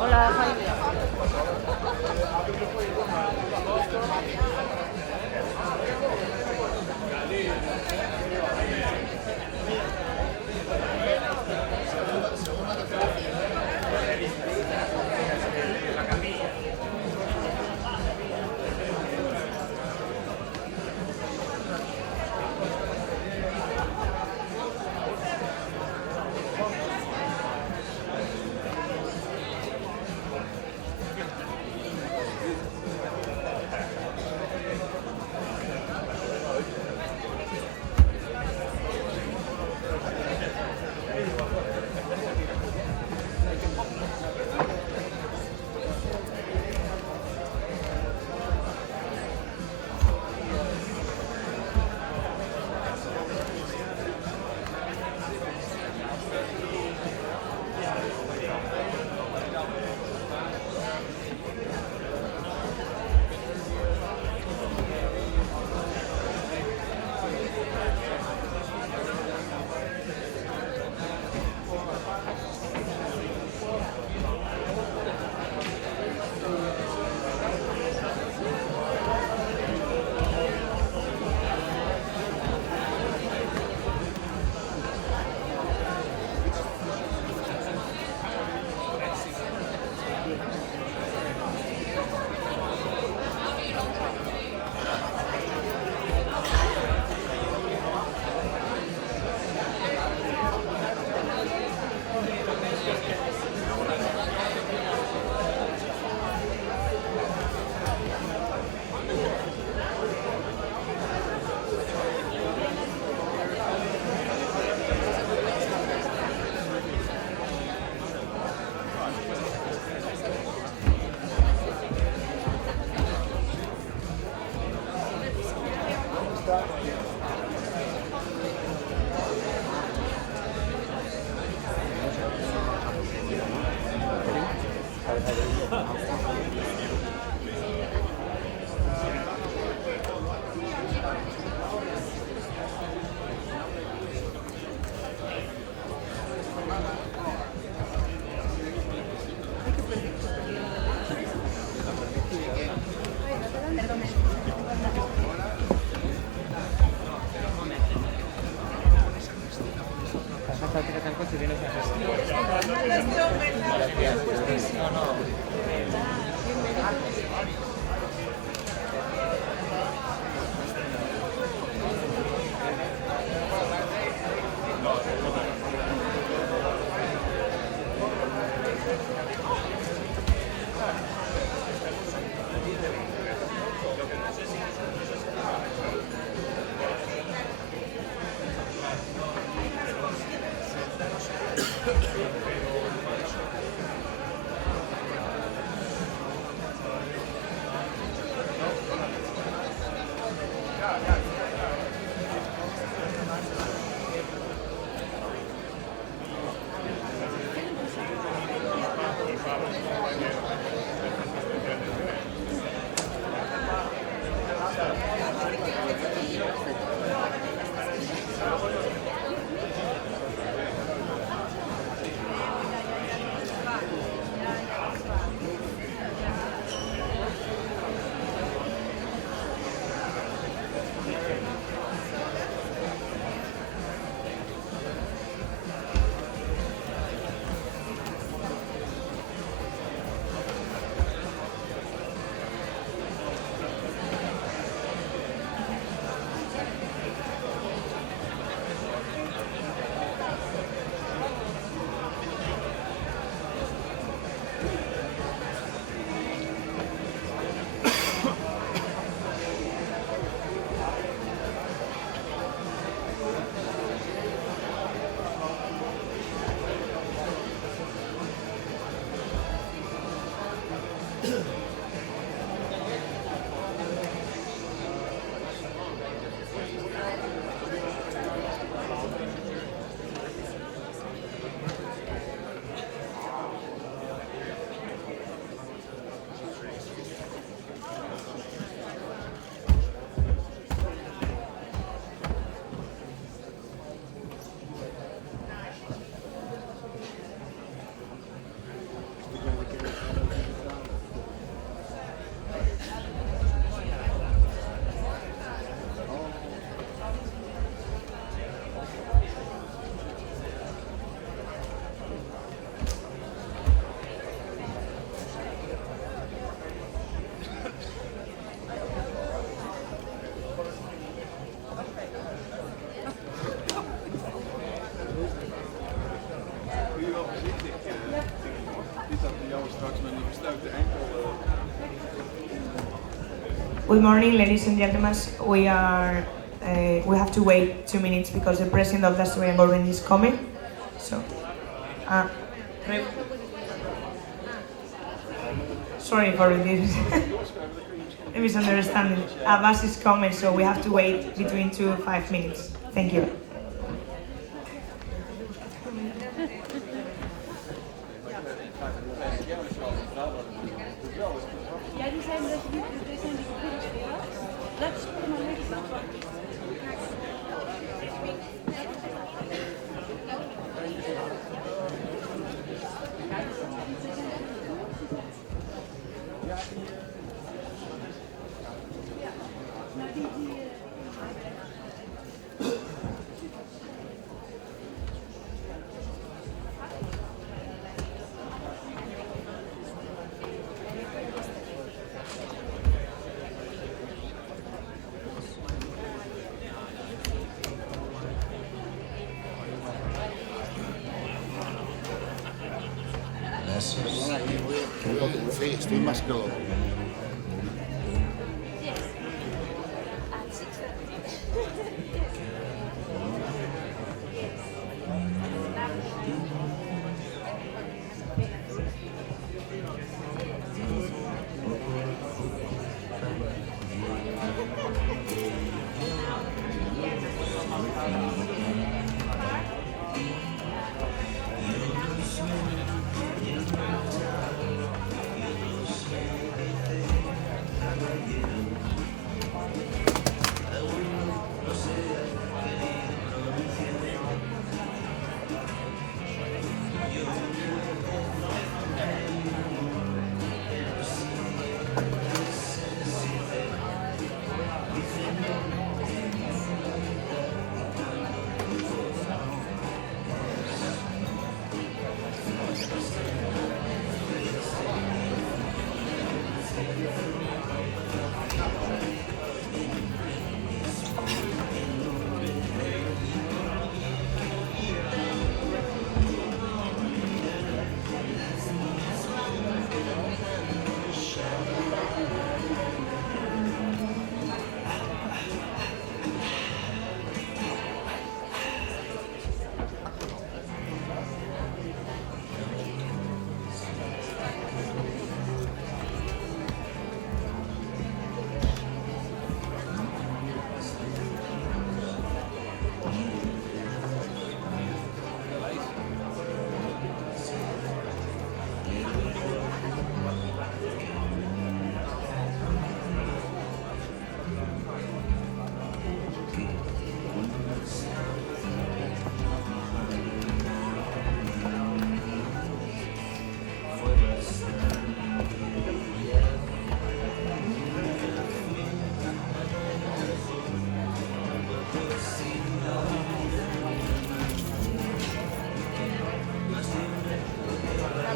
Hola, Jaime. Good morning, ladies and gentlemen. We have to wait 2 minutes because the president of the Australian government is coming. So, uh, sorry for this misunderstanding. Abbas is coming, so we have to wait between 2 and 5 minutes. Thank you. Ja, die zijn dus die zijn die dat is maar leuk. Sí, estoy más que loco.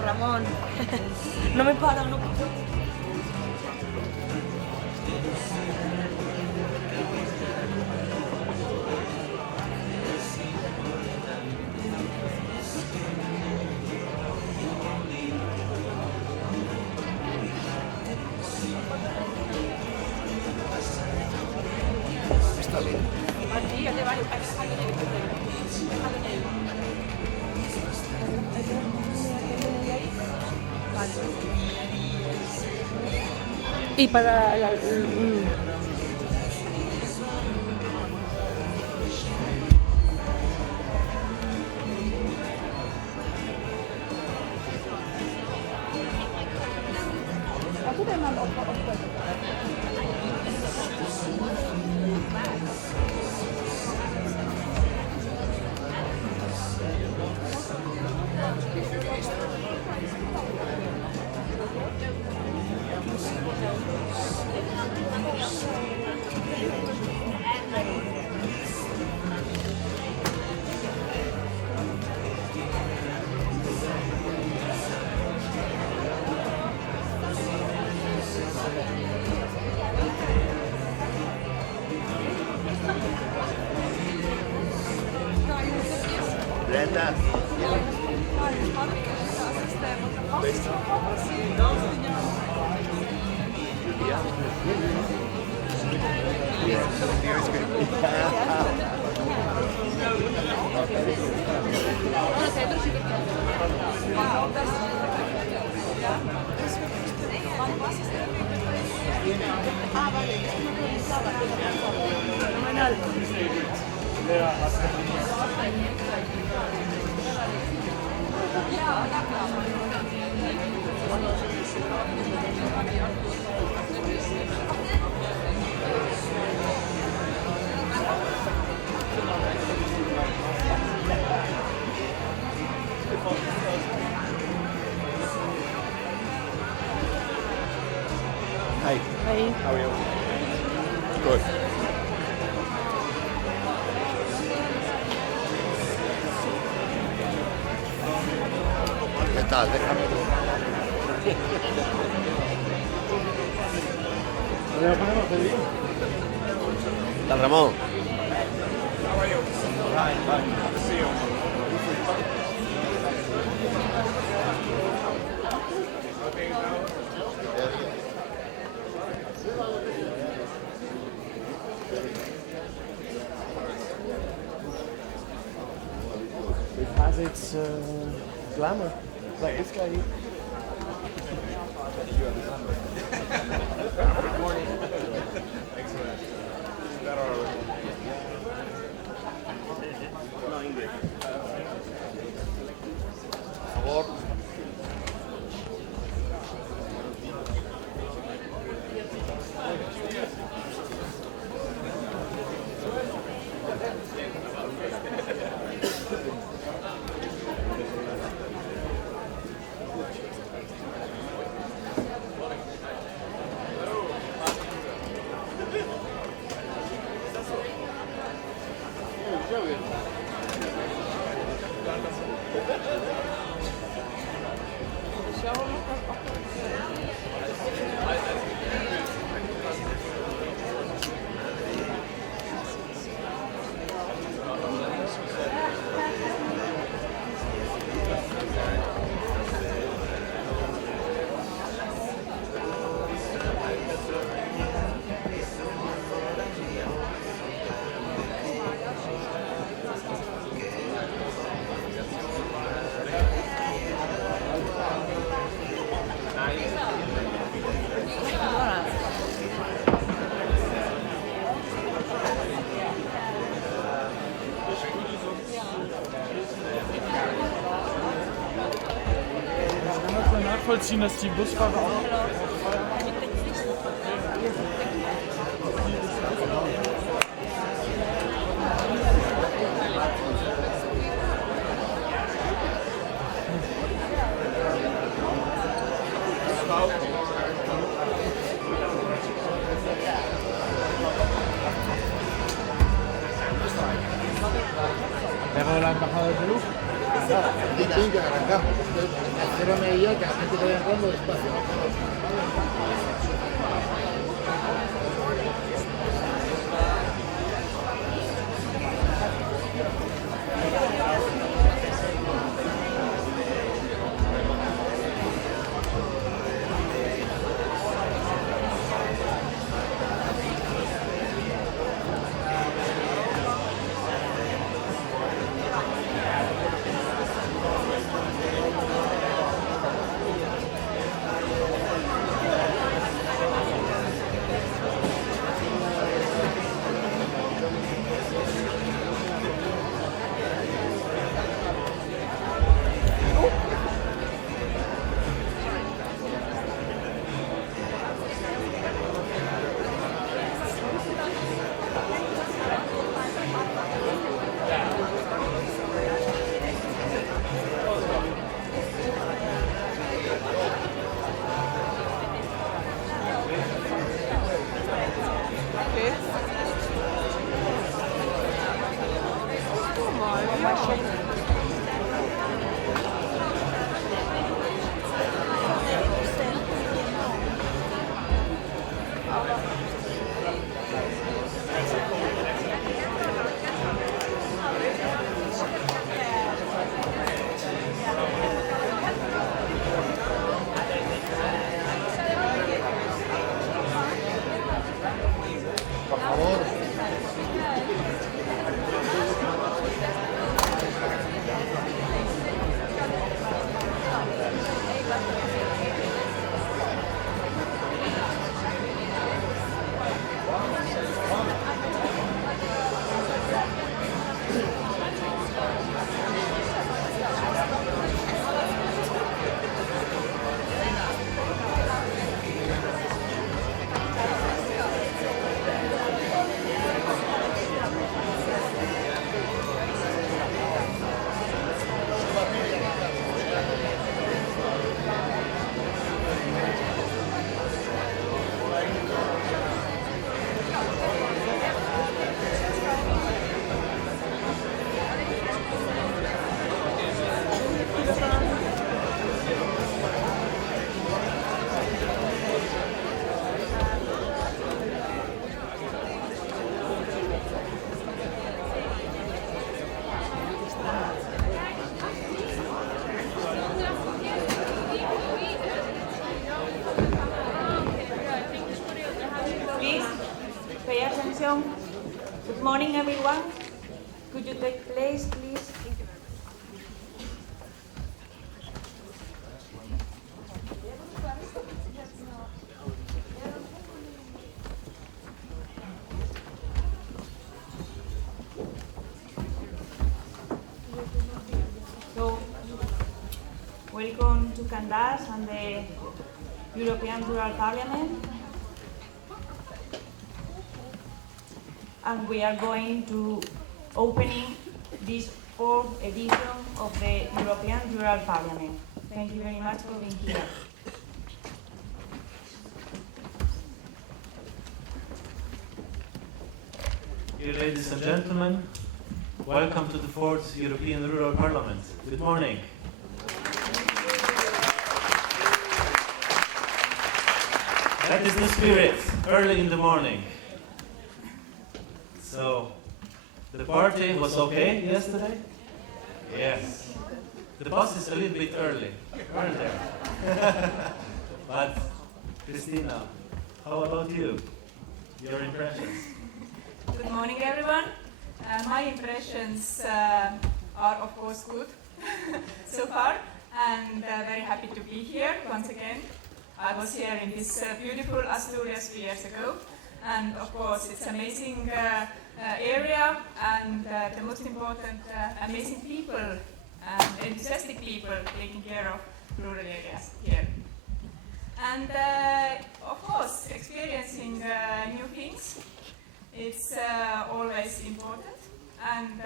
Ramón, no me paro, no. Está bien. Aquí, ya te vale. Y para la, Aku memang off-off. Brenda. Julia. Hey, Hey. how are you? Good. ¿Qué tal? Déjame. ¿Qué tal, Ramón? It has its glamour, like this guy here. Por favor. Nachvollziehen, dass die Busfahrer auch. ¿Pero la embajada de Perú? Venga, arrancamos. Espérame ahí ya, que la gente vaya entrando despacio. Por favor. introduction. Good morning, everyone. Could you take place, please? So, welcome to Candas and the European Rural Parliament. And we are going to opening this fourth edition of the European Rural Parliament. Thank you very much for being here. Dear ladies and gentlemen, welcome to the fourth European Rural Parliament. Good morning. That is the spirit, early in the morning. So, the party was okay yesterday? Yes. The bus is a little bit early, weren't there? But, Christina, how about you? Your impressions? Good morning, everyone. My impressions are, of course, good so far, and very happy to be here once again. I was here in this beautiful Asturias 3 years ago, and of course, it's amazing area, and the most important, amazing people and enthusiastic people taking care of rural areas here. And of course, experiencing new things, it's always important. And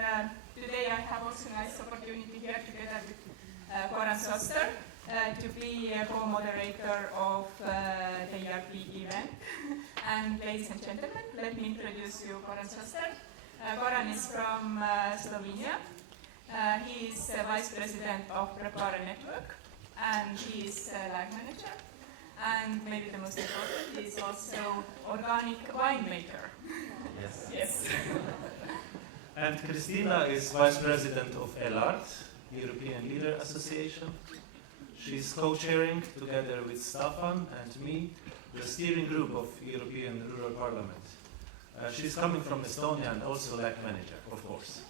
today I have also a nice opportunity here together with Goran Soster to be a co-moderator of the ERP event. And ladies and gentlemen, let me introduce you Goran Soster. Goran is from Slovenia. He is Vice President of Prepara Network, and he is line manager. And maybe the most important, he is also organic winemaker. Yes. Yes. And Christina is Vice President of ELART, European Leader Association. She's co-chairing, together with Staffan and me, the steering group of European Rural Parliament. She's coming from Estonia and also LAC manager, of course.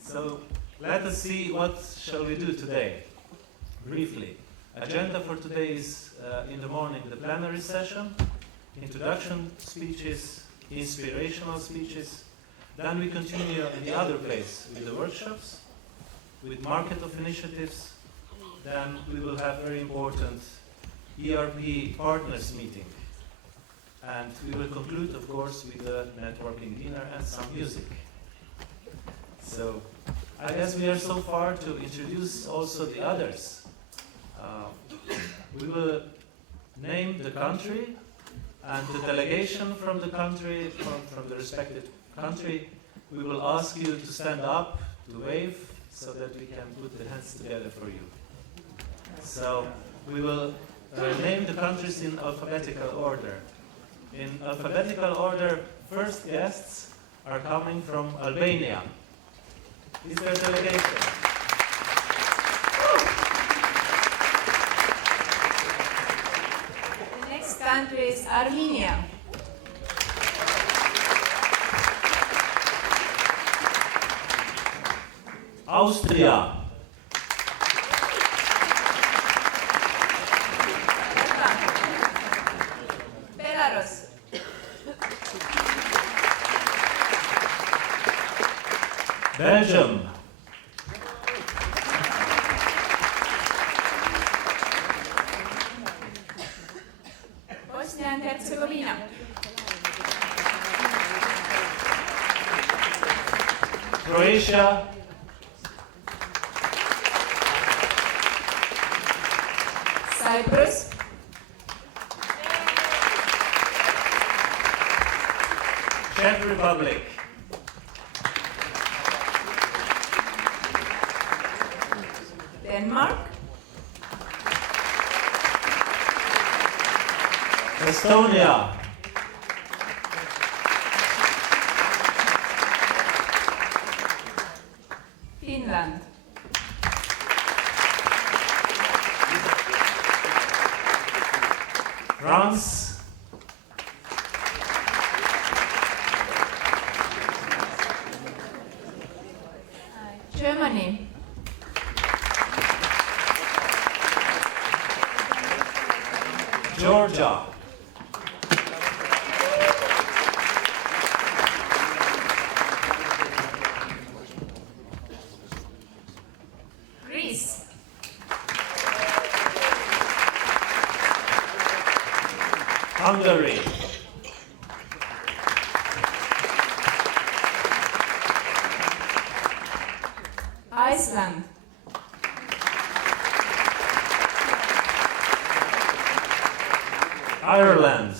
So let us see what shall we do today, briefly. Agenda for today is in the morning the plenary session, introduction speeches, inspirational speeches. Then we continue in the other place with the workshops, with market of initiatives. Then we will have very important ERP partners meeting. And we will conclude, of course, with a networking dinner and some music. So I guess we are so far to introduce also the others. We will name the country and the delegation from the country, from the respective country. We will ask you to stand up, to wave, so that we can put the hands together for you. So we will name the countries in alphabetical order. In alphabetical order, first guests are coming from Albania. Is there a delegation? The next country is Armenia. Austria. Belarus. Belgium. Bosnia and Herzegovina. Croatia. Cyprus. Czech Republic. Denmark. Estonia. Finland. France. Georgia. Greece. Hungary. Iceland. Ireland.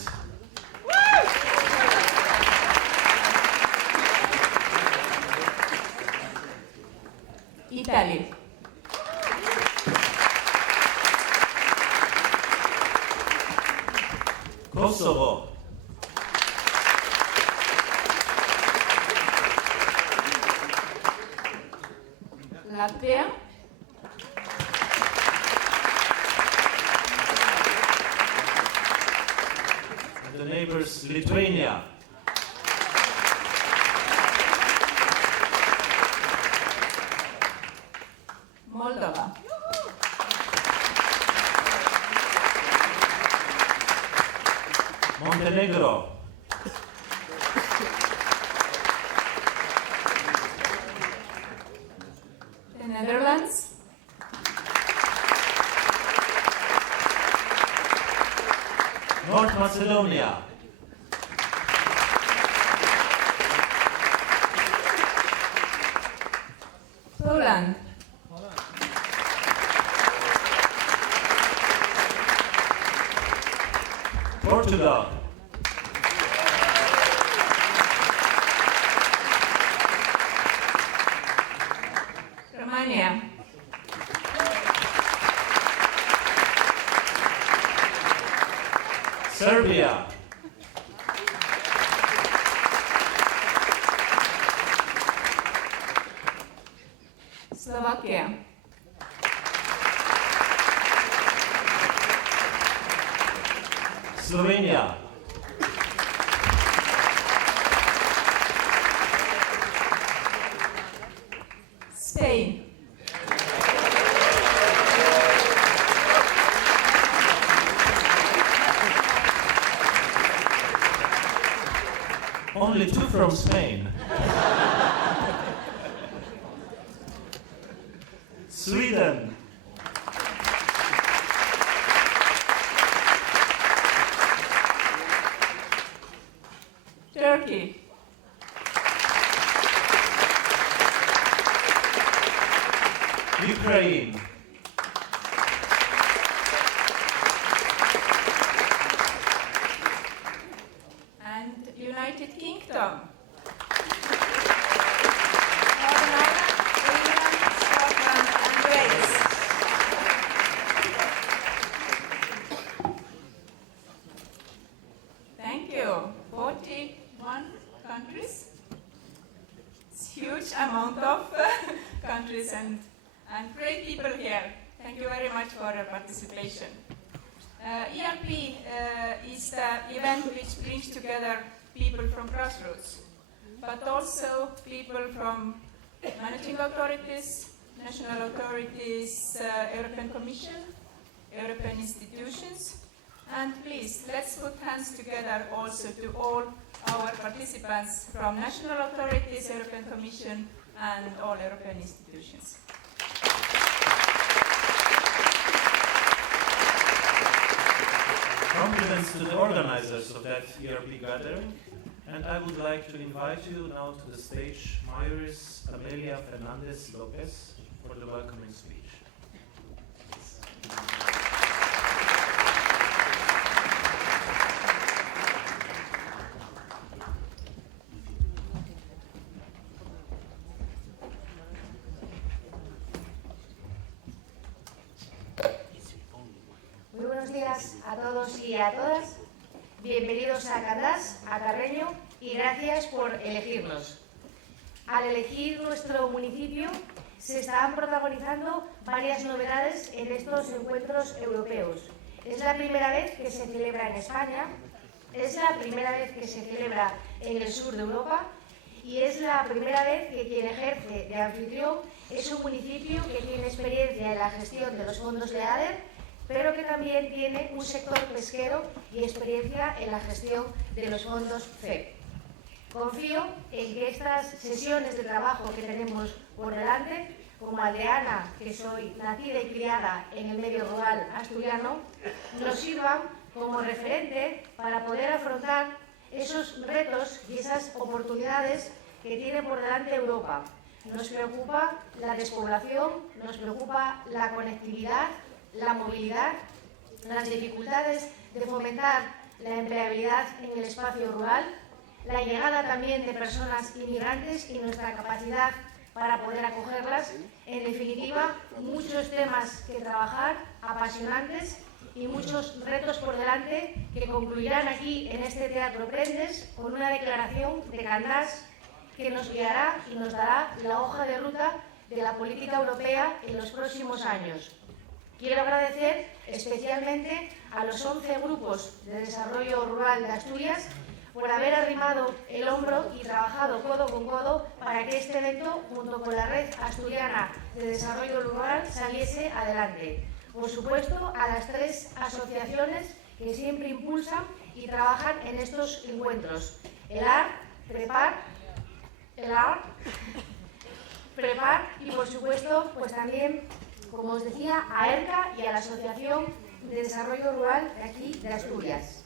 Italy. Kosovo. Latvia. And the neighbors, Lithuania. Moldova. Montenegro. The Netherlands. North Macedonia. Poland. Portugal. Romania. Serbia. Slovakia. Slovenia. Spain. Only two from Spain. Sweden. Turkey. Ukraine. And United Kingdom. Northern Ireland, England, Scotland, and Wales. Thank you. 41 countries. It's a huge amount of countries and great people here. Thank you very much for your participation. ERP is the event which brings together people from grassroots, but also people from managing authorities, national authorities, European Commission, European institutions. And please, let's put hands together also to all our participants from national authorities, European Commission, and all European institutions. Compliments to the organizers of that ERP gathering, and I would like to invite you now to the stage Mayris Amelia Fernandez Lopez for the welcoming speech. Muy buenos días a todos y a todas. Bienvenidos a Candás, a Carreño, y gracias por elegirnos. Al elegir nuestro municipio, se están protagonizando varias novedades en estos encuentros europeos. Es la primera vez que se celebra en España, es la primera vez que se celebra en el sur de Europa y es la primera vez que quien ejerce de anfitrión es un municipio que tiene experiencia en la gestión de los fondos de ADER pero que también tiene un sector pesquero y experiencia en la gestión de los fondos FEP. Confío en que estas sesiones de trabajo que tenemos por delante, como aldeana, que soy nacida y criada en el medio rural asturiano, nos sirvan como referente para poder afrontar esos retos y esas oportunidades que tiene por delante Europa. Nos preocupa la despoblación, nos preocupa la conectividad, la movilidad, las dificultades de fomentar la empleabilidad en el espacio rural, la llegada también de personas inmigrantes y nuestra capacidad para poder acogerlas. En definitiva, muchos temas que trabajar, apasionantes y muchos retos por delante que concluirán aquí en este Teatro Prendes con una declaración de Candás que nos guiará y nos dará la hoja de ruta de la política europea en los próximos años. Quiero agradecer especialmente a los 11 grupos de desarrollo rural de Asturias por haber arrimado el hombro y trabajado codo con codo para que este evento, junto con la Red Asturiana de Desarrollo Rural, saliese adelante. Por supuesto, a las 3 asociaciones que siempre impulsan y trabajan en estos encuentros: el AR, Prepar y, por supuesto, pues también, como os decía, a ERCA y a la Asociación de Desarrollo Rural de aquí, de Asturias.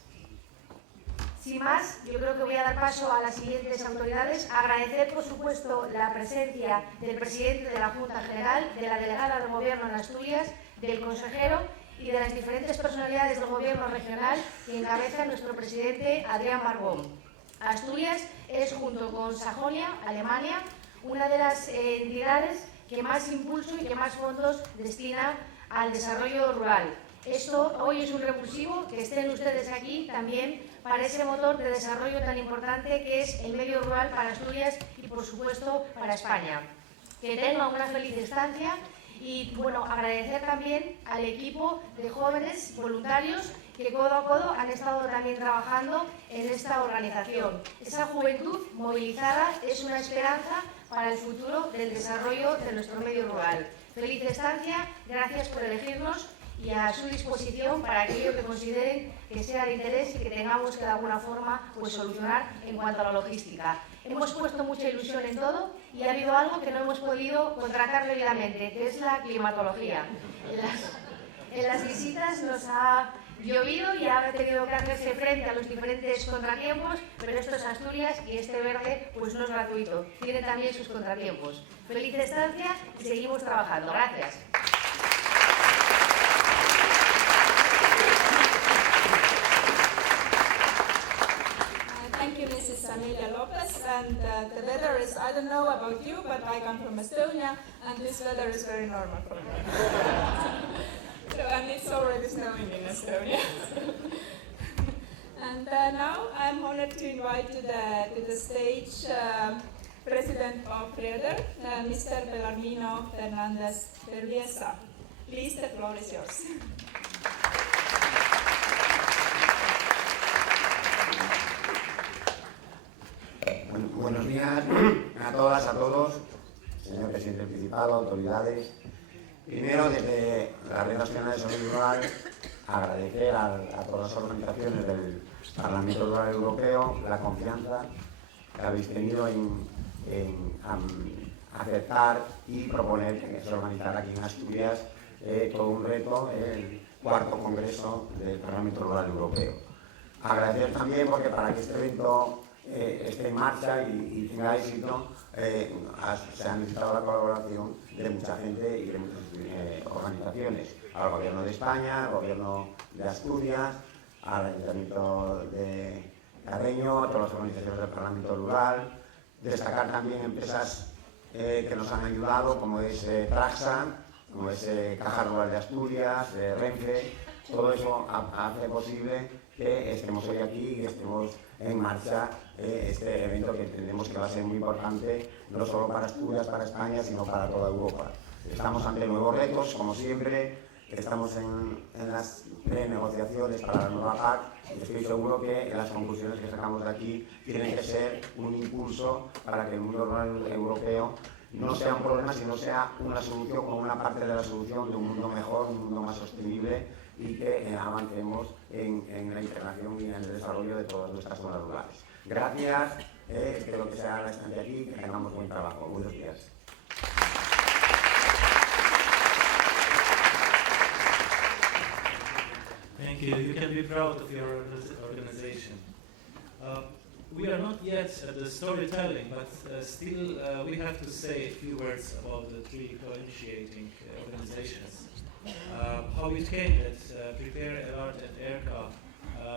Sin más, yo creo que voy a dar paso a las siguientes autoridades. Agradecer, por supuesto, la presencia del presidente de la Junta General, de la delegada del Gobierno en Asturias, del consejero y de las diferentes personalidades del Gobierno regional que encabeza nuestro presidente Adrián Barbón. Asturias es, junto con Sajonia, Alemania, una de las entidades que más impulso y que más fondos destina al desarrollo rural. Esto hoy es un revulsivo que estén ustedes aquí también para ese motor de desarrollo tan importante que es el medio rural para Asturias y, por supuesto, para España. Que tenga una feliz estancia y, bueno, agradecer también al equipo de jóvenes voluntarios que codo a codo han estado también trabajando en esta organización. Esa juventud movilizada es una esperanza para el futuro del desarrollo de nuestro medio rural. Feliz estancia, gracias por elegirnos y a su disposición para aquello que consideren que sea de interés y que tengamos que de alguna forma pues solucionar en cuanto a la logística. Hemos puesto mucha ilusión en todo y ha habido algo que no hemos podido contratar debidamente, que es la climatología. En las visitas nos ha llovido y ha tenido que hacerse frente a los diferentes contratiempos, pero esto es Asturias y este verde pues no es gratuito, tiene también sus contratiempos. Feliz estancia y seguimos trabajando. Gracias. Thank you, Mrs. Amelia Lopez. And the weather is, I don't know about you, but I come from Estonia, and this weather is very normal for me. So, and it's already snowing in Estonia. And now I'm honored to invite to the stage President of REDER, Mr. Belarmino Fernandez Perviesa. Please, the floor is yours. Buenos días a todas, a todos, señor presidente del Principado, autoridades. Primero, desde la Red Nacional de Desarrollo Rural, agradecer a todas las organizaciones del Parlamento Rural Europeo la confianza que habéis tenido en aceptar y proponer que se organizara aquí en Asturias todo un reto, el 4º Congreso del Parlamento Rural Europeo. Agradecer también porque para que este evento esté en marcha y tenga éxito, se ha necesitado la colaboración de mucha gente y de muchas organizaciones, al Gobierno de España, al Gobierno de Asturias, al Ayuntamiento de Carreño, a todas las organizaciones del Parlamento Rural. Destacar también empresas que nos han ayudado, como es Traxa, como es Caja Rural de Asturias, Renfe. Todo eso hace posible que estemos hoy aquí y estemos en marcha este evento que entendemos que va a ser muy importante, no solo para Asturias, para España, sino para toda Europa. Estamos ante nuevos retos, como siempre, estamos en las pre-negociaciones para la nueva PAC y estoy seguro que las conclusiones que sacamos de aquí tienen que ser un impulso para que el mundo rural europeo no sea un problema, sino sea una solución o una parte de la solución de un mundo mejor, un mundo más sostenible y que avancemos en la integración y en el desarrollo de todas nuestras zonas rurales. Gracias, espero que sea la estancia aquí, que tengamos buen trabajo. Buenos días. Thank you. You can be proud of your organization. We are not yet at the storytelling, but still we have to say a few words about the three co-initiating organizations. How it came that Prepare, ELART and ERCA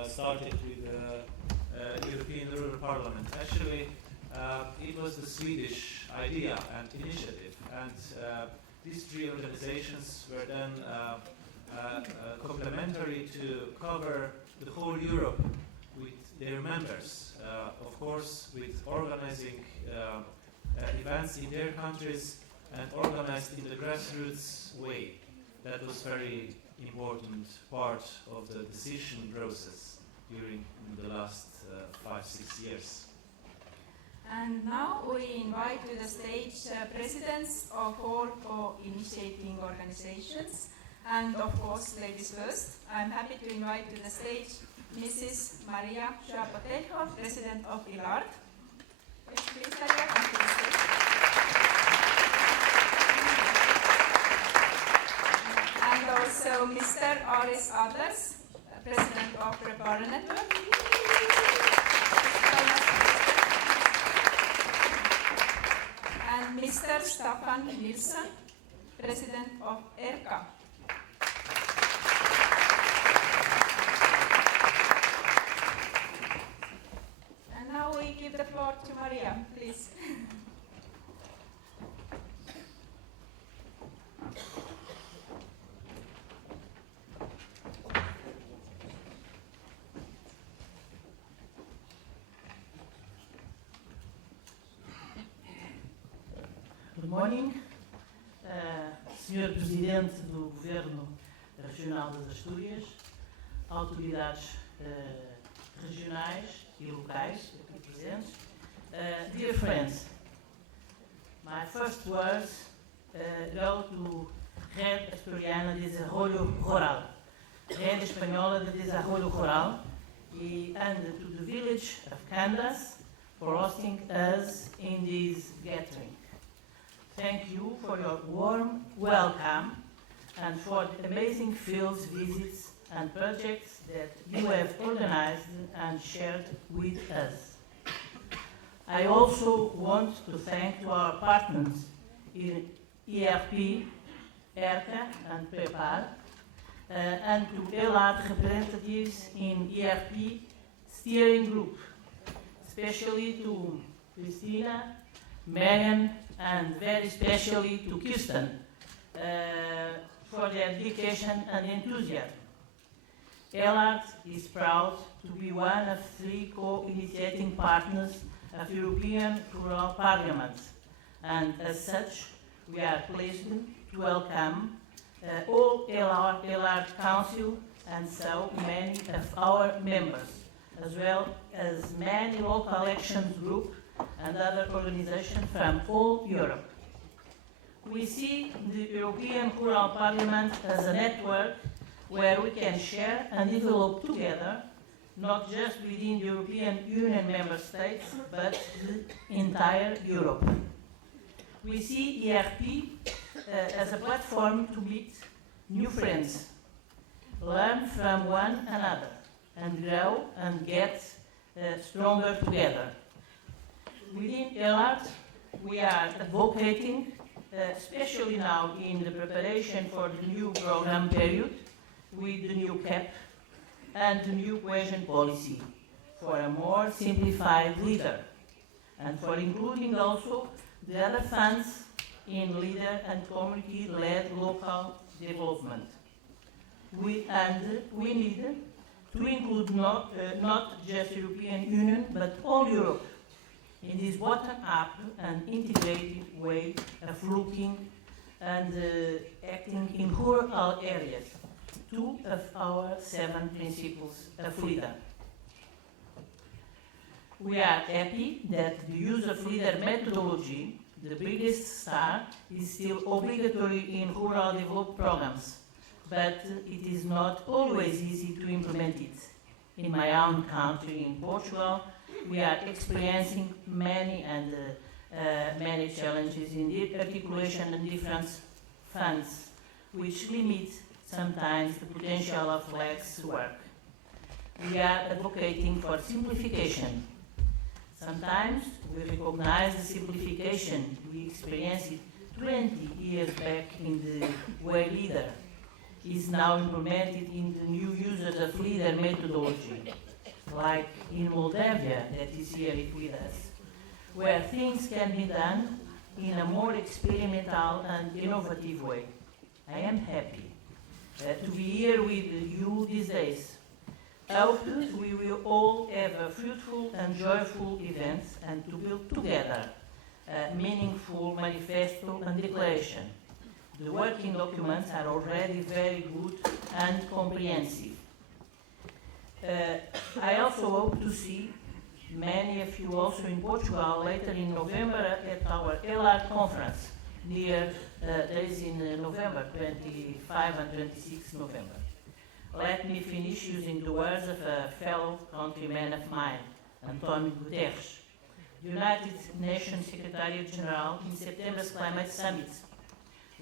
started with the European Rural Parliament. Actually, it was the Swedish idea and initiative, and these three organizations were then complementary to cover the whole Europe with their members, of course with organizing events in their countries and organized in the grassroots way. That was very important part of the decision process during the last 5-6 years. And now we invite to the stage presidents of all co-initiating organizations. And of course, ladies first. I'm happy to invite to the stage Mrs. Maria Joao-Botelho, President of ELART. Yes, please, Maria, come to the stage. And also Mr. Aris Adlers, President of Prepare Network. And Mr. Staffan Nilsson, President of ERCA. Now we give the floor to Maria, please. Good morning, Sr. Presidente do Governo Regional das Astúrias, autoridades regionais e locais aqui presentes. Dear friends, my first words go to Rede Asturiana de Desarrollo Rural, Rede Espanhola de Desarrollo Rural, and to the village of Candas for hosting us in this gathering. Thank you for your warm welcome and for the amazing field visits and projects that you have organized and shared with us. I also want to thank our partners in ERP, ERCA and Prepare, and to ELART representatives in ERP steering group, especially to Christina, Megan, and very especially to Kirsten for their dedication and enthusiasm. ELART is proud to be one of 3 co-initiating partners of European Rural Parliament, and as such, we are pleased to welcome all ELART Council and so many of our members, as well as many local action groups and other organizations from all Europe. We see the European Rural Parliament as a network where we can share and develop together, not just within the European Union member states, but the entire Europe. We see ERP as a platform to meet new friends, learn from one another, and grow and get stronger together. Within ELART, we are advocating, especially now in the preparation for the new program period, with the new CAP and the new cohesion policy, for a more simplified leader, and for including also the other funds in leader and community-led local development. We need to include not just European Union, but all Europe in this bottom-up and integrated way of looking and acting in rural areas, 2 of our 7 principles of LEADER. We are happy that the use of LEADER methodology, the biggest star, is still obligatory in rural development programs, but it is not always easy to implement it. In my own country, in Portugal, we are experiencing many challenges in the articulation and different funds, which limit sometimes the potential of flex work. We are advocating for simplification. Sometimes we recognize the simplification we experienced 20 years back in the way leader is now implemented in the new uses of leader methodology, like in Moldavia, that is here with us, where things can be done in a more experimental and innovative way. I am happy to be here with you these days. I hope we will all have a fruitful and joyful event and to build together a meaningful manifesto and declaration. The working documents are already very good and comprehensive. I also hope to see many of you also in Portugal later in November at our ELAR conference near days in November, 25 and 26 November. Let me finish using the words of a fellow countryman of mine, António Guterres, United Nations Secretary General in September's Climate Summit,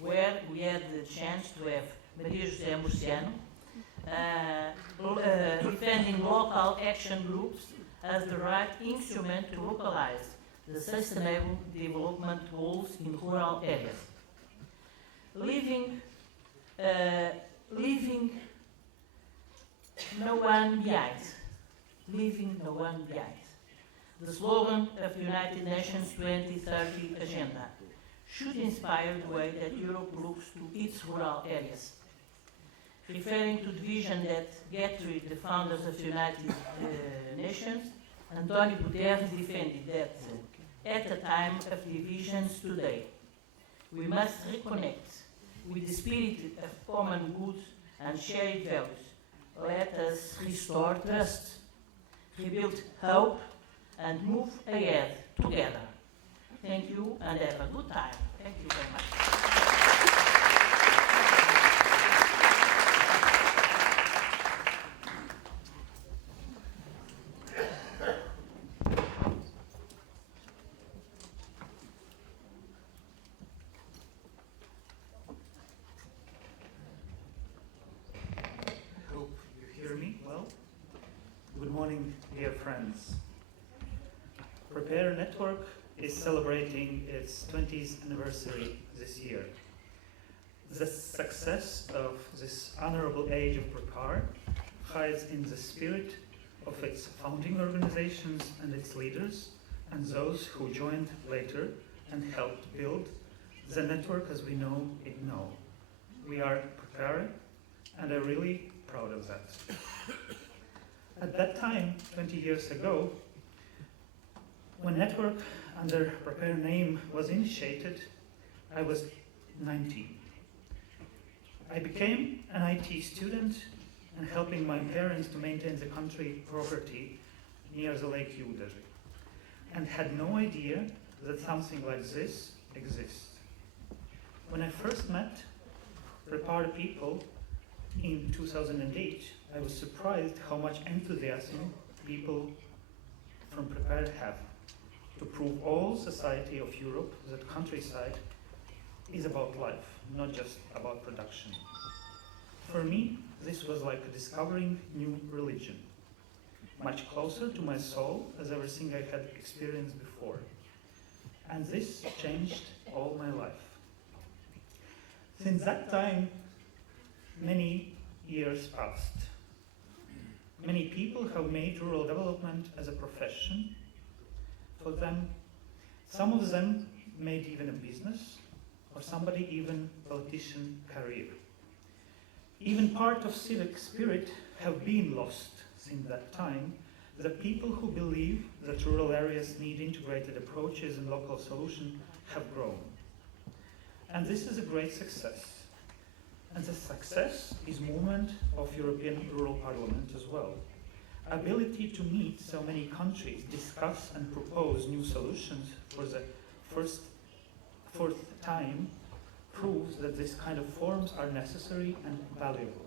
where we had the chance to have Maria José Murciano defending local action groups as the right instrument to localize the sustainable development goals in rural areas. Leaving no one behind. Leaving no one behind. The slogan of the United Nations 2030 Agenda should inspire the way that Europe looks to its rural areas. Referring to the vision that Guthrie, the founders of the United Nations, António Guterres defended that at a time of divisions today, we must reconnect with the spirit of common good and shared values. Let us restore trust, rebuild hope, and move ahead together. Thank you and have a good time. Thank you very much. Hope you hear me well. Good morning, dear friends. Prepare Network is celebrating its 20th anniversary this year. The success of this honorable age of Prepare hides in the spirit of its founding organizations and its leaders, and those who joined later and helped build the network as we know it now. We are Prepare, and I'm really proud of that. At that time, 20 years ago, when Network under Prepare name was initiated, I was 19. I became an IT student and helping my parents to maintain the country property near the Lake Uder, and had no idea that something like this exists. When I first met Prepare people in 2008, I was surprised how much enthusiasm people from Prepare have to prove all society of Europe that countryside is about life, not just about production. For me, this was like discovering new religion, much closer to my soul as everything I had experienced before. And this changed all my life. Since that time, many years passed. Many people have made rural development as a profession for them. Some of them made even a business, or somebody even politician career. Even part of civic spirit have been lost since that time. The people who believe that rural areas need integrated approaches and local solutions have grown. And this is a great success. And the success is movement of European Rural Parliament as well. Ability to meet so many countries, discuss and propose new solutions for the fourth time proves that this kind of forums are necessary and valuable.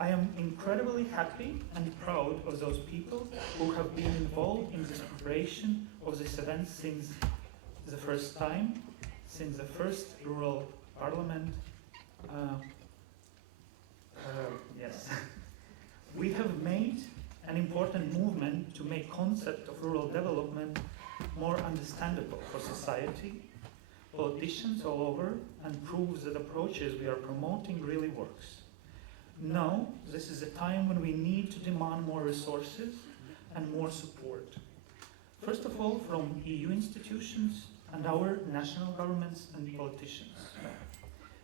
I am incredibly happy and proud of those people who have been involved in this preparation of this event since the first time, since the first rural parliament. Yes. We have made an important movement to make concept of rural development more understandable for society, politicians all over, and proves that approaches we are promoting really works. Now, this is a time when we need to demand more resources and more support. First of all, from EU institutions and our national governments and politicians.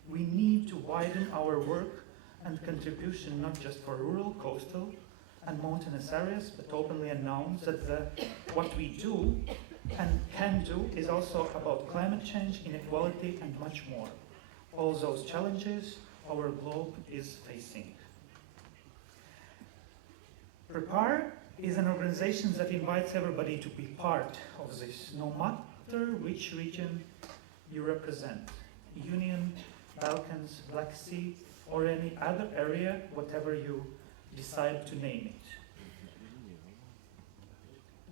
We need to widen our work and contribution not just for rural, coastal, and mountainous areas, but openly announce that what we do and can do is also about climate change, inequality, and much more. All those challenges our globe is facing. Prepare is an organization that invites everybody to be part of this, no matter which region you represent. Union, Balkans, Black Sea, or any other area, whatever you decide to name it.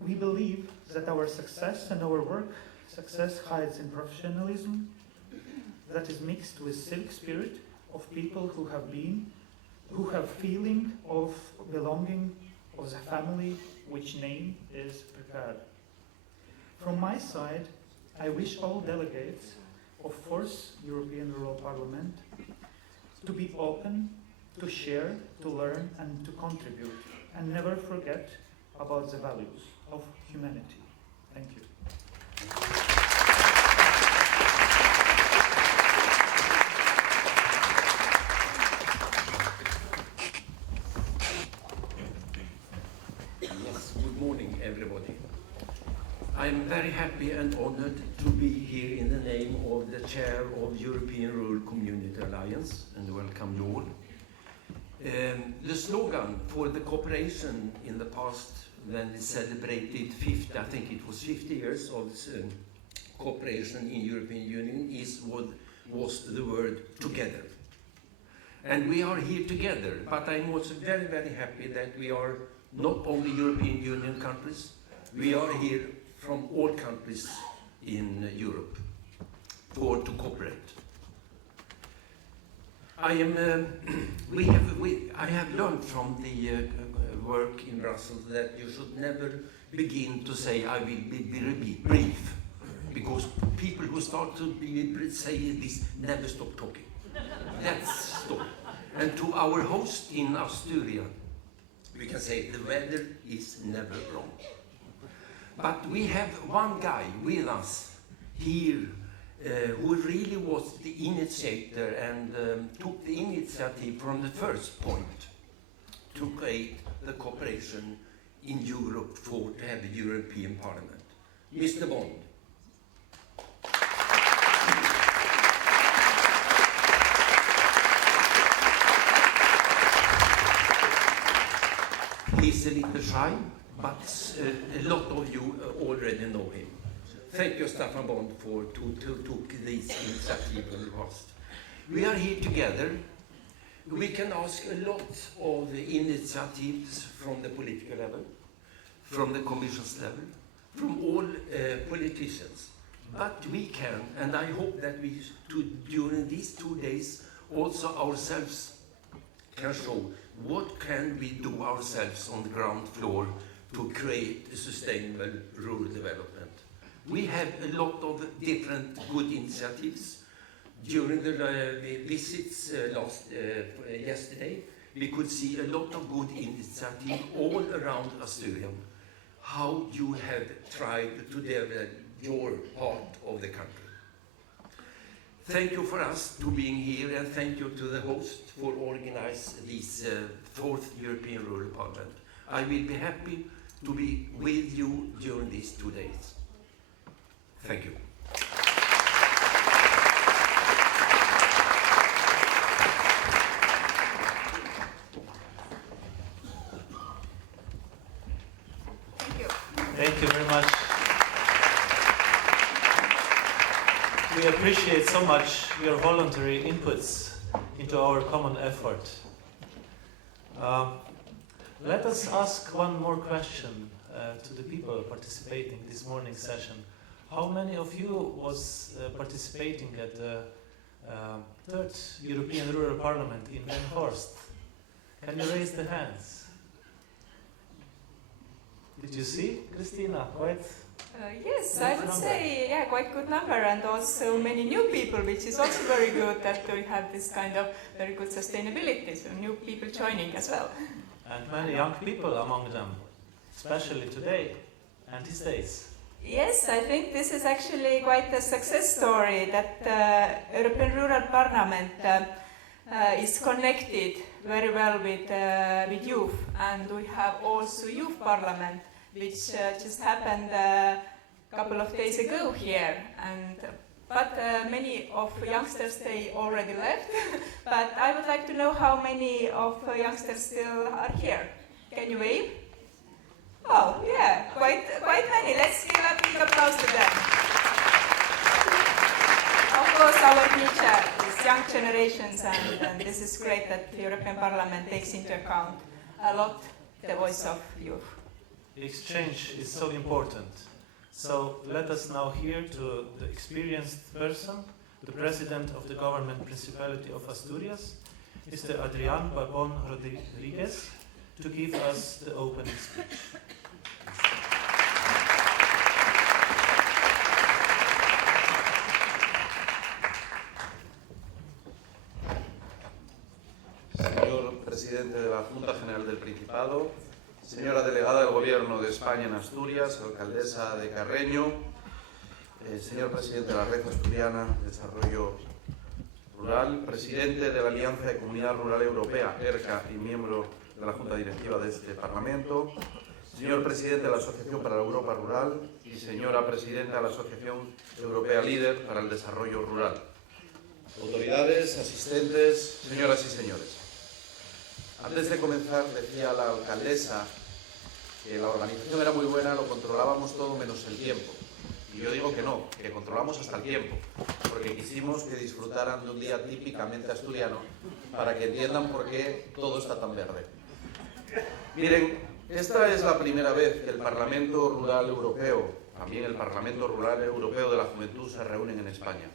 We believe that our success and our work success hides in professionalism that is mixed with civic spirit of people who have feeling of belonging, of the family which name is prepared. From my side, I wish all delegates of 4th European Rural Parliament to be open, to share, to learn, and to contribute, and never forget about the values of humanity. Thank you. Yes, good morning, everybody. I'm very happy and honored to be here in the name of the chair of European Rural Community Alliance, and welcome you all. The slogan for the cooperation in the past, when we celebrated 50, I think it was 50 years of cooperation in European Union, was the word together. And we are here together, but I'm also very, very happy that we are not only European Union countries, we are here from all countries in Europe to cooperate. I have learned from the work in Brussels that you should never begin to say, I will be brief, because people who start to say this never stop talking. Let's stop. And to our host in Asturia, we can say the weather is never wrong. But we have one guy with us here who really was the initiator and took the initiative from the first point to create the cooperation in Europe to have a European Parliament. Mr. Bond. He's a little shy, but a lot of you already know him. Thank you, Staffan Bond, for took this initiative in the past. We are here together. We can ask a lot of the initiatives from the political level, from the Commission's level, from all politicians. But we can, and I hope that we, during these 2 days, also ourselves can show what can we do ourselves on the ground floor to create a sustainable rural development. We have a lot of different good initiatives. During the visits yesterday, we could see a lot of good initiatives all around Asturias, how you have tried to develop your part of the country. Thank you for us to being here, and thank you to the host for organizing this 4th European Rural Parliament. I will be happy to be with you during these 2 days. Thank you. Thank you very much. we appreciate so much your voluntary inputs into our common effort. Let us ask one more question to the people participating this morning's session. How many of you was participating at the Third European Rural Parliament in Den Horst? Can you raise the hands? Did you see, Christina? Quite. Yes, I would say, yeah, quite good number, and also many new people, which is also very good that we have this kind of very good sustainability, so new people joining as well. And many young people among them, especially today and these days. Yes, I think this is actually quite a success story that European Rural Parliament is connected very well with youth, and we have also youth parliament, which just happened a couple of days ago here. But many of youngsters, they already left. But I would like to know how many of youngsters still are here. Can you wave? Oh, yeah, quite many. Let's give a big applause to them. Of course, our future is young generations, and this is great that the European Parliament takes into account a lot the voice of youth. The exchange is so important. So let us now hear to the experienced person, the President of the Government Principality of Asturias, Mr. Adrián Barbón Rodríguez, to give us the opening speech. Señor Presidente de la Junta General del Principado, señora delegada del Gobierno de España en Asturias, alcaldesa de Carreño, señor presidente de la Red Asturiana de Desarrollo Rural, presidente de la Alianza de Comunidad Rural Europea, ERCA, y miembro de la Junta Directiva de este Parlamento, señor presidente de la Asociación para la Europa Rural y señora presidenta de la Asociación Europea Líder para el Desarrollo Rural, autoridades, asistentes, señoras y señores. Antes de comenzar, decía la alcaldesa que la organización era muy buena, lo controlábamos todo menos el tiempo. Y yo digo que no, que controlamos hasta el tiempo, porque quisimos que disfrutaran de un día típicamente asturiano para que entiendan por qué todo está tan verde. Miren, esta es la primera vez que el Parlamento Rural Europeo, también el Parlamento Rural Europeo de la Juventud, se reúnen en España.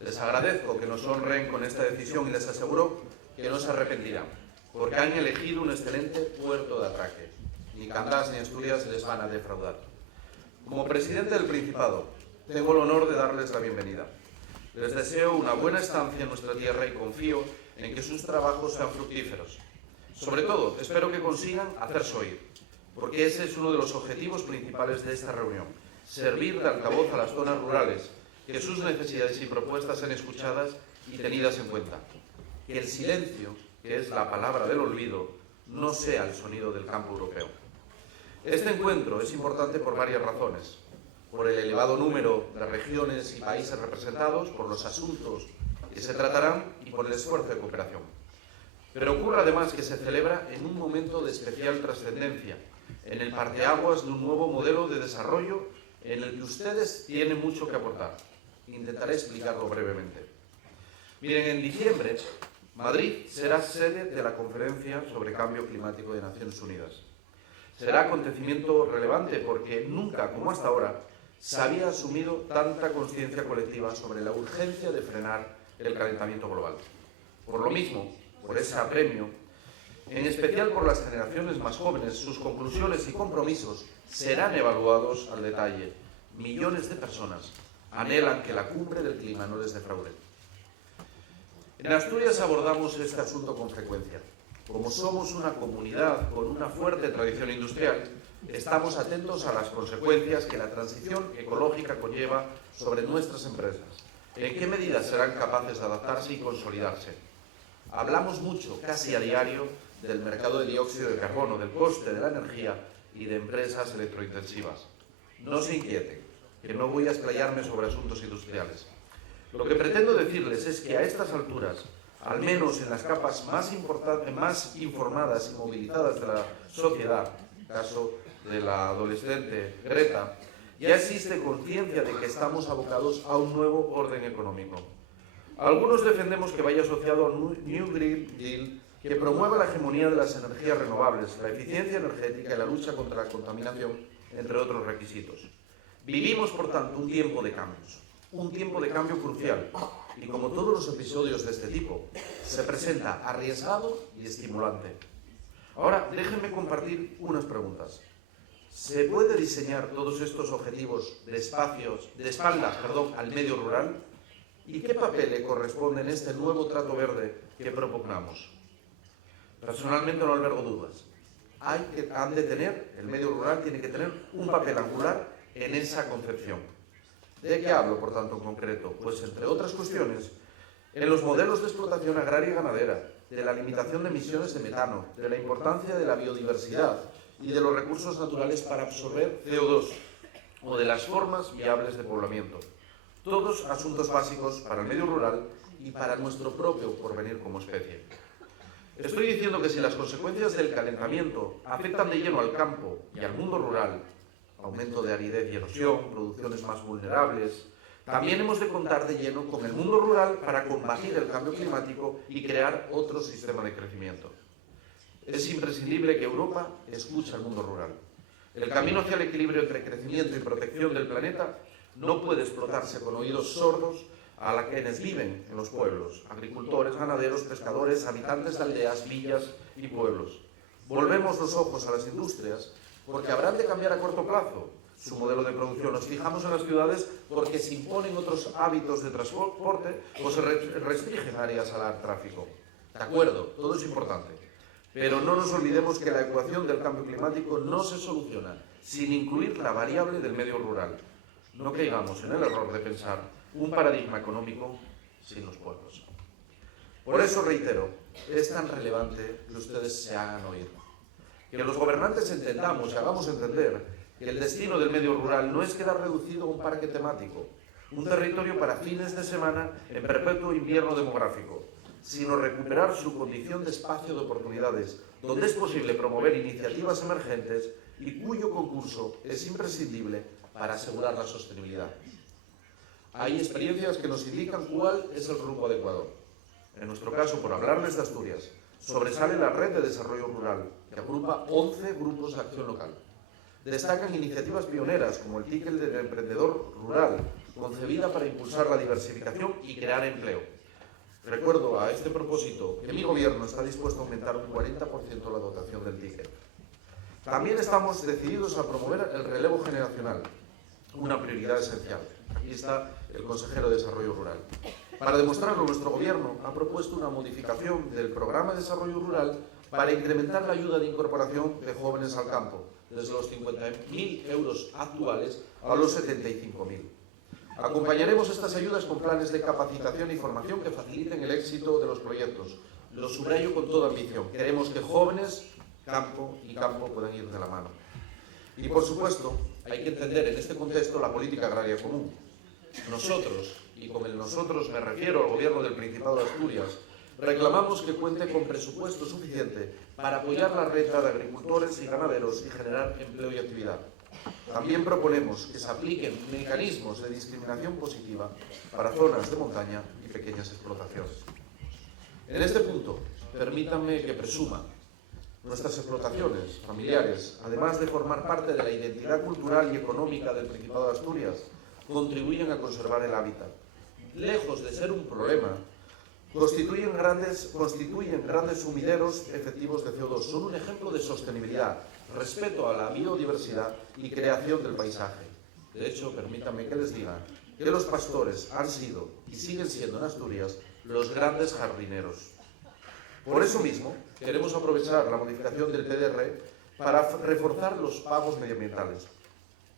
Les agradezco que nos honren con esta decisión y les aseguro que no se arrepentirán, porque han elegido un excelente puerto de atraque. Ni Candás ni Asturias les van a defraudar. Como presidente del Principado, tengo el honor de darles la bienvenida. Les deseo una buena estancia en nuestra tierra y confío en que sus trabajos sean fructíferos. Sobre todo, espero que consigan hacerse oír, porque ese es uno de los objetivos principales de esta reunión, servir de altavoz a las zonas rurales, que sus necesidades y propuestas sean escuchadas y tenidas en cuenta. Que el silencio, que es la palabra del olvido, no sea el sonido del campo europeo. Este encuentro es importante por varias razones. Por el elevado número de regiones y países representados, por los asuntos que se tratarán y por el esfuerzo de cooperación. Pero ocurre además que se celebra en un momento de especial trascendencia, en el parteaguas de un nuevo modelo de desarrollo en el que ustedes tienen mucho que aportar. Intentaré explicarlo brevemente. Miren, en diciembre, Madrid será sede de la Conferencia sobre Cambio Climático de Naciones Unidas. Será acontecimiento relevante porque nunca, como hasta ahora, se había asumido tanta conciencia colectiva sobre la urgencia de frenar el calentamiento global. Por lo mismo, por ese apremio, en especial por las generaciones más jóvenes, sus conclusiones y compromisos serán evaluados al detalle. Millones de personas anhelan que la cumbre del clima no les defraude. En Asturias abordamos este asunto con frecuencia. Como somos una comunidad con una fuerte tradición industrial, estamos atentos a las consecuencias que la transición ecológica conlleva sobre nuestras empresas. ¿En qué medida serán capaces de adaptarse y consolidarse? Hablamos mucho, casi a diario, del mercado de dióxido de carbono, del coste de la energía y de empresas electrointensivas. No se inquieten, que no voy a explayarme sobre asuntos industriales. Lo que pretendo decirles es que a estas alturas, al menos en las capas más informadas y movilizadas de la sociedad, caso de la adolescente Greta, Ya existe conciencia de que estamos abocados a un nuevo orden económico. Algunos defendemos que vaya asociado a un New Green Deal que promueva la hegemonía de las energías renovables, la eficiencia energética y la lucha contra la contaminación, entre otros requisitos. Vivimos, por tanto, un tiempo de cambios, un tiempo de cambio crucial, y como todos los episodios de este tipo, se presenta arriesgado y estimulante. Ahora, déjenme compartir unas preguntas. ¿Se puede diseñar todos estos objetivos de espaldas al medio rural? ¿Y qué papel le corresponde en este nuevo trato verde que propugnamos? Personalmente no albergo dudas. El medio rural tiene que tener un papel angular en esa concepción. ¿De qué hablo, por tanto, en concreto? Pues, entre otras cuestiones, en los modelos de explotación agraria y ganadera, de la limitación de emisiones de metano, de la importancia de la biodiversidad y de los recursos naturales para absorber CO2, o de las formas viables de poblamiento. Todos asuntos básicos para el medio rural y para nuestro propio porvenir como especie. Estoy diciendo que si las consecuencias del calentamiento afectan de lleno al campo y al mundo rural, aumento de aridez y erosión, producciones más vulnerables, también hemos de contar de lleno con el mundo rural para combatir el cambio climático y crear otro sistema de crecimiento. Es imprescindible que Europa escuche al mundo rural. El camino hacia el equilibrio entre crecimiento y protección del planeta no puede explotarse con oídos sordos a quienes viven en los pueblos, agricultores, ganaderos, pescadores, habitantes de aldeas, villas y pueblos. Volvemos los ojos a las industrias porque habrán de cambiar a corto plazo su modelo de producción. Nos fijamos en las ciudades porque se imponen otros hábitos de transporte o se restringen áreas al tráfico. De acuerdo, todo es importante. Pero no nos olvidemos que la ecuación del cambio climático no se soluciona sin incluir la variable del medio rural. No caigamos en el error de pensar un paradigma económico sin los pueblos. Por eso reitero, es tan relevante que ustedes se hagan oír. Que los gobernantes entendamos y hagamos entender que el destino del medio rural no es quedar reducido a un parque temático, un territorio para fines de semana en perpetuo invierno demográfico, sino recuperar su condición de espacio de oportunidades, donde es posible promover iniciativas emergentes y cuyo concurso es imprescindible para asegurar la sostenibilidad. Hay experiencias que nos indican cuál es el rumbo adecuado. En nuestro caso, por hablarles de Asturias, sobresale la Red de Desarrollo Rural, que agrupa 11 grupos de acción local. Destacan iniciativas pioneras como el Ticket del Emprendedor Rural, concebida para impulsar la diversificación y crear empleo. Recuerdo a este propósito que mi gobierno está dispuesto a aumentar un 40% la dotación del Ticket. También estamos decididos a promover el relevo generacional, una prioridad esencial. Aquí está el consejero de Desarrollo Rural. Para demostrarlo, nuestro gobierno ha propuesto una modificación del programa de desarrollo rural para incrementar la ayuda de incorporación de jóvenes al campo, desde los 50.000 euros actuales a los 75.000. Acompañaremos estas ayudas con planes de capacitación y formación que faciliten el éxito de los proyectos. Lo subrayo con toda ambición. Queremos que jóvenes, campo y campo puedan ir de la mano. Y, por supuesto, hay que entender en este contexto la política agraria común. Nosotros, y con el nosotros me refiero al Gobierno del Principado de Asturias, reclamamos que cuente con presupuesto suficiente para apoyar la renta de agricultores y ganaderos y generar empleo y actividad. También proponemos que se apliquen mecanismos de discriminación positiva para zonas de montaña y pequeñas explotaciones. En este punto, permítanme que presuma, nuestras explotaciones familiares, además de formar parte de la identidad cultural y económica del Principado de Asturias, contribuyen a conservar el hábitat. Lejos de ser un problema, constituyen grandes sumideros efectivos de CO2. Son un ejemplo de sostenibilidad, respeto a la biodiversidad y creación del paisaje. De hecho, permítanme que les diga que los pastores han sido y siguen siendo en Asturias los grandes jardineros. Por eso mismo, queremos aprovechar la modificación del PDR para reforzar los pagos medioambientales.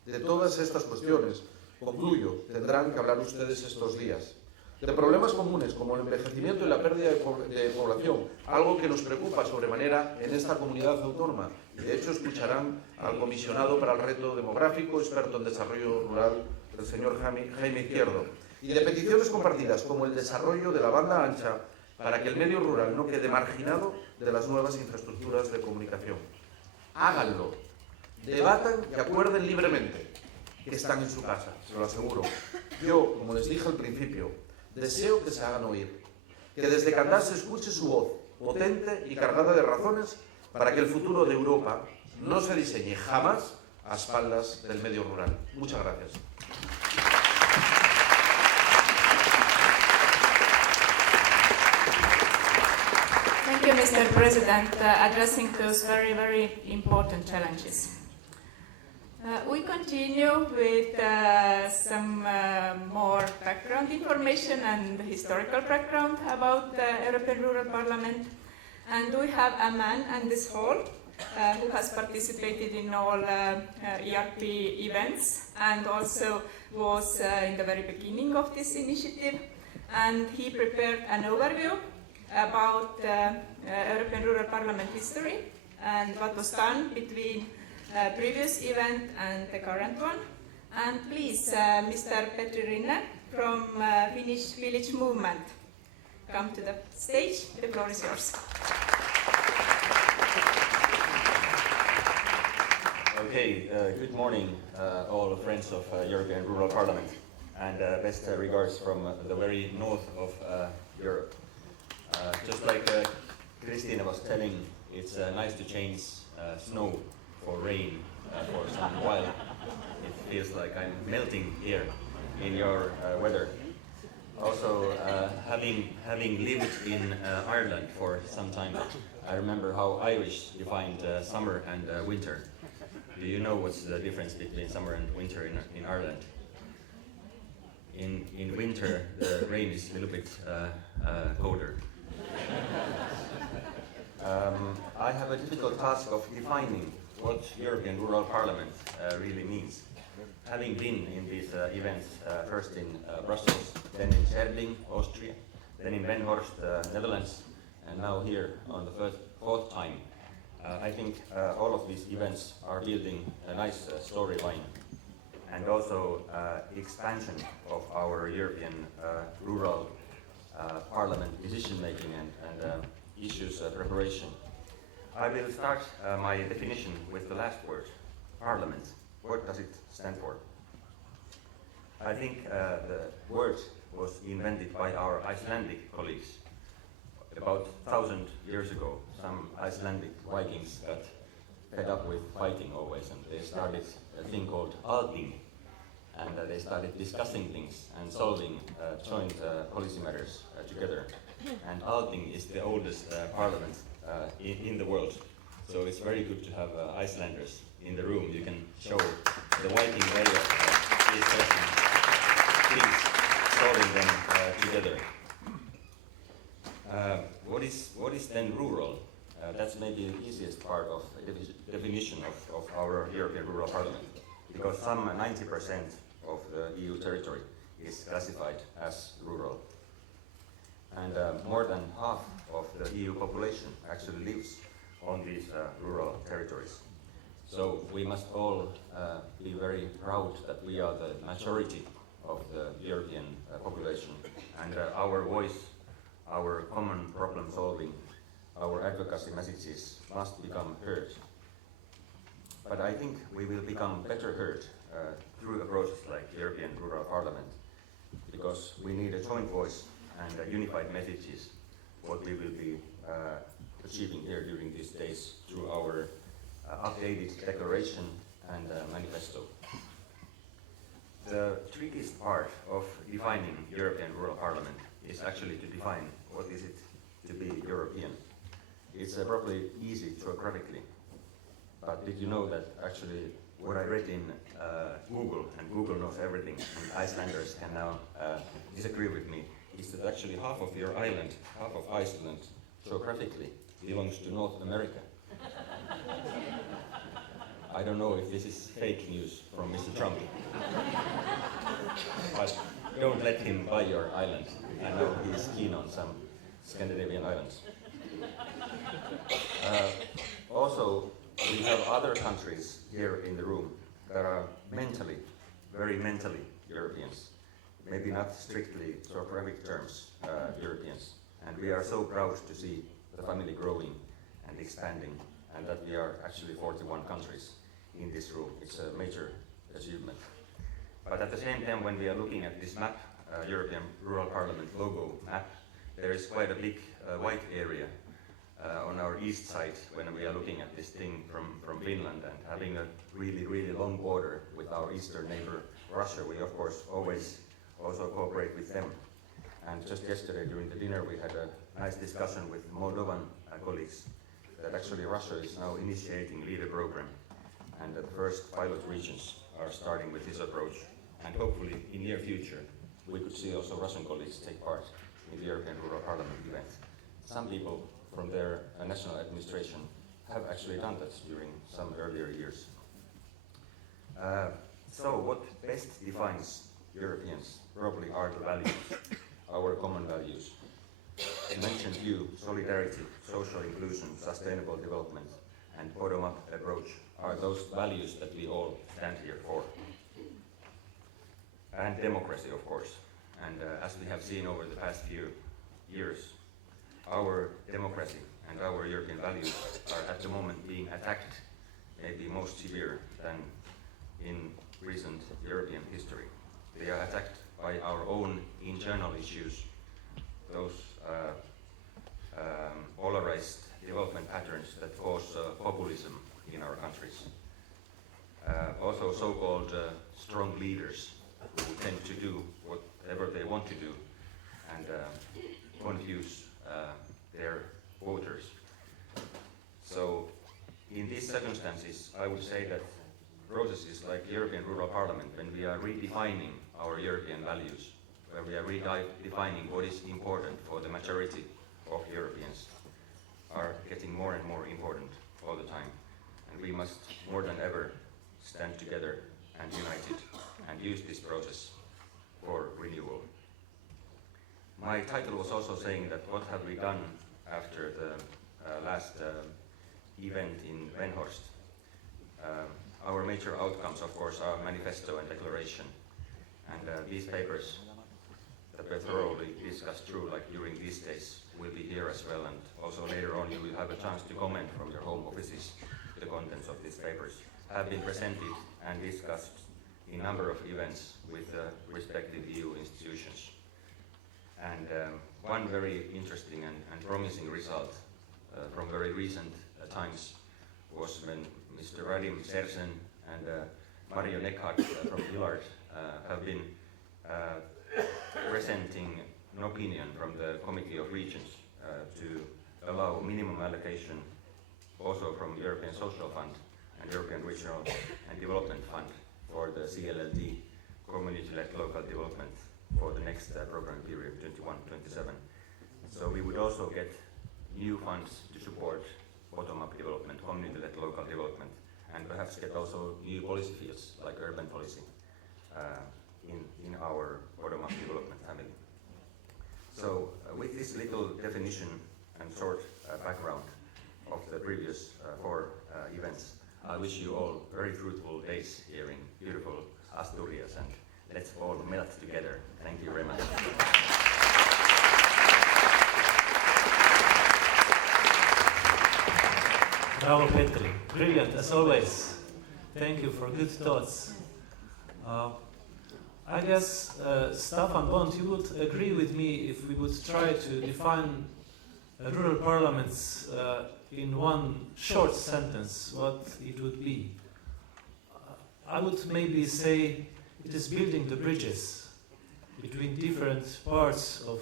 De todas estas cuestiones, concluyo, tendrán que hablar ustedes estos días. De problemas comunes como el envejecimiento y la pérdida de población, algo que nos preocupa sobremanera en esta comunidad autónoma. De hecho, escucharán al comisionado para el reto demográfico, experto en desarrollo rural, el señor Jaime Izquierdo. Y de peticiones compartidas como el desarrollo de la banda ancha para que el medio rural no quede marginado de las nuevas infraestructuras de comunicación. Háganlo, debatan y acuerden libremente. que están en su casa, se lo aseguro. Yo, como les dije al principio, deseo que se hagan oír, que desde Candás se escuche su voz, potente y cargada de razones, para que el futuro de Europa no se diseñe jamás a espaldas del medio rural. Muchas gracias. Thank you, Mr. President, addressing those very, very important challenges. We continue with some more background information and historical background about the European Rural Parliament. And we have a man in this hall who has participated in all ERP events and also was in the very beginning of this initiative. And he prepared an overview about European Rural Parliament history and what was done between previous event and the current one. And please, Mr. Petri Rinne from Finnish Village Movement, come to the stage. The floor is yours. Okay, good morning, all friends of European Rural Parliament, and best regards from the very north of Europe. Just like Christina was telling, it's nice to change snow for rain for some while. It feels like I'm melting here in your weather. Also, having lived in Ireland for some time, I remember how Irish defined summer and winter. Do you know what's the difference between summer and winter in Ireland? In winter, the rain is a little bit colder. I have a difficult task of defining what European Rural Parliament really means. Having been in these events, first in Brussels, then in Scherding, Austria, then in Ben Horst, Netherlands, and now here on the fourth time, I think all of these events are building a nice storyline and also expansion of our European rural parliament decision-making and issues preparation. I will start my definition with the last word, parliament. What does it stand for? I think the word was invented by our Icelandic colleagues about 1,000 years ago. Some Icelandic Vikings got fed up with fighting always, and they started a thing called Althing, and they started discussing things and solving joint policy matters together. And Althing is the oldest parliament in the world, so it's very good to have Icelanders in the room. You can show the Viking way of discussing things, solving them together. What is then rural? That's maybe the easiest part of the definition of our European Rural Parliament, because some 90% of the EU territory is classified as rural. And more than half of the EU population actually lives on these rural territories. So we must all be very proud that we are the majority of the European population, and our voice, our common problem solving, our advocacy messages must become heard. But I think we will become better heard through a process like European Rural Parliament, because we need a joint voice and unified messages, what we will be achieving here during these days through our updated declaration and manifesto. The trickiest part of defining European Rural Parliament is actually to define what is it to be European. It's probably easy geographically, but did you know that actually what I read in Google, and Google knows everything, and Icelanders can now disagree with me, is that actually half of your island, half of Iceland, geographically belongs to North America. I don't know if this is fake news from Mr. Trump, but don't let him buy your island. I know he's keen on some Scandinavian islands. Also, we have other countries here in the room that are mentally, very mentally Europeans. Maybe not strictly geographic terms Europeans. And we are so proud to see the family growing and expanding, and that we are actually 41 countries in this room. It's a major achievement. But at the same time, when we are looking at this map, European Rural Parliament logo map, there is quite a big white area on our east side when we are looking at this thing from Finland, and having a really, really long border with our eastern neighbor Russia, we of course always also cooperate with them. And just yesterday during the dinner we had a nice discussion with Moldovan colleagues that actually Russia is now initiating LEADER program, and that the first pilot regions are starting with this approach. And hopefully in near future we could see also Russian colleagues take part in the European Rural Parliament event. Some people from their national administration have actually done that during some earlier years. So what best defines Europeans probably are the values, our common values. I mentioned you, solidarity, social inclusion, sustainable development, and bottom-up approach are those values that we all stand here for. And democracy, of course. And as we have seen over the past few years, our democracy and our European values are at the moment being attacked, maybe most severe than in recent European history. They are attacked by our own internal issues, those polarized development patterns that cause populism in our countries. Also so-called strong leaders who tend to do whatever they want to do and confuse their voters. So in these circumstances, I would say that processes like European Rural Parliament, when we are redefining our European values, where we are redefining what is important for the majority of Europeans, are getting more and more important all the time. And we must more than ever stand together and united and use this process for renewal. My title was also saying that what have we done after the last event in Venhorst. Our major outcomes, of course, are manifesto and declaration. And these papers that were thoroughly discussed through, like during these days, will be here as well. And also later on, you will have a chance to comment from your home offices the contents of these papers. Have been presented and discussed in a number of events with respective EU institutions. And one very interesting and promising result from very recent times was when Mr. Radim Sersen and Mario Neckhardt from Gillard have been presenting an opinion from the Committee of Regions to allow minimum allocation also from European Social Fund and European Regional and Development Fund for the CLLD, Community-Led Local Development, for the next program period, 21-27. So we would also get new funds to support bottom-up development, community-led local development, and perhaps get also new policy fields like urban policy in our bottom-up development family. So with this little definition and short background of the previous four events, I wish you all very fruitful days here in beautiful Asturias, and let's all melt together. Thank you very much. Bravo, Petri. Brilliant, as always. Thank you for good thoughts. I guess, Staffan Bond, you would agree with me if we would try to define rural parliaments in one short sentence, what it would be. I would maybe say it is building the bridges between different parts of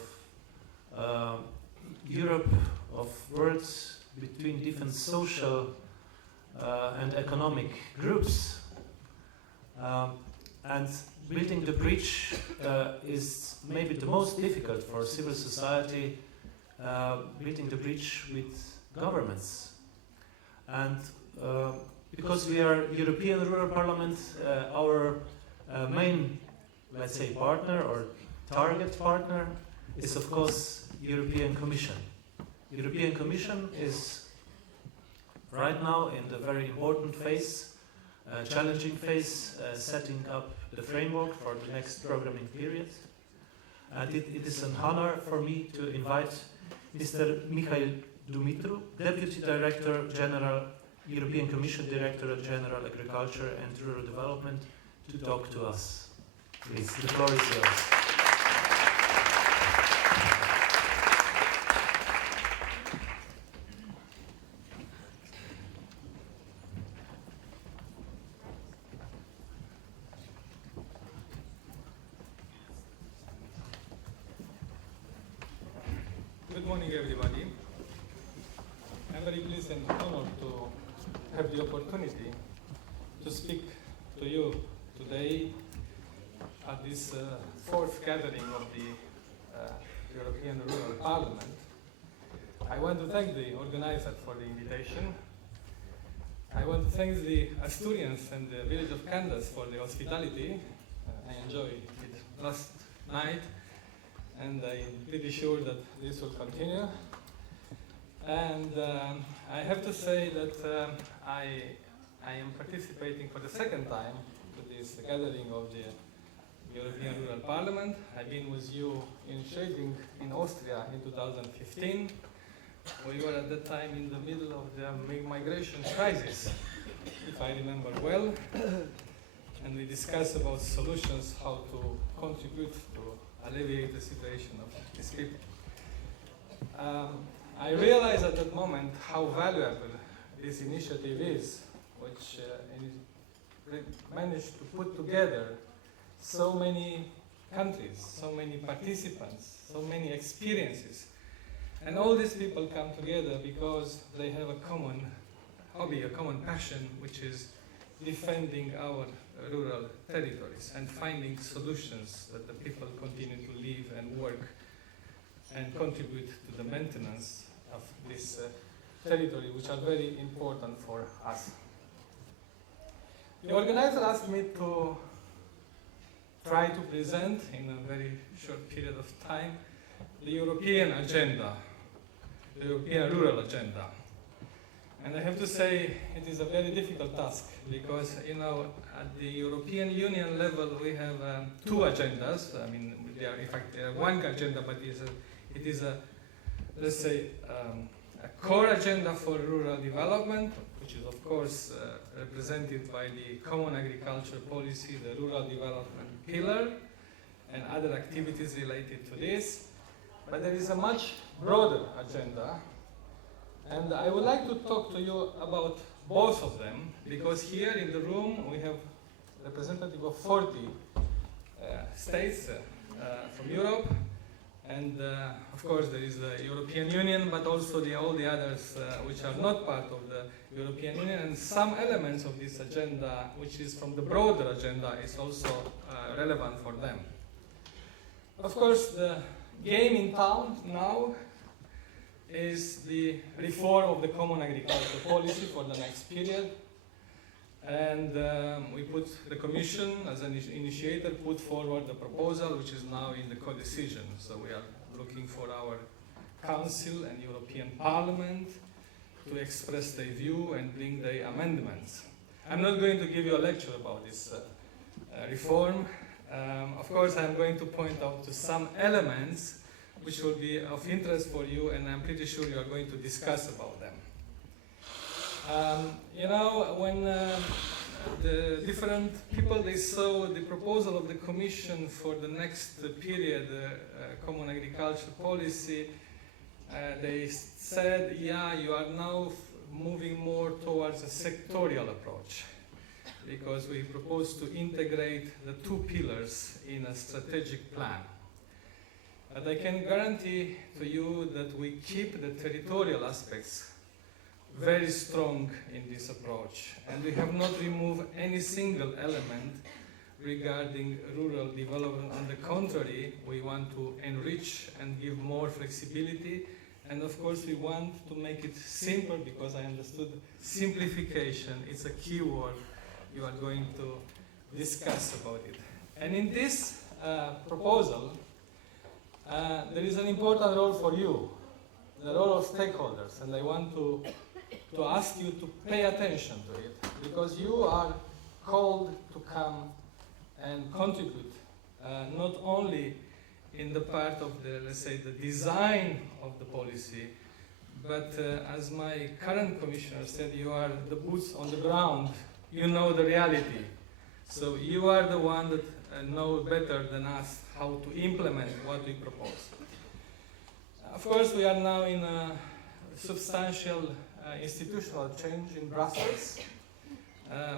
Europe, of worlds, between different social and economic groups. And building the bridge is maybe the most difficult for civil society, building the bridge with governments. And because we are European Rural Parliament, our main, let's say, partner or target partner is, of course, European Commission. European Commission is right now in the very important phase, challenging phase, setting up the framework for the next programming period. And it is an honor for me to invite Mr. Mikhail Dumitru, Deputy Director General, European Commission Directorate General Agriculture and Rural Development, to talk to us. Please, the floor is yours. Good morning, everybody. I'm very pleased and honored to have the opportunity to speak to you today at this fourth gathering of the European Rural Parliament. I want to thank the organizer for the invitation. I want to thank the Asturians and the village of Candas for the hospitality. I enjoyed it last night, and I'm pretty sure that this will continue. And I have to say that I am participating for the second time to this gathering of the European Rural Parliament. I've been with you in Schädling in Austria in 2015. We were at that time in the middle of the migration crisis, if I remember well. And we discussed about solutions, how to contribute to alleviate the situation of these people. I realized at that moment how valuable this initiative is, which managed to put together so many countries, so many participants, so many experiences. And all these people come together because they have a common hobby, a common passion, which is defending our rural territories and finding solutions that the people continue to live and work and contribute to the maintenance of this territory, which are very important for us. The organizer asked me to try to present in a very short period of time the European agenda, the European rural agenda. And I have to say it is a very difficult task because, you know, at the European Union level we have two agendas. I mean, they are, in fact, one agenda, but it is a, let's say, a core agenda for rural development, which is of course represented by the Common Agriculture Policy, the Rural Development Pillar, and other activities related to this. But there is a much broader agenda, and I would like to talk to you about both of them, because here in the room we have representatives of 40 states from Europe, and of course there is the European Union, but also all the others which are not part of the European Union, and some elements of this agenda, which is from the broader agenda, is also relevant for them. Of course, the game in town now is the reform of the Common Agricultural Policy for the next period. And the Commission, as an initiator, put forward the proposal, which is now in the co-decision. So we are looking for our Council and European Parliament to express their view and bring their amendments. I'm not going to give you a lecture about this reform. Of course, I'm going to point out to some elements which will be of interest for you, and I'm pretty sure you are going to discuss about them. You know, when the different people, they saw the proposal of the Commission for the next period, Common Agriculture Policy, they said, yeah, you are now moving more towards a sectorial approach, because we propose to integrate the two pillars in a strategic plan. But I can guarantee to you that we keep the territorial aspects very strong in this approach, and we have not removed any single element regarding rural development. On the contrary, we want to enrich and give more flexibility, and of course we want to make it simple, because I understood simplification is a key word you are going to discuss about it. And in this proposal, there is an important role for you, the role of stakeholders, and I want to ask you to pay attention to it, because you are called to come and contribute, not only in the part of the, let's say, the design of the policy, but as my current commissioner said, you are the boots on the ground, you know the reality. So you are the one that know better than us how to implement what we propose. Of course, we are now in a substantial institutional change in Brussels.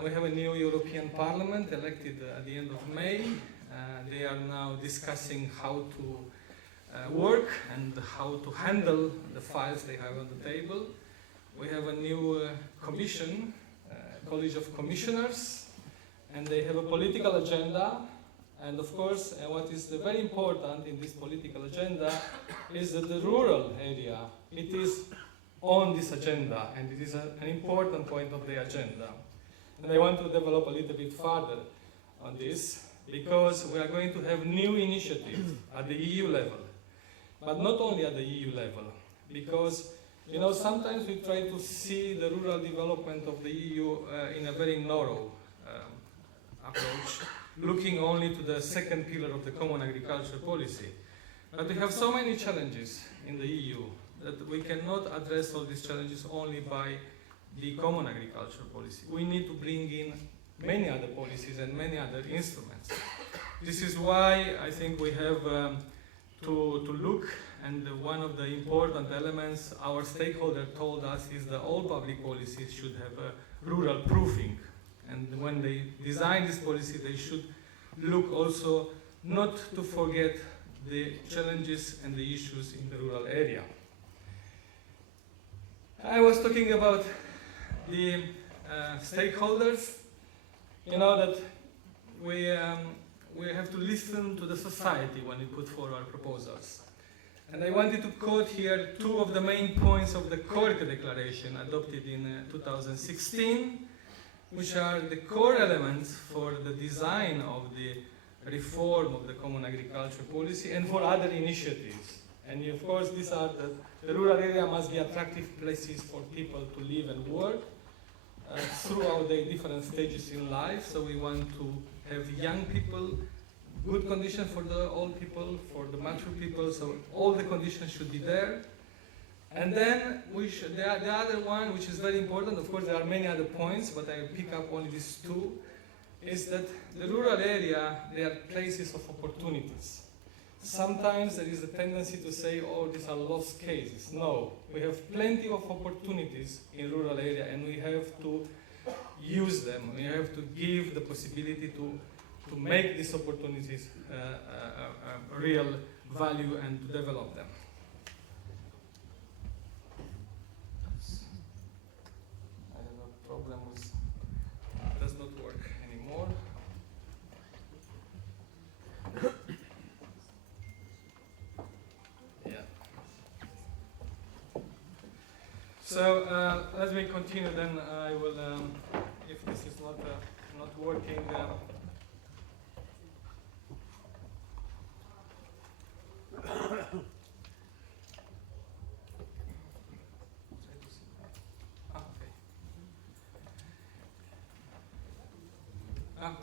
We have a new European Parliament elected at the end of May. They are now discussing how to work and how to handle the files they have on the table. We have a new commission, College of Commissioners, and they have a political agenda. And of course, what is very important in this political agenda is that the rural area, it is on this agenda, and it is an important point of the agenda. And I want to develop a little bit further on this, because we are going to have new initiatives at the EU level, but not only at the EU level, because sometimes we try to see the rural development of the EU in a very narrow approach, looking only to the second pillar of the common agriculture policy. But we have so many challenges in the EU that we cannot address all these challenges only by the common agriculture policy. We need to bring in many other policies and many other instruments. This is why I think we have to look, and one of the important elements our stakeholder told us is that all public policies should have a rural proofing. And when they design this policy, they should look also not to forget the challenges and the issues in the rural area. I was talking about the stakeholders. You know that we have to listen to the society when we put forward proposals. And I wanted to quote here two of the main points of the Cork Declaration adopted in 2016, which are the core elements for the design of the reform of the common agriculture policy and for other initiatives. And of course, these are the rural area must be attractive places for people to live and work throughout their different stages in life. So we want to have young people, good conditions for the old people, for the mature people, so all the conditions should be there. And then the other one, which is very important, of course there are many other points, but I pick up only these two, is that the rural area, they are places of opportunities. Sometimes there is a tendency to say, oh, these are lost cases. No, we have plenty of opportunities in rural area, and we have to use them. We have to give the possibility to make these opportunities a real value and to develop them. I have a problem with, it does not work anymore. Yeah. So let me continue then. I will, if this is not working,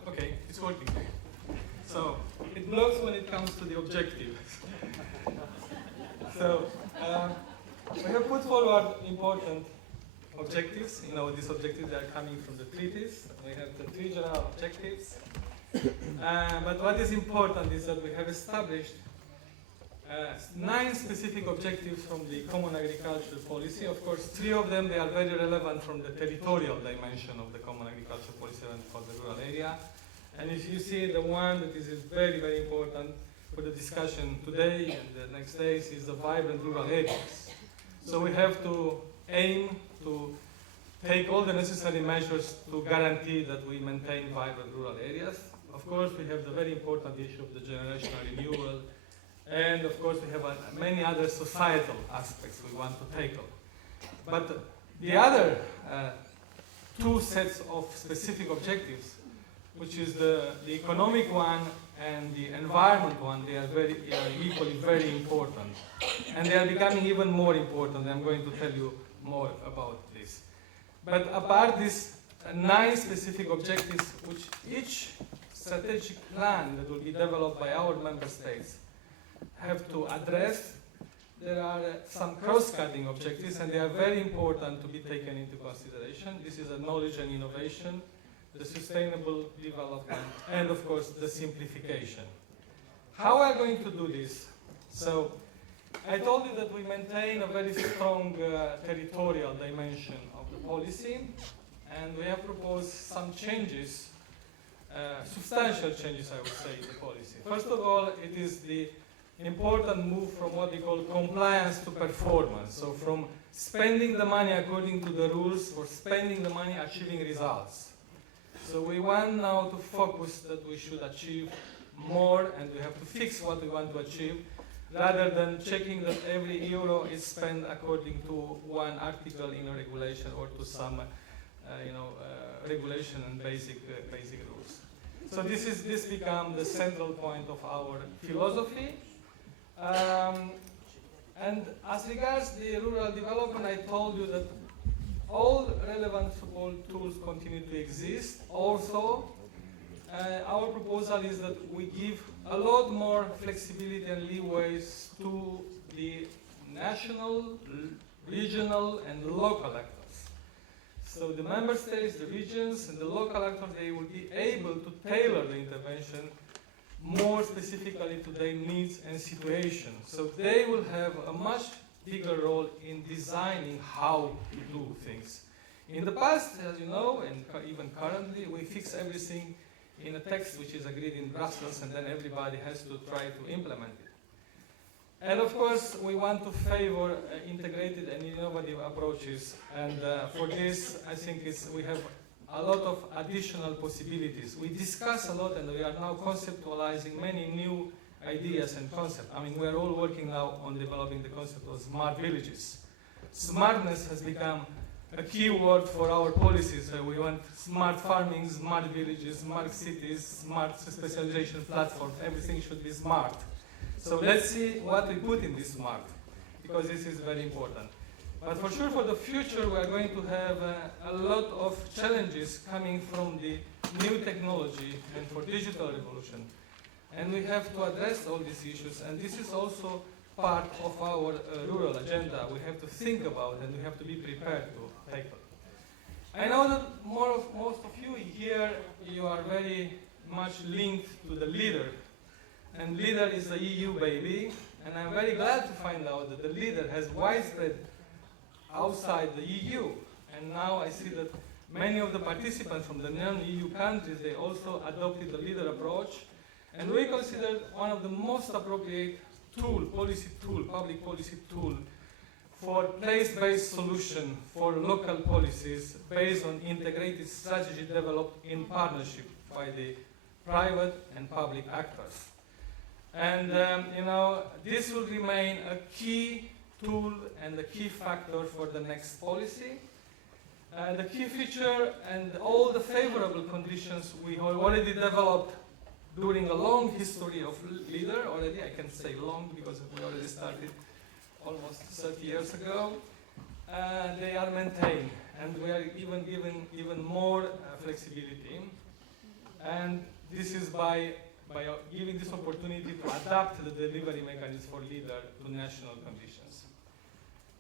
okay, it's working. So it blocks when it comes to the objectives. So we have put forward important objectives. These objectives are coming from the treaties. We have the 3 general objectives. But what is important is that we have established 9 specific objectives from the common agricultural policy. Of course, 3 of them, they are very relevant from the territorial dimension of the common agricultural policy and for the rural area. And if you see the one that is very, very important for the discussion today and the next days is the vibrant rural areas. So we have to aim to take all the necessary measures to guarantee that we maintain vibrant rural areas. Of course, we have the very important issue of the generational renewal. And of course, we have many other societal aspects we want to tackle. But the other 2 sets of specific objectives, which is the economic one and the environment one, they are equally very important. And they are becoming even more important. I'm going to tell you more about this. But apart these 9 specific objectives, which each strategic plan that will be developed by our member states have to address, there are some cross-cutting objectives, and they are very important to be taken into consideration. This is a knowledge and innovation, the sustainable development, and of course the simplification. How are we going to do this? So I told you that we maintain a very strong territorial dimension of the policy, and we have proposed some changes, substantial changes I would say in the policy. First of all, it is the important move from what we call compliance to performance. So from spending the money according to the rules for spending the money achieving results. So we want now to focus that we should achieve more and we have to fix what we want to achieve rather than checking that every euro is spent according to one article in a regulation or to some regulation and basic rules. So this become the central point of our philosophy. And as regards the rural development, I told you that all relevant support tools continue to exist. Also, our proposal is that we give a lot more flexibility and leeways to the national, regional, and local actors. So the member states, the regions, and the local actors, they will be able to tailor the intervention more specifically to their needs and situation. So they will have a much bigger role in designing how to do things. In the past, as you know, and even currently, we fix everything in a text which is agreed in Brussels, and then everybody has to try to implement it. And of course, we want to favor integrated and innovative approaches, and for this, I think we have a lot of additional possibilities. We discuss a lot, and we are now conceptualizing many new ideas and concepts. I mean, we are all working now on developing the concept of smart villages. Smartness has become a key word for our policies. We want smart farming, smart villages, smart cities, smart specialization platforms. Everything should be smart. So let's see what we put in this smart, because this is very important. But for sure, for the future, we are going to have a lot of challenges coming from the new technology and for digital revolution. And we have to address all these issues, and this is also part of our rural agenda. We have to think about and we have to be prepared to tackle. I know that most of you here, you are very much linked to the leader. And leader is the EU baby, and I'm very glad to find out that the leader has widespread outside the EU. And now I see that many of the participants from the non-EU countries, they also adopted the leader approach. And we consider one of the most appropriate public policy tool for place-based solution for local policies based on integrated strategy developed in partnership by the private and public actors. And this will remain a key tool and a key factor for the next policy. The key feature and all the favorable conditions we have already developed during a long history of leader already. I can say long because we already started almost 30 years ago. They are maintained, and we are even given even more flexibility. And this is by giving this opportunity to adapt the delivery mechanism for leader to national conditions.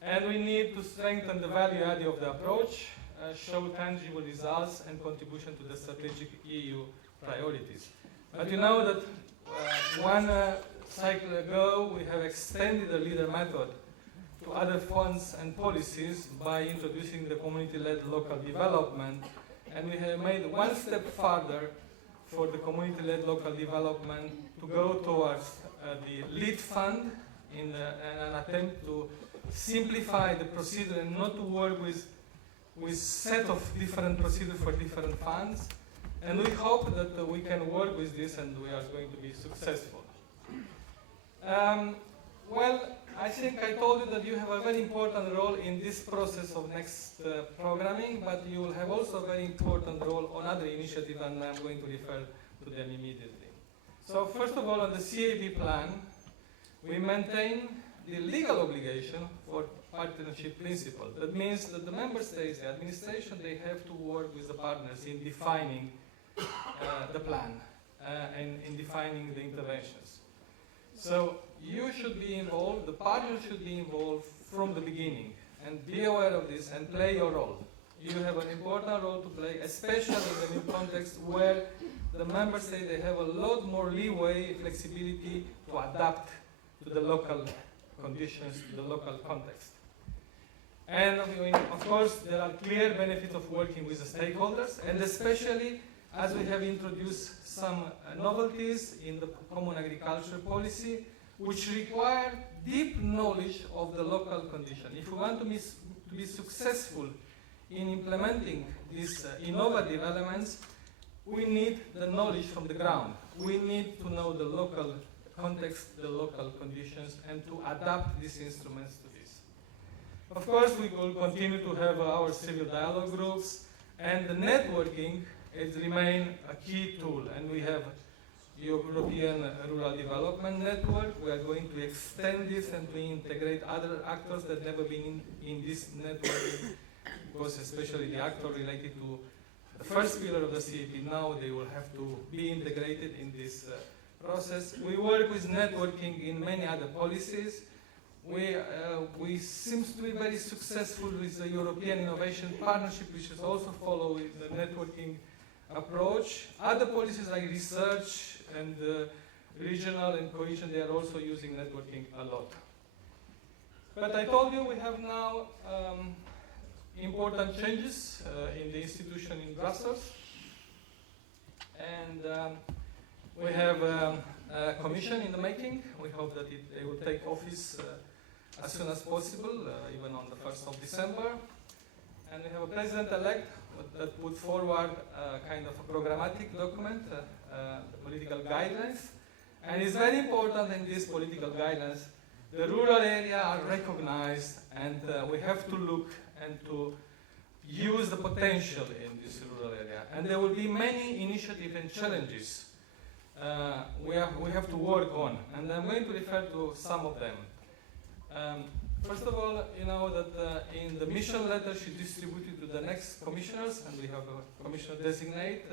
And we need to strengthen the value added of the approach, show tangible results and contribution to the strategic EU priorities. But you know that one cycle ago we have extended the leader method to other funds and policies by introducing the community-led local development, and we have made one step further for the community-led local development to go towards the lead fund in an attempt to simplify the procedure and not to work with set of different procedures for different funds. And we hope that we can work with this and we are going to be successful. Well, I think I told you that you have a very important role in this process of next programming, but you will have also a very important role on other initiatives, and I'm going to refer to them immediately. So first of all, on the CAP plan, we maintain the legal obligation for partnership principle. That means that the member states, the administration, they have to work with the partners in defining the plan and in defining the interventions. So you should be involved, the partners should be involved from the beginning, and be aware of this and play your role. you have an important role to play, especially in the new context where the member states they have a lot more leeway, flexibility to adapt to the local conditions, to the local context. And of course, there are clear benefits of working with the stakeholders, and especially as we have introduced some novelties in the common agriculture policy, which require deep knowledge of the local condition. If we want to be successful in implementing these innovative elements, we need the knowledge from the ground. We need to know the local context, the local conditions, and to adapt these instruments to this. Of course, we will continue to have our civil dialogue groups, and the networking it remains a key tool. And we have European Rural Development Network. We are going to extend this and to integrate other actors that never been in this network, because especially the actor related to the first pillar of the CAP, now they will have to be integrated in this process. We work with networking in many other policies. We seem to be very successful with the European Innovation Partnership, which is also following the networking approach. Other policies like research and regional and cohesion, they are also using networking a lot. But I told you we have now important changes in the institution in Brussels. And we have a commission in the making. We hope that they will take office as soon as possible, even on the 1st of December. And we have a president-elect that put forward a kind of a programmatic document, the political guidelines. And it's very important in these political guidelines, the rural area are recognized, and we have to look and to use the potential in this rural area. And there will be many initiatives and challenges we have to work on, and I'm going to refer to some of them. First of all, you know that in the mission letter she distributed to the next commissioners, and we have a commissioner designate,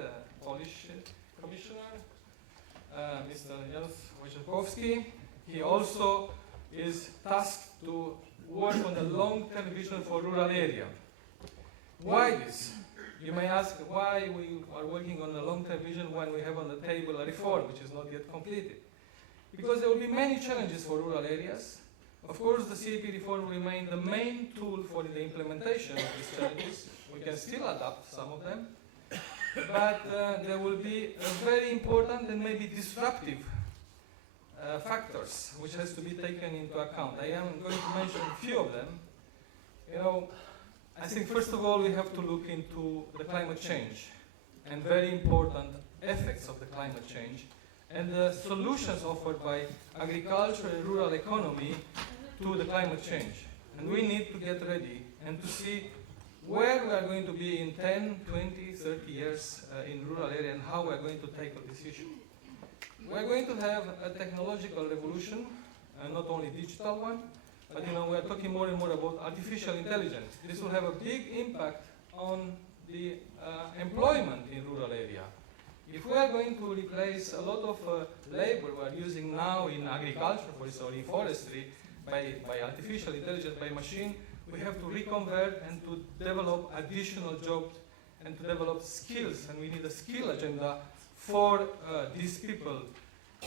Polish commissioner, Mr. Janusz Wojciechowski. He also is tasked to work on the long-term vision for rural area. Why this? You may ask why we are working on a long-term vision when we have on the table a reform which is not yet completed. Because there will be many challenges for rural areas. Of course, the CAP reform will remain the main tool for the implementation of these challenges. We can still adapt some of them. But there will be very important and maybe disruptive factors which has to be taken into account. I am going to mention a few of them. You know, I think first of all we have to look into the climate change and very important effects of the climate change and the solutions offered by agriculture and rural economy to the climate change. And we need to get ready and to see where we are going to be in 10, 20, 30 years in rural area and how we are going to tackle this issue. We are going to have a technological revolution, not only digital one, but you know, we are talking more and more about artificial intelligence. This will have a big impact on the employment in rural area. If we are going to replace a lot of labor we are using now in agriculture, for instance, or in forestry, by artificial intelligence, by machine, we have to reconvert and to develop additional jobs and to develop skills. And we need a skill agenda for these people.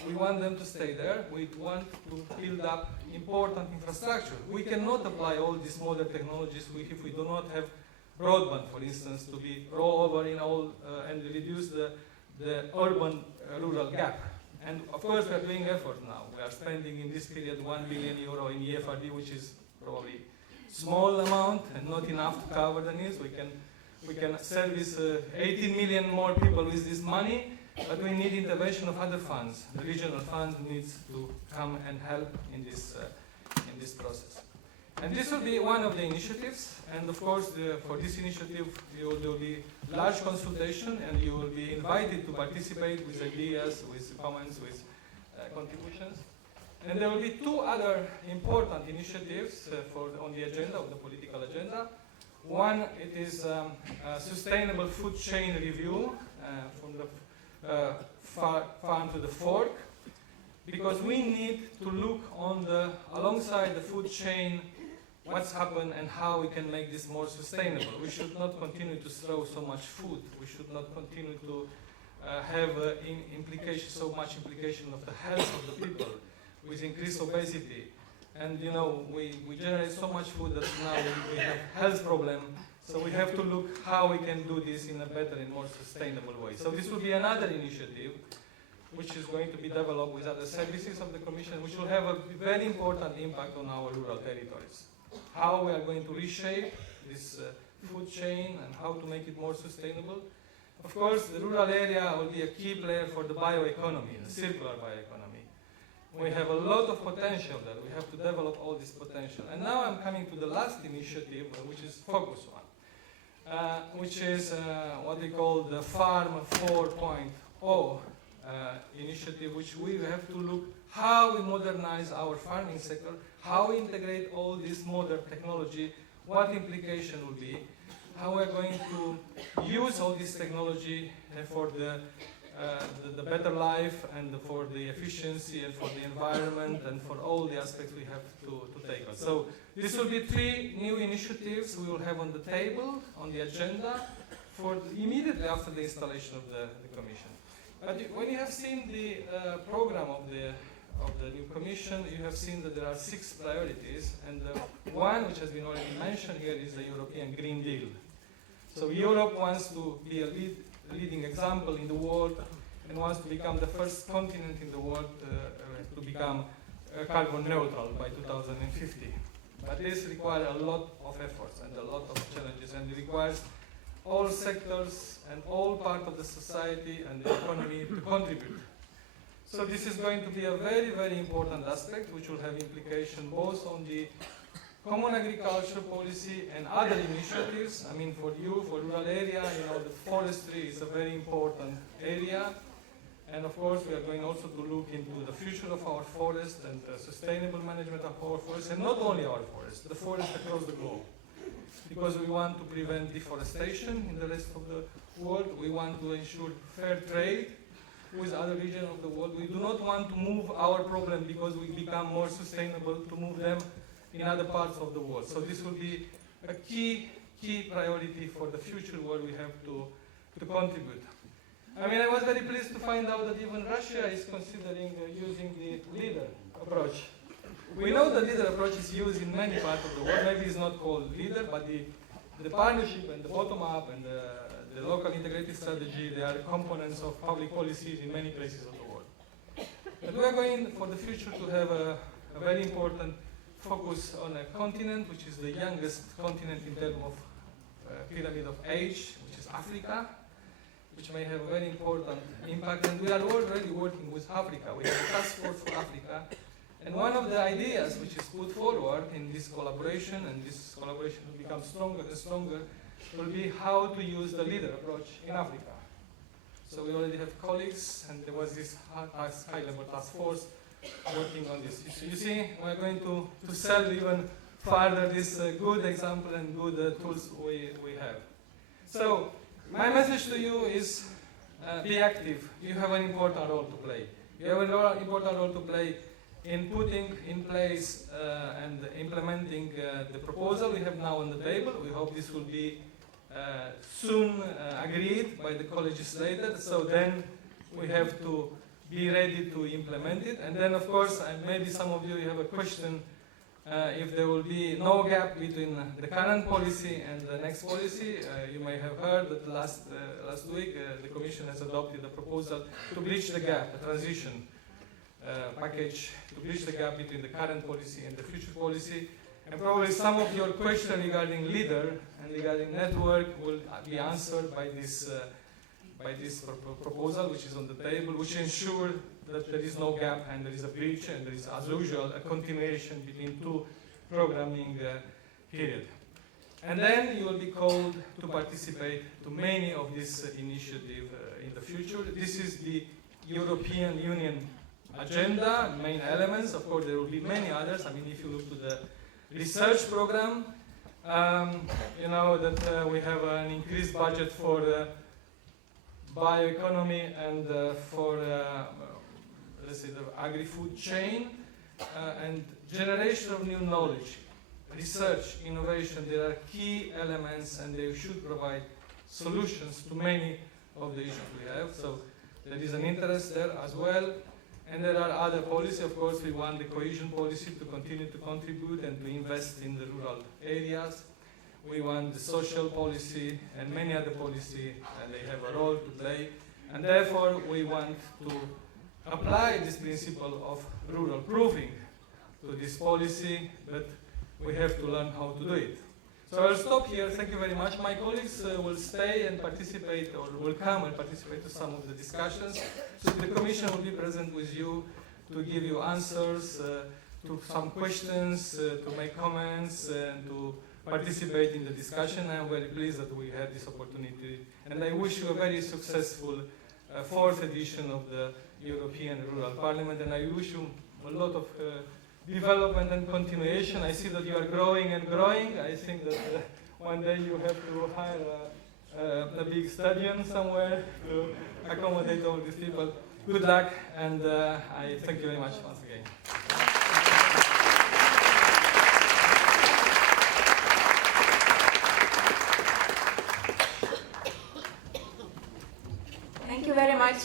We want them to stay there. We want to build up important infrastructure. We cannot apply all these modern technologies if we do not have broadband, for instance, to be rolled over in all and reduce the urban-rural gap. And of course, we are doing effort now. We are spending in this period €1 billion in EFRD, which is probably small amount and not enough to cover the needs. We can service 18 million more people with this money, but we need intervention of other funds. The regional fund needs to come and help in this process. And this will be one of the initiatives. And of course, for this initiative, there will be large consultation, and you will be invited to participate with ideas, with comments, with contributions. And there will be two other important initiatives on the agenda, of the political agenda. One, it is a sustainable food chain review from the farm to the fork, because we need to look alongside the food chain what's happened and how we can make this more sustainable. We should not continue to throw so much food. We should not continue to have so much implication of the health of the people with increased obesity. And you know, we generate so much food that now we have health problem. So we have to look how we can do this in a better and more sustainable way. So this will be another initiative which is going to be developed with other services of the Commission, which will have a very important impact on our rural territories. How we are going to reshape this food chain and how to make it more sustainable. Of course, the rural area will be a key player for the bioeconomy, the circular bioeconomy. We have a lot of potential there. We have to develop all this potential. And now I'm coming to the last initiative, which is Focus One, which is what we call the Farm 4.0 initiative, which we have to look how we modernize our farming sector, how we integrate all this modern technology, what implication will be, how we're going to use all this technology for the better life and for the efficiency and for the environment and for all the aspects we have to take on. So this will be 3 new initiatives we will have on the table, on the agenda, for immediately after the installation of the Commission. But when you have seen the program of the new Commission, you have seen that there are 6 priorities, and one which has been already mentioned here is the European Green Deal. So Europe wants to be a leading example in the world and wants to become the first continent in the world to become carbon neutral by 2050. But this requires a lot of efforts and a lot of challenges, and it requires all sectors and all parts of the society and the economy to contribute. So this is going to be a very, very important aspect which will have implication both on the common agriculture policy and other initiatives. I mean, for you, for rural area, you know, the forestry is a very important area. And of course, we are going also to look into the future of our forest and the sustainable management of our forests, and not only our forests, the forests across the globe. Because we want to prevent deforestation in the rest of the world. We want to ensure fair trade with other regions of the world. We do not want to move our problem because we become more sustainable to move them in other parts of the world. So this will be a key priority for the future where we have to contribute. I mean, I was very pleased to find out that even Russia is considering using the leader approach. We know the leader approach is used in many parts of the world. Maybe it's not called leader, but the partnership and the bottom-up and the local integrated strategy, they are components of public policies in many places of the world. But we are going for the future to have a very important focus on a continent which is the youngest continent in terms of pyramid of age, which is Africa, which may have a very important impact. And we are already working with Africa. We have a task force for Africa. And one of the ideas which is put forward in this collaboration, and this collaboration will become stronger and stronger, will be how to use the leader approach in Africa. So we already have colleagues, and there was this high-level task force working on this. You see, we're going to sell even further this good example and good tools we have. So my message to you is be active. You have an important role to play. You have an important role to play in putting in place and implementing the proposal we have now on the table. We hope this will be soon agreed by the co-legislators, so then we have to be ready to implement it. And then, of course, maybe some of you have a question if there will be no gap between the current policy and the next policy. You may have heard that last week the Commission has adopted a proposal to bridge the gap, a transition package to bridge the gap between the current policy and the future policy. And probably some of your questions regarding leader and regarding network will be answered by this proposal which is on the table, which ensures that there is no gap and there is a bridge and there is, as usual, a continuation between two programming periods. And then you will be called to participate to many of these initiatives in the future. This is the European Union agenda, main elements. Of course, there will be many others. I mean, if you look to the research program, you know that we have an increased budget for bioeconomy and for let's say the agri-food chain and generation of new knowledge. research, innovation, there are key elements and they should provide solutions to many of the issues we have. So there is an interest there as well. And there are other policies. Of course, we want the cohesion policy to continue to contribute and to invest in the rural areas. We want the social policy and many other policies, and they have a role to play. And therefore, we want to apply this principle of rural proofing to this policy, but we have to learn how to do it. So I'll stop here. Thank you very much. My colleagues will stay and participate, or will come and participate to some of the discussions. So the Commission will be present with you to give you answers to some questions, to make comments, and to participate in the discussion. I'm very pleased that we had this opportunity. And I wish you a very successful fourth edition of the European Rural Parliament. And I wish you a lot of development and continuation. I see that you are growing and growing. I think that one day you have to hire a big stadium somewhere to accommodate all these people. Good luck, and I thank you very much once again. Thank you very much,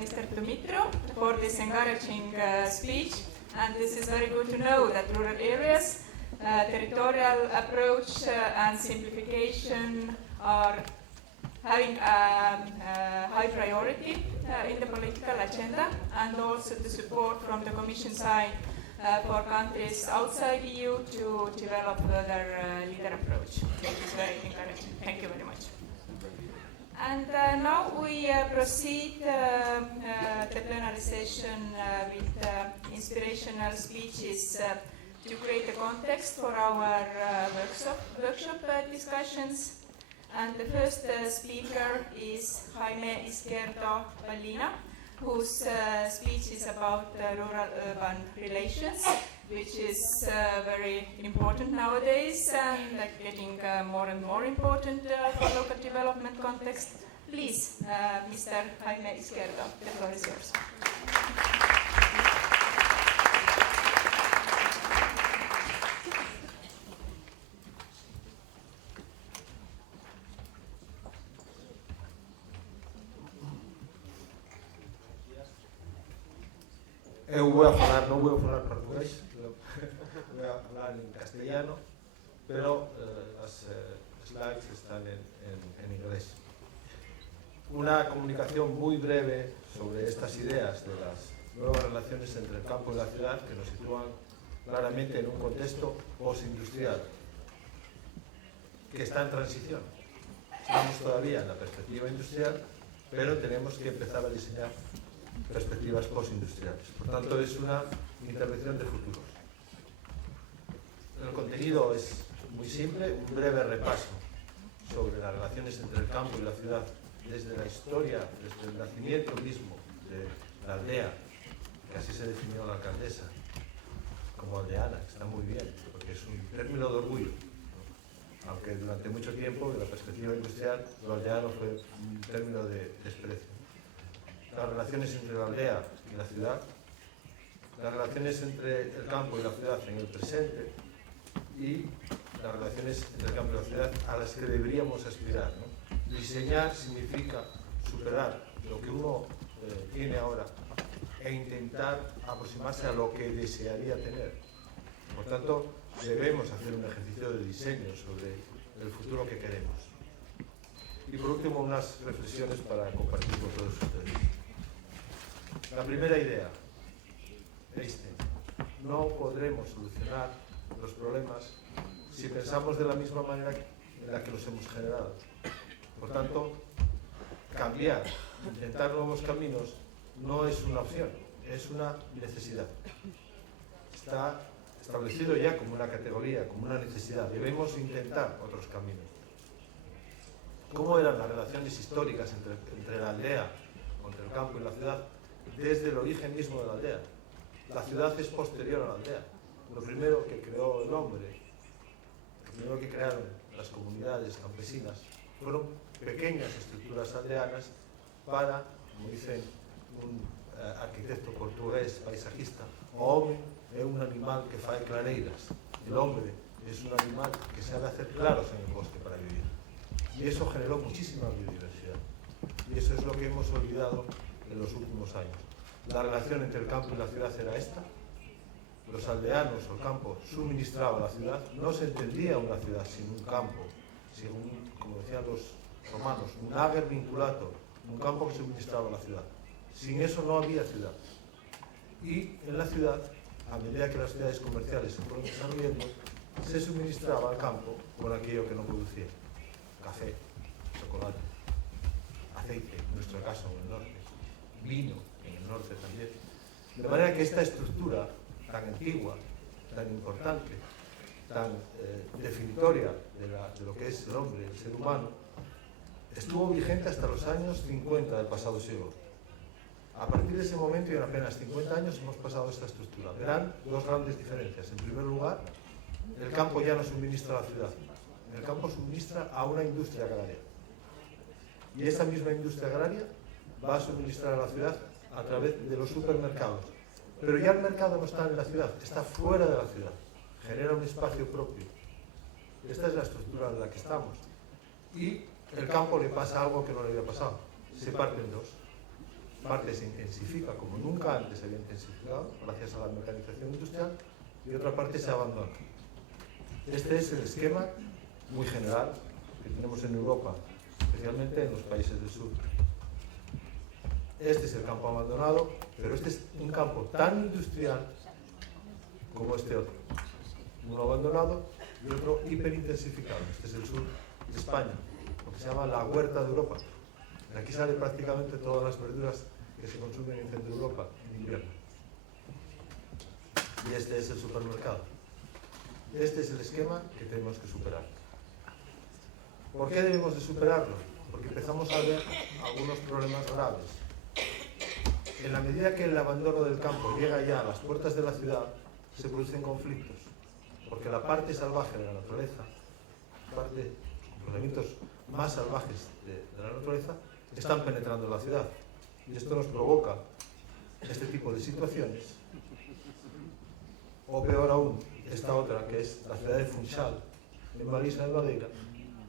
Mr. Dumitru, for this encouraging speech. And this is very good to know that rural areas, territorial approach and simplification are having a high priority in the political agenda, and also the support from the Commission side for countries outside EU to develop their leader approach. It is very encouraging. Thank you very much. And now we proceed the plenary session with inspirational speeches to create a context for our workshop discussions. And the first speaker is Jaime Izquierdo Vallina, whose speech is about rural-urban relations, which is very important nowadays and getting more and more important for local development context. Please, Mr. Jaime Izquierdo, the floor is yours. No voy a hablar portugués, voy a hablar en castellano, pero las slides están en inglés. Una comunicación muy breve sobre estas ideas de las nuevas relaciones entre el campo y la ciudad que nos sitúan claramente en un contexto postindustrial que está en transición. Estamos todavía en la perspectiva industrial, pero tenemos que empezar a diseñar perspectivas postindustriales. Por tanto, es una intervención de futuros. El contenido es muy simple, un breve repaso sobre las relaciones entre el campo y la ciudad desde la historia, desde el nacimiento mismo de la aldea, que así se definió la alcaldesa, como aldeana, que está muy bien, porque es un término de orgullo, ¿no? Aunque durante mucho tiempo, en la perspectiva industrial, lo aldeano fue un término de desprecio. Las relaciones entre la aldea y la ciudad, las relaciones entre el campo y la ciudad en el presente y las relaciones entre el campo y la ciudad a las que deberíamos aspirar, ¿no? Diseñar significa superar lo que uno tiene ahora e intentar aproximarse a lo que desearía tener. Por tanto, debemos hacer un ejercicio de diseño sobre el futuro que queremos. Y por último, unas reflexiones para compartir con todos ustedes. La primera idea, Einstein: no podremos solucionar los problemas si pensamos de la misma manera en la que los hemos generado. Por tanto, cambiar, intentar nuevos caminos no es una opción, es una necesidad. Está establecido ya como una categoría, como una necesidad. Debemos intentar otros caminos. ¿Cómo eran las relaciones históricas entre la aldea, entre el campo y la ciudad? Desde el origen mismo de la aldea. La ciudad es posterior a la aldea. Lo primero que creó el hombre, lo primero que crearon las comunidades campesinas, fueron pequeñas estructuras aldeanas para, como dice un arquitecto portugués paisajista, o hombre é un animal que fai clareiras. El hombre es un animal que sabe hacer claros en el bosque para vivir. Y eso generó muchísima biodiversidad. Y eso es lo que hemos olvidado en los últimos años. La relación entre el campo y la ciudad era esta. Los aldeanos o el campo suministraba a la ciudad. No se entendía una ciudad sin un campo, sin un, como decían los romanos, un ager vinculator, un campo que suministraba a la ciudad. Sin eso no había ciudad. Y en la ciudad, a medida que las ciudades comerciales se fueron desarrollando, se suministraba al campo con aquello que no producía. Café, chocolate, aceite, en nuestro caso en el norte, vino en el norte también. De manera que esta estructura tan antigua, tan importante, tan definitoria de lo que es el hombre, el ser humano, estuvo vigente hasta los años 50 del pasado siglo. A partir de ese momento y en apenas 50 años hemos pasado a esta estructura. Verán dos grandes diferencias. En primer lugar, el campo ya no suministra a la ciudad. El campo suministra a una industria agraria. Y esa misma industria agraria va a suministrar a la ciudad a través de los supermercados. Pero ya el mercado no está en la ciudad, está fuera de la ciudad. Genera un espacio propio. Esta es la estructura en la que estamos. Y el campo le pasa algo que no le había pasado. Se parte en dos. Parte se intensifica como nunca antes se había intensificado, gracias a la mecanización industrial, y otra parte se abandona. Este es el esquema muy general que tenemos en Europa, especialmente en los países del sur. Este es el campo abandonado, pero este es un campo tan industrial como este otro. Uno abandonado y otro hiperintensificado. Este es el sur de España, lo que se llama la huerta de Europa. De aquí sale prácticamente todas las verduras que se consumen en Centro Europa en invierno. Y este es el supermercado. Este es el esquema que tenemos que superar. ¿Por qué debemos de superarlo? Porque empezamos a ver algunos problemas graves. En la medida que el abandono del campo llega ya a las puertas de la ciudad, se producen conflictos. Porque la parte salvaje de la naturaleza, los comportamientos más salvajes de la naturaleza, están penetrando en la ciudad. Y esto nos provoca este tipo de situaciones. O peor aún, esta otra, que es la ciudad de Funchal, en Marisa de Madeira,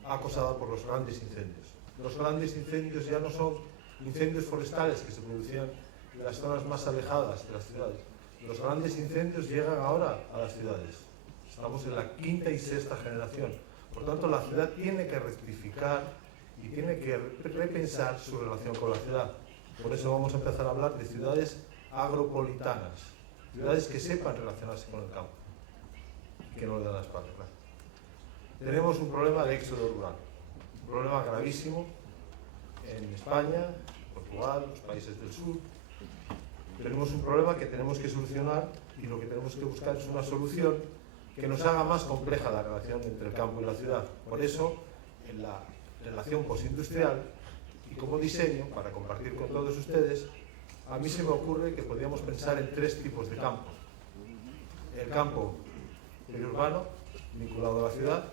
acosada por los grandes incendios. Los grandes incendios ya no son incendios forestales que se producían en las zonas más alejadas de las ciudades. Los grandes incendios llegan ahora a las ciudades. Estamos en la quinta y sexta generación. Por tanto, la ciudad tiene que rectificar y tiene que repensar su relación con la ciudad. Por eso vamos a empezar a hablar de ciudades agropolitanas, ciudades que sepan relacionarse con el campo, que no le dan la espalda, claro. Tenemos un problema de éxodo rural, un problema gravísimo en España, Portugal, los países del sur. Tenemos un problema que tenemos que solucionar y lo que tenemos que buscar es una solución que nos haga más compleja la relación entre el campo y la ciudad. Por eso, en la relación postindustrial y como diseño, para compartir con todos ustedes, a mí se me ocurre que podríamos pensar en tres tipos de campo. El campo periurbano, vinculado a la ciudad,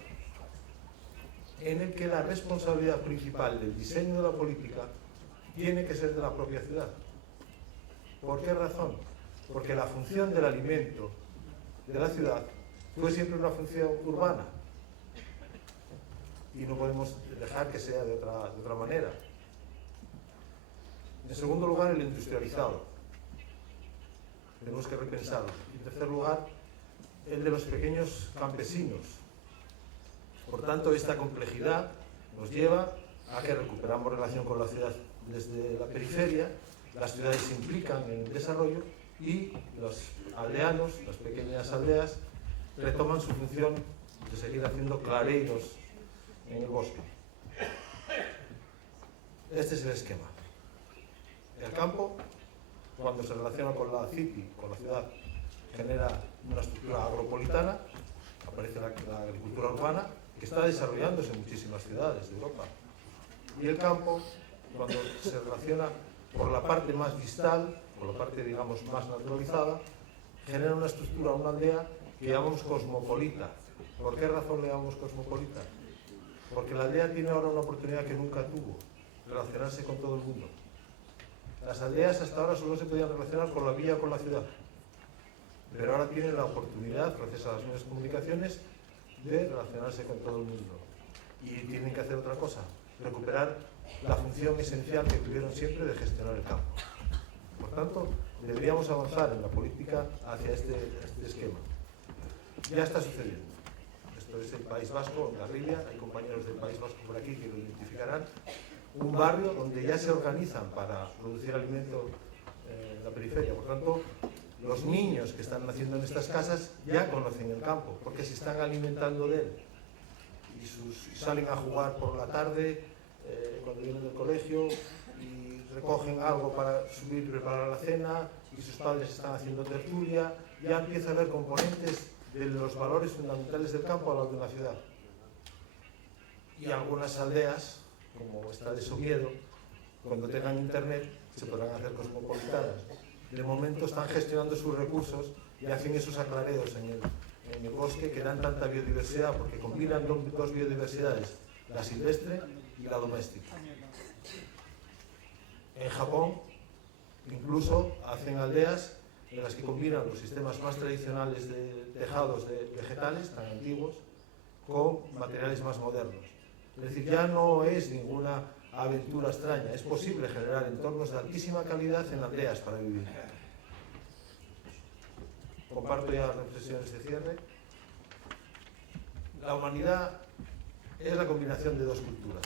en el que la responsabilidad principal del diseño de la política tiene que ser de la propia ciudad. ¿Por qué razón? Porque la función del alimento de la ciudad fue siempre una función urbana y no podemos dejar que sea de otra manera. En segundo lugar, el industrializado. Tenemos que repensarlo. En tercer lugar, el de los pequeños campesinos. Por tanto, esta complejidad nos lleva a que recuperamos relación con la ciudad desde la periferia, las ciudades se implican en el desarrollo y los aldeanos, las pequeñas aldeas, retoman su función de seguir haciendo clareiros en el bosque. Este es el esquema. El campo, cuando se relaciona con la city, con la ciudad, genera una estructura agropolitana, aparece la agricultura urbana, que está desarrollándose en muchísimas ciudades de Europa. Y el campo, cuando se relaciona por la parte más distal, por la parte, digamos, más naturalizada, genera una estructura, una aldea que llamamos cosmopolita. ¿Por qué razón le llamamos cosmopolita? Porque la aldea tiene ahora una oportunidad que nunca tuvo, relacionarse con todo el mundo. Las aldeas hasta ahora solo se podían relacionar con la villa o con la ciudad, pero ahora tienen la oportunidad, gracias a las nuevas comunicaciones, de relacionarse con todo el mundo. Y tienen que hacer otra cosa, recuperar la función esencial que tuvieron siempre de gestionar el campo. Por tanto, deberíamos avanzar en la política hacia este esquema. Ya está sucediendo. Esto es el País Vasco, en Garrilla, hay compañeros del País Vasco por aquí que lo identificarán. Un barrio donde ya se organizan para producir alimento en la periferia. Por tanto, los niños que están naciendo en estas casas ya conocen el campo, porque se están alimentando de él. Y salen a jugar por la tarde, cuando vienen del colegio, y recogen algo para subir y preparar la cena, y sus padres están haciendo tertulia. Ya empieza a haber componentes de los valores fundamentales del campo a lo de una ciudad. Y algunas aldeas, como esta de Somiedo, cuando tengan internet, se podrán hacer cosmopolitanas. De momento están gestionando sus recursos y hacen esos aclareos en el bosque que dan tanta biodiversidad, porque combinan dos biodiversidades, la silvestre y la doméstica. En Japón, incluso hacen aldeas en las que combinan los sistemas más tradicionales de tejados de vegetales, tan antiguos, con materiales más modernos. Es decir, ya no es ninguna aventura extraña, es posible generar entornos de altísima calidad en aldeas para vivir. Comparto ya las reflexiones de cierre. La humanidad es la combinación de dos culturas,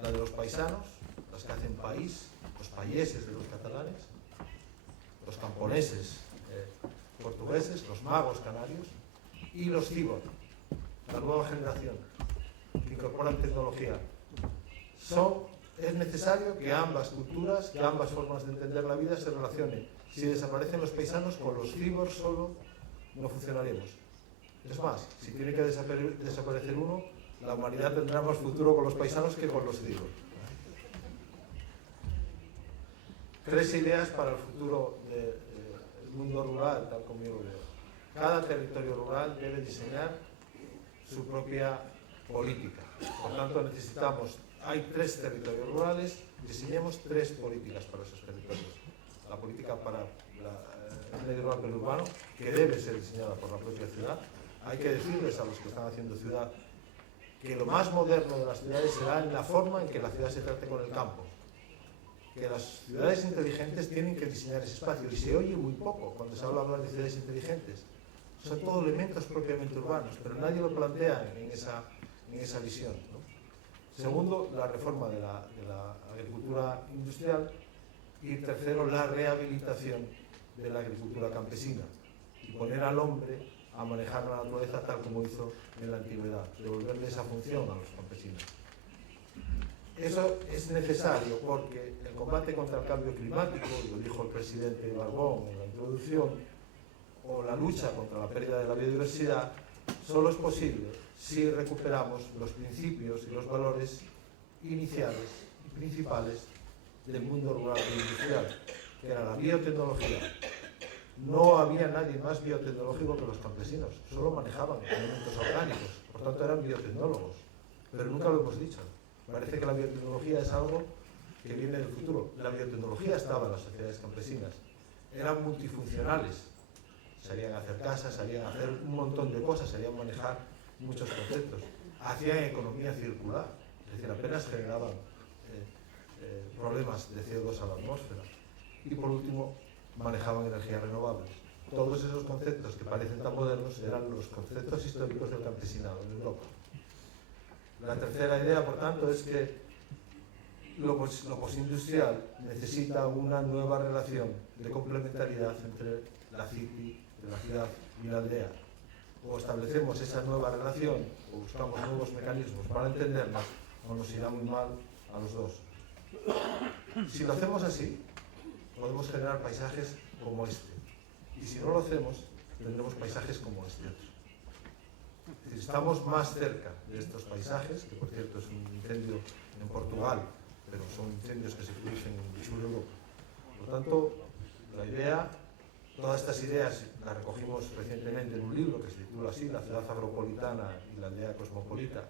la de los paisanos, los que hacen país, los payeses de los catalanes, los camponeses portugueses, los magos canarios, y los cíborg, la nueva generación, que incorporan tecnología. Es necesario que ambas culturas, que ambas formas de entender la vida se relacionen. Si desaparecen los paisanos, con los cíborg solo no funcionaremos. Es más, si tiene que desaparecer uno, la humanidad tendrá más futuro con los paisanos que con los cíborg. 3 ideas para el futuro del mundo rural, tal como yo lo veo. Cada territorio rural debe diseñar su propia política. Por tanto, hay 3 territorios rurales, diseñemos 3 políticas para esos territorios. La política para el medio rural periurbano, que debe ser diseñada por la propia ciudad. Hay que decirles a los que están haciendo ciudad que lo más moderno de las ciudades será en la forma en que la ciudad se trate con el campo. Que las ciudades inteligentes tienen que diseñar ese espacio, y se oye muy poco cuando se habla de ciudades inteligentes. Son todos elementos propiamente urbanos, pero nadie lo plantea en esa visión, ¿no? Segundo, la reforma de la agricultura industrial. Y tercero, la rehabilitación de la agricultura campesina y poner al hombre a manejar la naturaleza tal como hizo en la antigüedad, devolverle esa función a los campesinos. Eso es necesario porque el combate contra el cambio climático, lo dijo el presidente Barbón en la introducción, o la lucha contra la pérdida de la biodiversidad, solo es posible si recuperamos los principios y los valores iniciales y principales del mundo rural e industrial, que era la biotecnología. No había nadie más biotecnológico que los campesinos, solo manejaban elementos orgánicos, por tanto eran biotecnólogos, pero nunca lo hemos dicho. Parece que la biotecnología es algo que viene del futuro. La biotecnología estaba en las sociedades campesinas, eran multifuncionales, sabían hacer casas, sabían hacer un montón de cosas, sabían manejar muchos conceptos, hacían economía circular, es decir, apenas generaban problemas de CO2 a la atmósfera, y por último manejaban energías renovables. Todos esos conceptos que parecen tan modernos eran los conceptos históricos del campesinado en Europa. La tercera idea, por tanto, es que lo postindustrial necesita una nueva relación de complementariedad entre la ciudad y la aldea. O establecemos esa nueva relación, o buscamos nuevos mecanismos para entendernos, o nos irá muy mal a los dos. Si lo hacemos así, podemos generar paisajes como este. Y si no lo hacemos, tendremos paisajes como este otro. Es decir, estamos más cerca de estos paisajes, que por cierto es un incendio en Portugal, pero son incendios que se producen en el sur de Europa. Por tanto, la idea, todas estas ideas las recogimos recientemente en un libro que se titula así, La ciudad agropolitana y la aldea cosmopolita.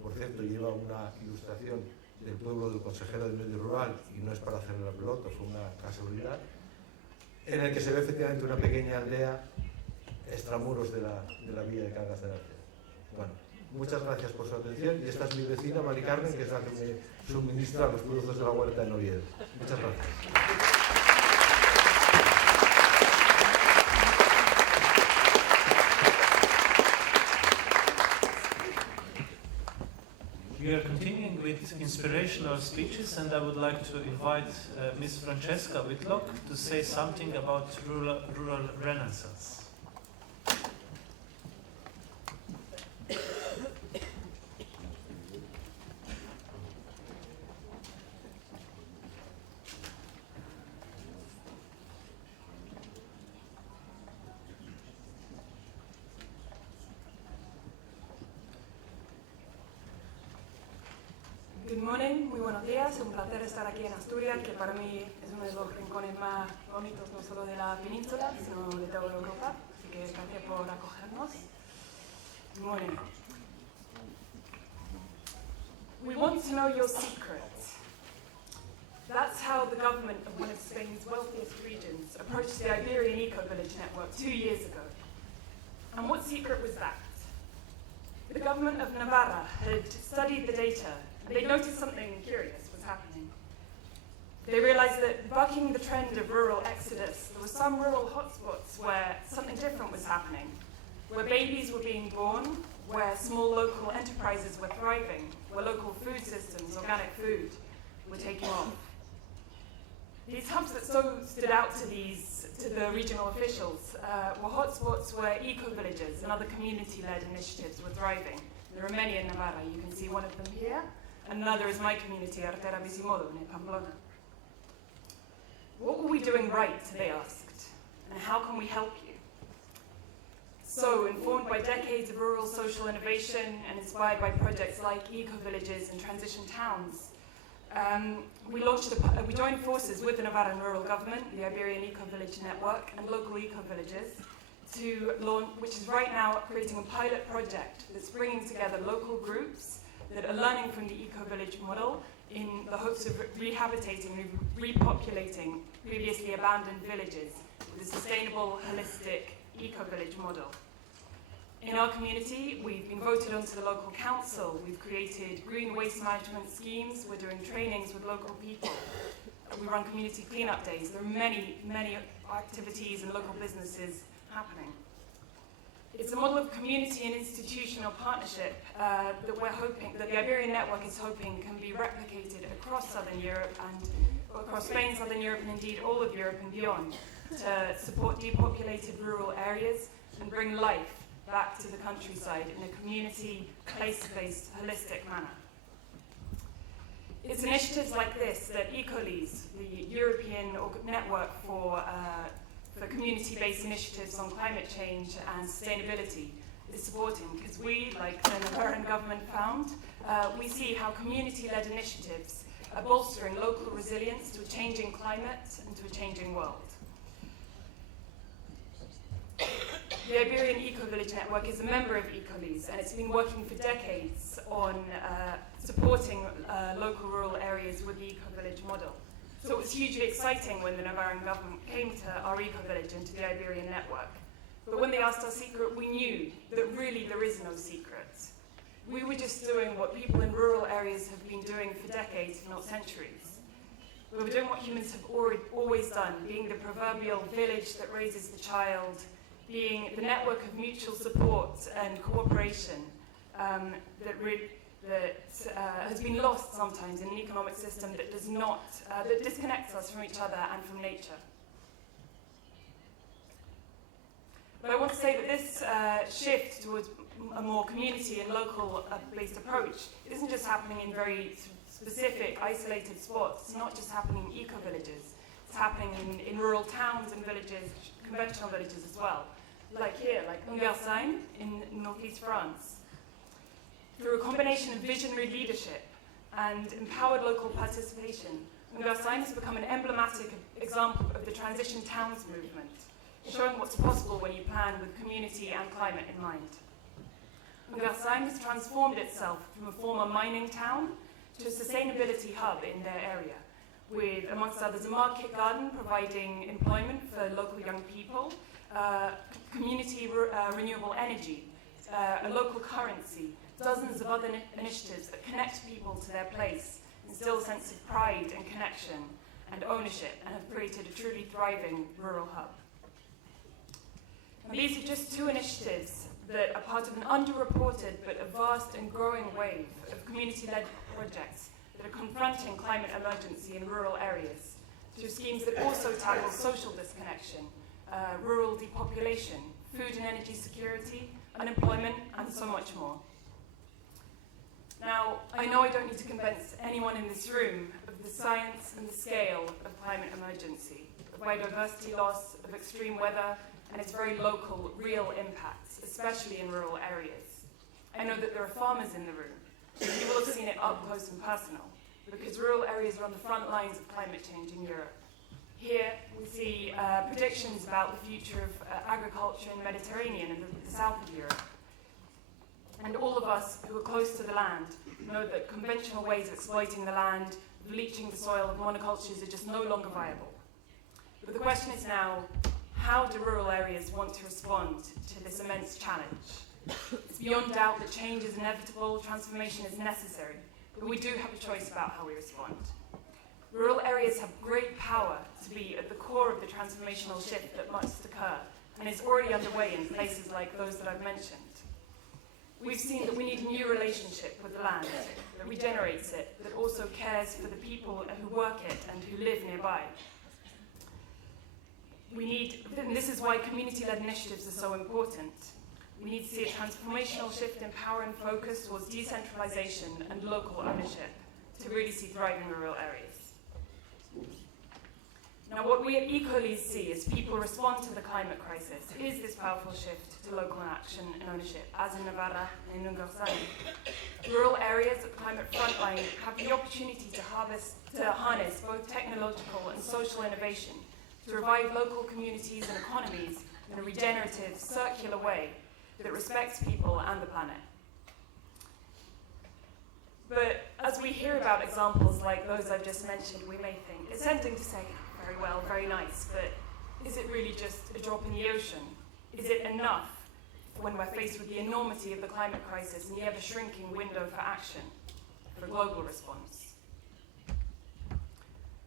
Por cierto, lleva una ilustración del pueblo del consejero del medio rural, y no es para hacerle la pelota, fue una casualidad, en el que se ve efectivamente una pequeña aldea extramuros de la vía de cargas de la ciudad. Bueno, muchas gracias por su atención y esta es mi vecina Mari Carmen, que es la que me suministra los productos de la huerta en Oviedo. Muchas gracias. We are continuing with inspirational speeches, and I would like to invite Ms. Francesca Whitlock to say something about rural renaissance. Good morning, muy buenos días, un placer estar aquí en Asturias, que para mí es uno de los rincones más bonitos no solo de la península, sino de toda Europa, así que gracias por acogernos. Good morning. We want to know your secret. That's how the government of one of Spain's wealthiest regions approached the Iberian Eco-Village Network 2 years ago. And what secret was that? The government of Navarra had studied the data. They noticed something curious was happening. They realized that bucking the trend of rural exodus, there were some rural hotspots where something different was happening, where babies were being born, where small local enterprises were thriving, where local food systems, organic food, were taking off. These hubs that so stood out to the regional officials were hotspots where eco-villages and other community-led initiatives were thriving. There are many in Navarra. You can see one of them here. And another is my community, Artera Bisimodo, near Pamplona. What were we doing right, they asked, and how can we help you? So, informed by decades of rural social innovation and inspired by projects like eco-villages and transition towns, we joined forces with the Navarran rural government, the Iberian Eco-Village Network, and local eco-villages to launch, which is right now creating a pilot project that's bringing together local groups that are learning from the eco-village model in the hopes of rehabilitating and repopulating previously abandoned villages with a sustainable, holistic eco-village model. In our community, we've been voted onto the local council. We've created green waste management schemes. We're doing trainings with local people. We run community cleanup days. There are many, many activities and local businesses happening. It's a model of community and institutional partnership that the Iberian Network is hoping can be replicated across Southern Europe and across Spain, Southern Europe, and indeed all of Europe and beyond to support depopulated rural areas and bring life back to the countryside in a community, place-based, holistic manner. It's initiatives like this that ECOLIS, the European network for community-based initiatives on climate change and sustainability, is supporting, because we, like the Navarran government found, we see how community-led initiatives are bolstering local resilience to a changing climate and to a changing world. The Iberian Eco-Village Network is a member of ECOLIS, and it's been working for decades on supporting local rural areas with the eco-village model. So it was hugely exciting when the Navarran government came to our eco-village and to the Iberian Network. But when they asked our secret, we knew that really there is no secret. We were just doing what people in rural areas have been doing for decades, if not centuries. We were doing what humans have always done, being the proverbial village that raises the child, being the network of mutual support and cooperation that has been lost sometimes in an economic system that does not, that disconnects us from each other and from nature. But I want to say that this shift towards a more community and local based approach isn't just happening in very specific, isolated spots. It's not just happening in eco-villages. It's happening in rural towns and villages, conventional villages as well. Like here, like Ungarsheim in northeast France. Through a combination of visionary leadership and empowered local participation, Ungarsheim has become an emblematic example of the transition towns movement, showing what's possible when you plan with community and climate in mind. Ungarsheim has transformed itself from a former mining town to a sustainability hub in their area, with, amongst others, a market garden providing employment for local young people, community renewable energy, a local currency, dozens of other initiatives that connect people to their place, instill a sense of pride and connection and ownership, and have created a truly thriving rural hub. And these are just two initiatives that are part of an underreported but a vast and growing wave of community-led projects that are confronting climate emergency in rural areas through schemes that also tackle social disconnection, rural depopulation, food and energy security, unemployment, and so much more. Now, I know I don't need to convince anyone in this room of the science and the scale of climate emergency, of biodiversity loss, of extreme weather, and its very local, real impacts, especially in rural areas. I know that there are farmers in the room. You will have seen it up close and personal, because rural areas are on the front lines of climate change in Europe. Here we see predictions about the future of agriculture in the Mediterranean and the south of Europe. And all of us who are close to the land know that conventional ways of exploiting the land, bleaching the soil of monocultures are just no longer viable. But the question is now, how do rural areas want to respond to this immense challenge? It's beyond doubt that change is inevitable, transformation is necessary, but we do have a choice about how we respond. Rural areas have great power to be at the core of the transformational shift that must occur, and is already underway in places like those that I've mentioned. We've seen that we need a new relationship with the land, that regenerates it, that also cares for the people who work it and who live nearby. And this is why community-led initiatives are so important. We need to see a transformational shift in power and focus towards decentralization and local ownership to really see thriving rural areas. Now, what we at Ecolease see as people respond to the climate crisis is this powerful shift to local action and ownership, as in Navarra and in Ungarzai. Rural areas at the climate frontline have the opportunity to harness both technological and social innovation to revive local communities and economies in a regenerative, circular way that respects people and the planet. But as we hear about examples like those I've just mentioned, we may think, it's tempting to say, very well, very nice, but is it really just a drop in the ocean? Is it enough when we're faced with the enormity of the climate crisis and the ever-shrinking window for action, for a global response?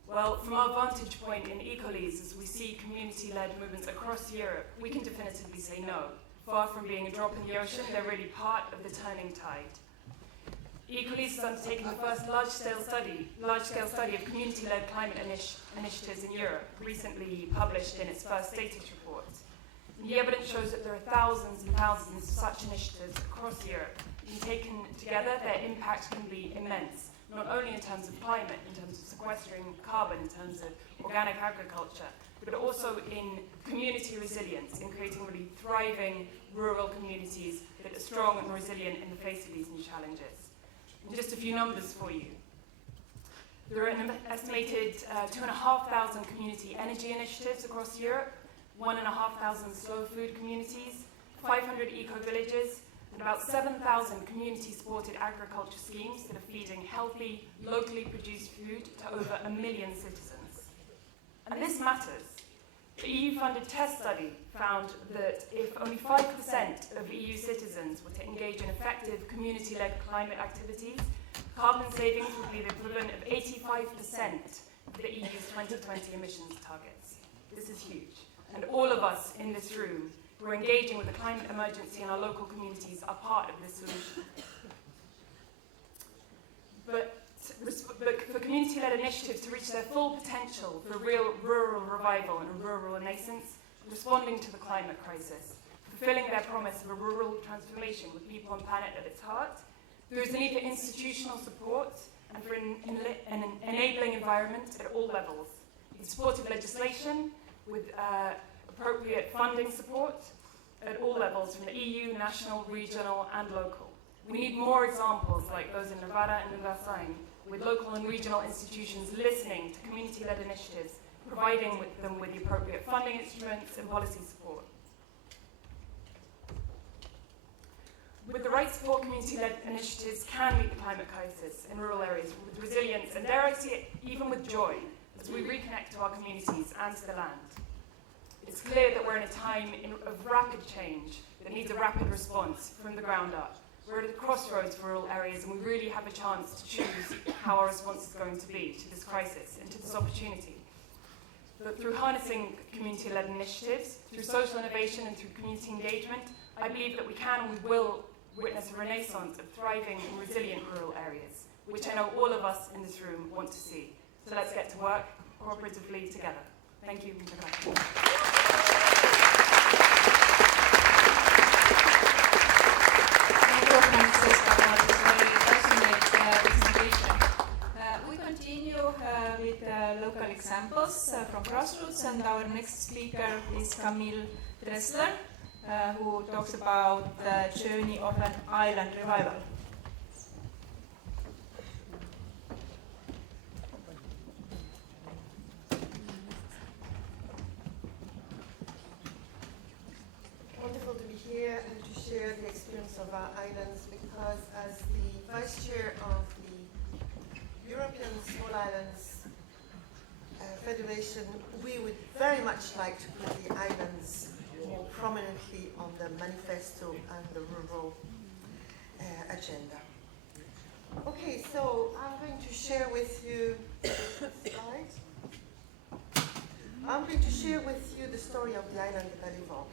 Well, from our vantage point in Ecolease, as we see community-led movements across Europe, we can definitively say no. Far from being a drop in the ocean, they're really part of the turning tide. Ecolease is undertaking the first large-scale study of community-led climate initiatives in Europe, recently published in its first status report. And the evidence shows that there are thousands and thousands of such initiatives across Europe. And taken together, their impact can be immense, not only in terms of climate, in terms of sequestering carbon, in terms of organic agriculture, but also in community resilience, in creating really thriving rural communities that are strong and resilient in the face of these new challenges. And just a few numbers for you. There are an estimated 2,500 community energy initiatives across Europe, 1,500 slow food communities, 500 eco-villages, and about 7,000 community-supported agriculture schemes that are feeding healthy, locally produced food to over 1 million citizens. And this matters. The EU-funded test study found that if only 5% of EU citizens were to engage in effective community-led climate activities, carbon savings would be the equivalent of 85% of the EU's 2020 emissions targets. This is huge. And all of us in this room who are engaging with the climate emergency in our local communities are part of this solution. But for community-led initiatives to reach their full potential for real rural revival and rural renaissance, responding to the climate crisis, fulfilling their promise of a rural transformation with people and planet at its heart, there is a need for institutional support and for an enabling environment at all levels, in supportive legislation, with appropriate funding support at all levels, from the EU, national, regional, and local. We need more examples like those in Navarra and Ungarzai, with local and regional institutions listening to community-led initiatives, providing them with the appropriate funding instruments and policy support. With the right support, community-led initiatives can meet the climate crisis in rural areas with resilience, and dare I say it, even with joy, as we reconnect to our communities and to the land. It's clear that we're in a time of rapid change that needs a rapid response from the ground up. We're at a crossroads for rural areas, and we really have a chance to choose how our response is going to be to this crisis and to this opportunity. But through harnessing community-led initiatives, through social innovation and through community engagement, I believe that we can and we will witness a renaissance of thriving and resilient rural areas, which I know all of us in this room want to see. So let's get to work cooperatively together. Thank you. We continue with local examples from Crossroads, and our next speaker is Camille Dressler, who talks about the journey of an island revival. Wonderful to be here and to share the experience of our islands, because as the Vice Chair of the European Small Islands Federation, we would very much like to put the islands more prominently on the manifesto and the rural agenda. Okay, so I'm going to share with you the story of the island of Ballivant.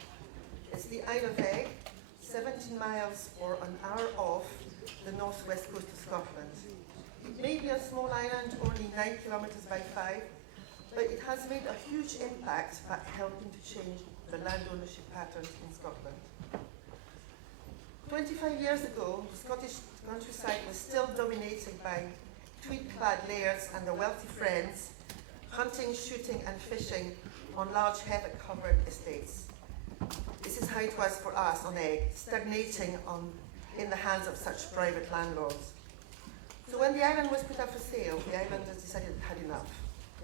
It's the Isle of Egg, 17 miles or an hour off the northwest coast of Scotland. It may be a small island, only 9 kilometers by 5, but it has made a huge impact at helping to change the land ownership patterns in Scotland. 25 years ago, the Scottish countryside was still dominated by tweed-clad lairds and their wealthy friends, hunting, shooting and fishing on large heather-covered estates. This is how it was for us on Egg, stagnating in the hands of such private landlords. So when the island was put up for sale, the islanders decided it had enough.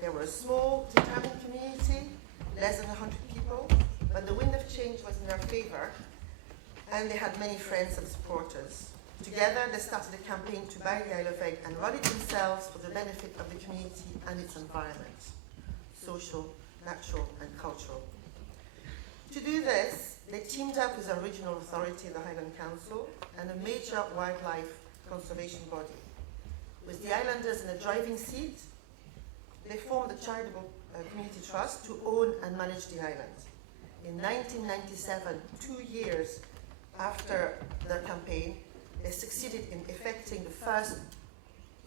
They were a small, determined community, less than 100 people, but the wind of change was in their favor, and they had many friends and supporters. Together, they started a campaign to buy the Isle of Egg and run it themselves for the benefit of the community and its environment, social, natural, and cultural. To do this, they teamed up with a regional authority, the Highland Council, and a major wildlife conservation body. With the islanders in a driving seat, they formed the charitable community trust to own and manage the island. In 1997, 2 years after their campaign, they succeeded in effecting the first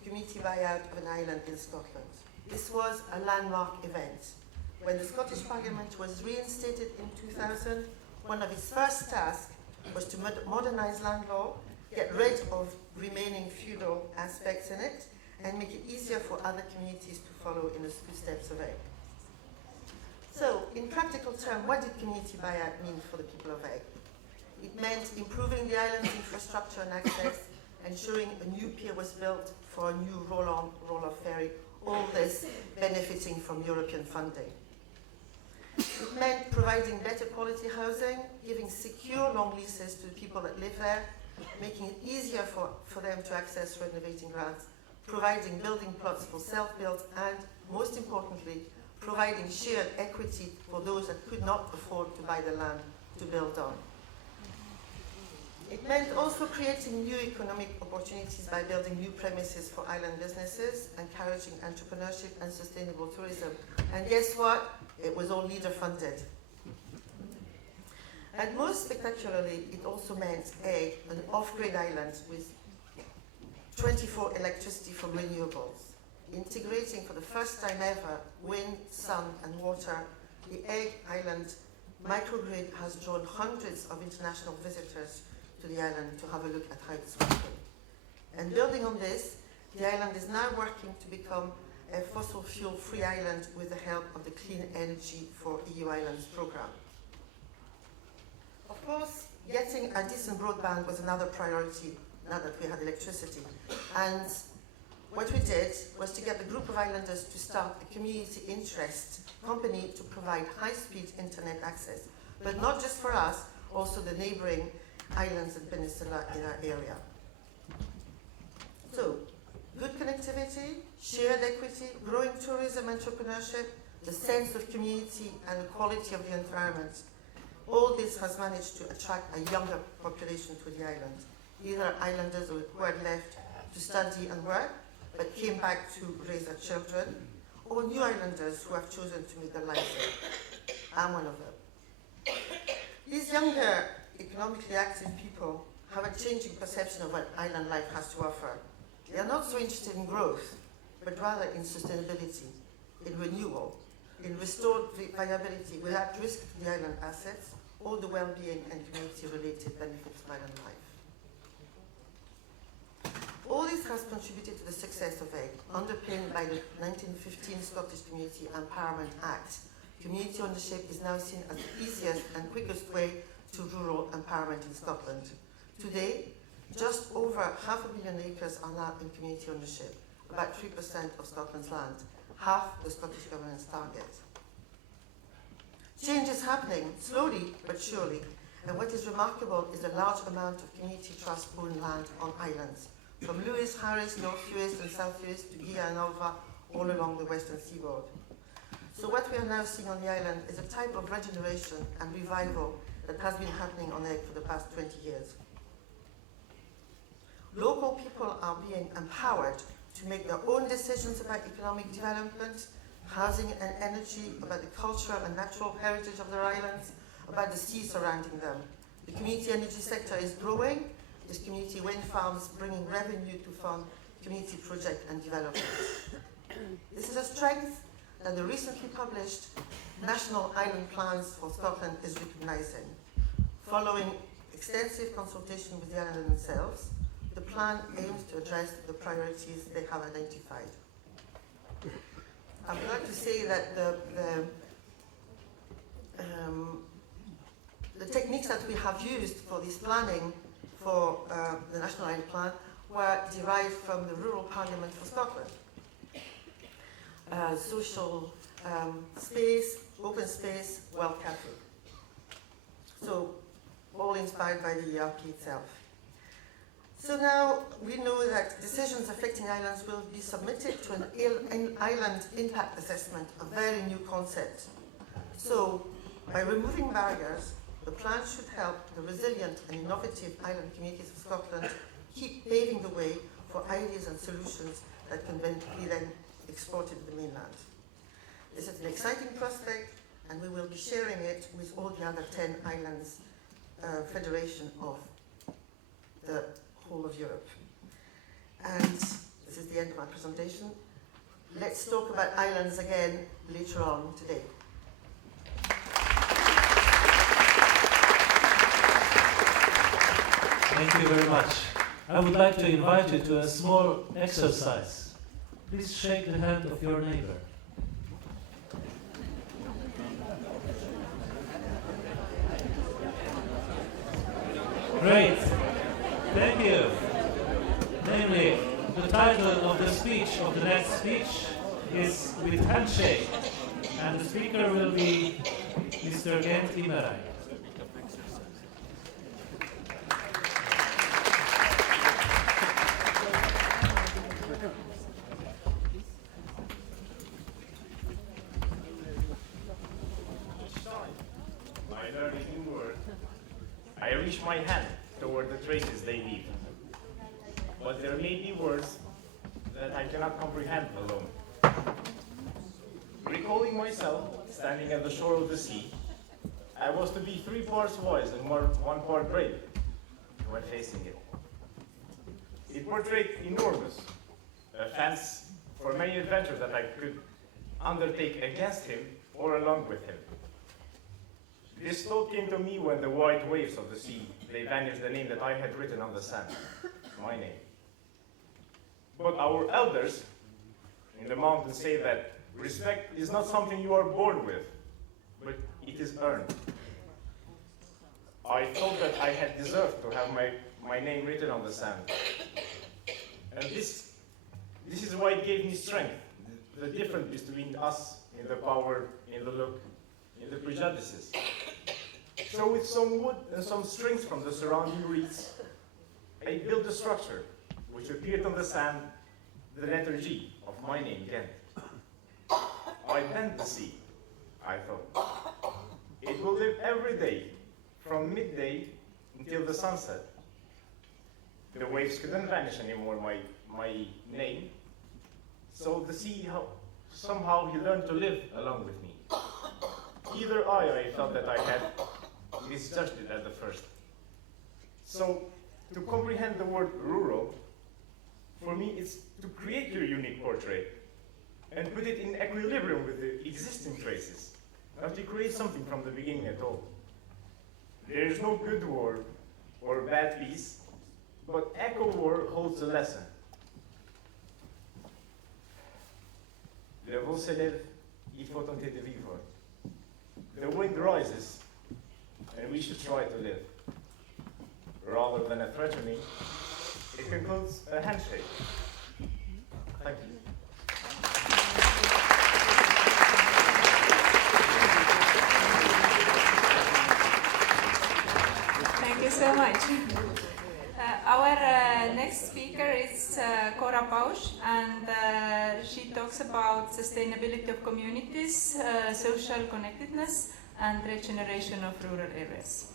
community buyout of an island in Scotland. This was a landmark event. When the Scottish Parliament was reinstated in 2000, one of its first tasks was to modernise land law, get rid of remaining feudal aspects in it, and make it easier for other communities to follow in the footsteps of Egg. So, in practical terms, what did community buyout mean for the people of Egg? It meant improving the island's infrastructure and access, ensuring a new pier was built for a new roll-on, roll-off ferry, all this benefiting from European funding. It meant providing better quality housing, giving secure long leases to the people that live there, making it easier for them to access renovating grants, providing building plots for self-built, and, most importantly, providing shared equity for those that could not afford to buy the land to build on. It meant also creating new economic opportunities by building new premises for island businesses, encouraging entrepreneurship and sustainable tourism. And guess what? It was all leader funded. And most spectacularly, it also meant Egg, an off-grid island with 24 electricity from renewables. Integrating for the first time ever wind, sun and water, the Egg Island microgrid has drawn hundreds of international visitors to the island to have a look at how it's working. And building on this, the island is now working to become a fossil fuel-free island with the help of the Clean Energy for EU Islands programme. Of course, getting a decent broadband was another priority now that we had electricity. And what we did was to get the group of islanders to start a community interest company to provide high-speed internet access, but not just for us, also the neighbouring islands and peninsula in our area. So, good connectivity, shared equity, growing tourism, entrepreneurship, the sense of community and the quality of the environment. All this has managed to attract a younger population to the island, either islanders who had left to study and work, but came back to raise their children, or new islanders who have chosen to make their lives there. I'm one of them. These younger, economically active people have a changing perception of what island life has to offer. They are not so interested in growth, but rather in sustainability, in renewal, in restored viability without risk to the island assets, all the well-being and community-related benefits of island life. All this has contributed to the success of EGG, underpinned by the 1915 Scottish Community Empowerment Act. Community ownership is now seen as the easiest and quickest way to rural empowerment in Scotland. Today, just over 500,000 acres are now in community ownership, about 3% of Scotland's land, half the Scottish Government's target. Change is happening, slowly but surely, and what is remarkable is the large amount of community trust-owned land on islands, from Lewis, Harris, North Uist and South Uist to Gigha and Ulva, all along the western seaboard. So what we are now seeing on the island is a type of regeneration and revival that has been happening on EGG for the past 20 years. Local people are being empowered to make their own decisions about economic development, housing and energy, about the cultural and natural heritage of their islands, about the sea surrounding them. The community energy sector is growing. There's community wind farms bringing revenue to fund community project and development. This is a strength that the recently published National Island Plans for Scotland is recognising. Following extensive consultation with the islanders themselves, the plan aims to address the priorities they have identified. I would like to say that the techniques that we have used for this planning for the National Island Plan were derived from the Rural Parliament for Scotland. Social space, open space, well catered. So, all inspired by the ERP itself. So now we know that decisions affecting islands will be submitted to an island impact assessment, a very new concept. So, by removing barriers, the plan should help the resilient and innovative island communities of Scotland keep paving the way for ideas and solutions that can then be exported to the mainland. This is an exciting prospect, and we will be sharing it with all the other 10 islands federation of the whole of Europe. And this is the end of my presentation. Let's talk about islands again later on today. Thank you very much. I would like to invite you to a small exercise. Please shake the hand of your neighbor. Great. Thank you. Namely, the title of the speech, of the next speech, is With Handshake, and the speaker will be Mr. Gent Imerai. I reach my hand toward the traces they leave. But there may be words that I cannot comprehend alone. Recalling myself standing at the shore of the sea, I was to be 3 parts wise and 1 part brave when facing it. It portrayed enormous offense for many adventures that I could undertake against him or along with him. This thought came to me when the white waves of the sea, they vanished the name that I had written on the sand, my name. But our elders in the mountains say that respect is not something you are born with, but it is earned. I thought that I had deserved to have my name written on the sand. And this is why it gave me strength, the difference between us in the power, in the look, in the prejudices. So with some wood and some strings from the surrounding reeds, I built a structure which appeared on the sand, the letter G of my name, Gent. I bent the sea, I thought. It will live every day, from midday until the sunset. The waves couldn't vanish anymore, my name. So the sea, somehow he learned to live along with me. Either I felt that I had misjudged it at the first. So, to comprehend the word rural, for me it's to create your unique portrait and put it in equilibrium with the existing traces, not to create something from the beginning at all. There is no good war or bad peace, but eco-war holds a lesson. Le vent se lève, il faut tenter de vivre. The wind rises, and we should try to live. Rather than a threatening, it concludes a handshake. Thank you. Thank you so much. Our next speaker is Cora Pausch, and she talks about sustainability of communities, social connectedness, and regeneration of rural areas.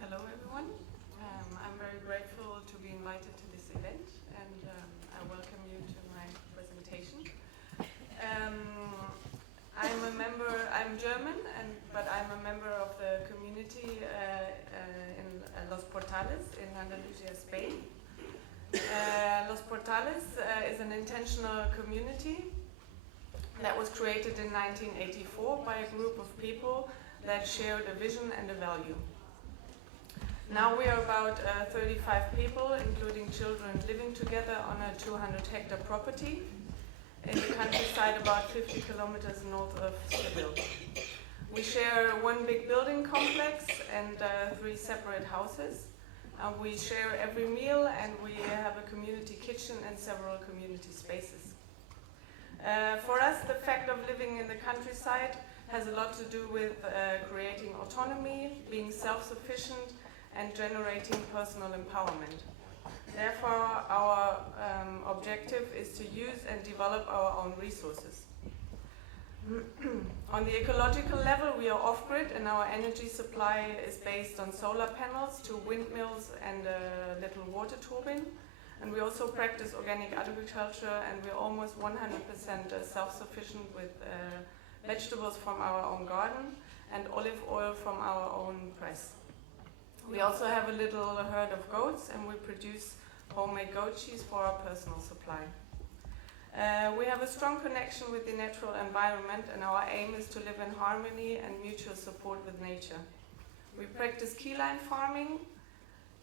Hello everyone. I'm very grateful to be invited to this event, and I welcome you to my presentation. I'm German, but I'm a member of the community in Los Portales in Andalusia, Spain. Los Portales is an intentional community that was created in 1984 by a group of people that shared a vision and a value. Now we are about 35 people, including children, living together on a 200-hectare property in the countryside about 50 kilometers north of Seville. We share one big building complex and 3 separate houses. We share every meal, and we have a community kitchen and several community spaces. For us, the fact of living in the countryside has a lot to do with creating autonomy, being self-sufficient, and generating personal empowerment. Therefore, our objective is to use and develop our own resources. On the ecological level, we are off-grid, and our energy supply is based on solar panels, 2 windmills, and a little water turbine. And we also practice organic agriculture, and we're almost 100% self-sufficient with vegetables from our own garden and olive oil from our own press. We also have a little herd of goats, and we produce homemade goat cheese for our personal supply. We have a strong connection with the natural environment, and our aim is to live in harmony and mutual support with nature. We practice keyline farming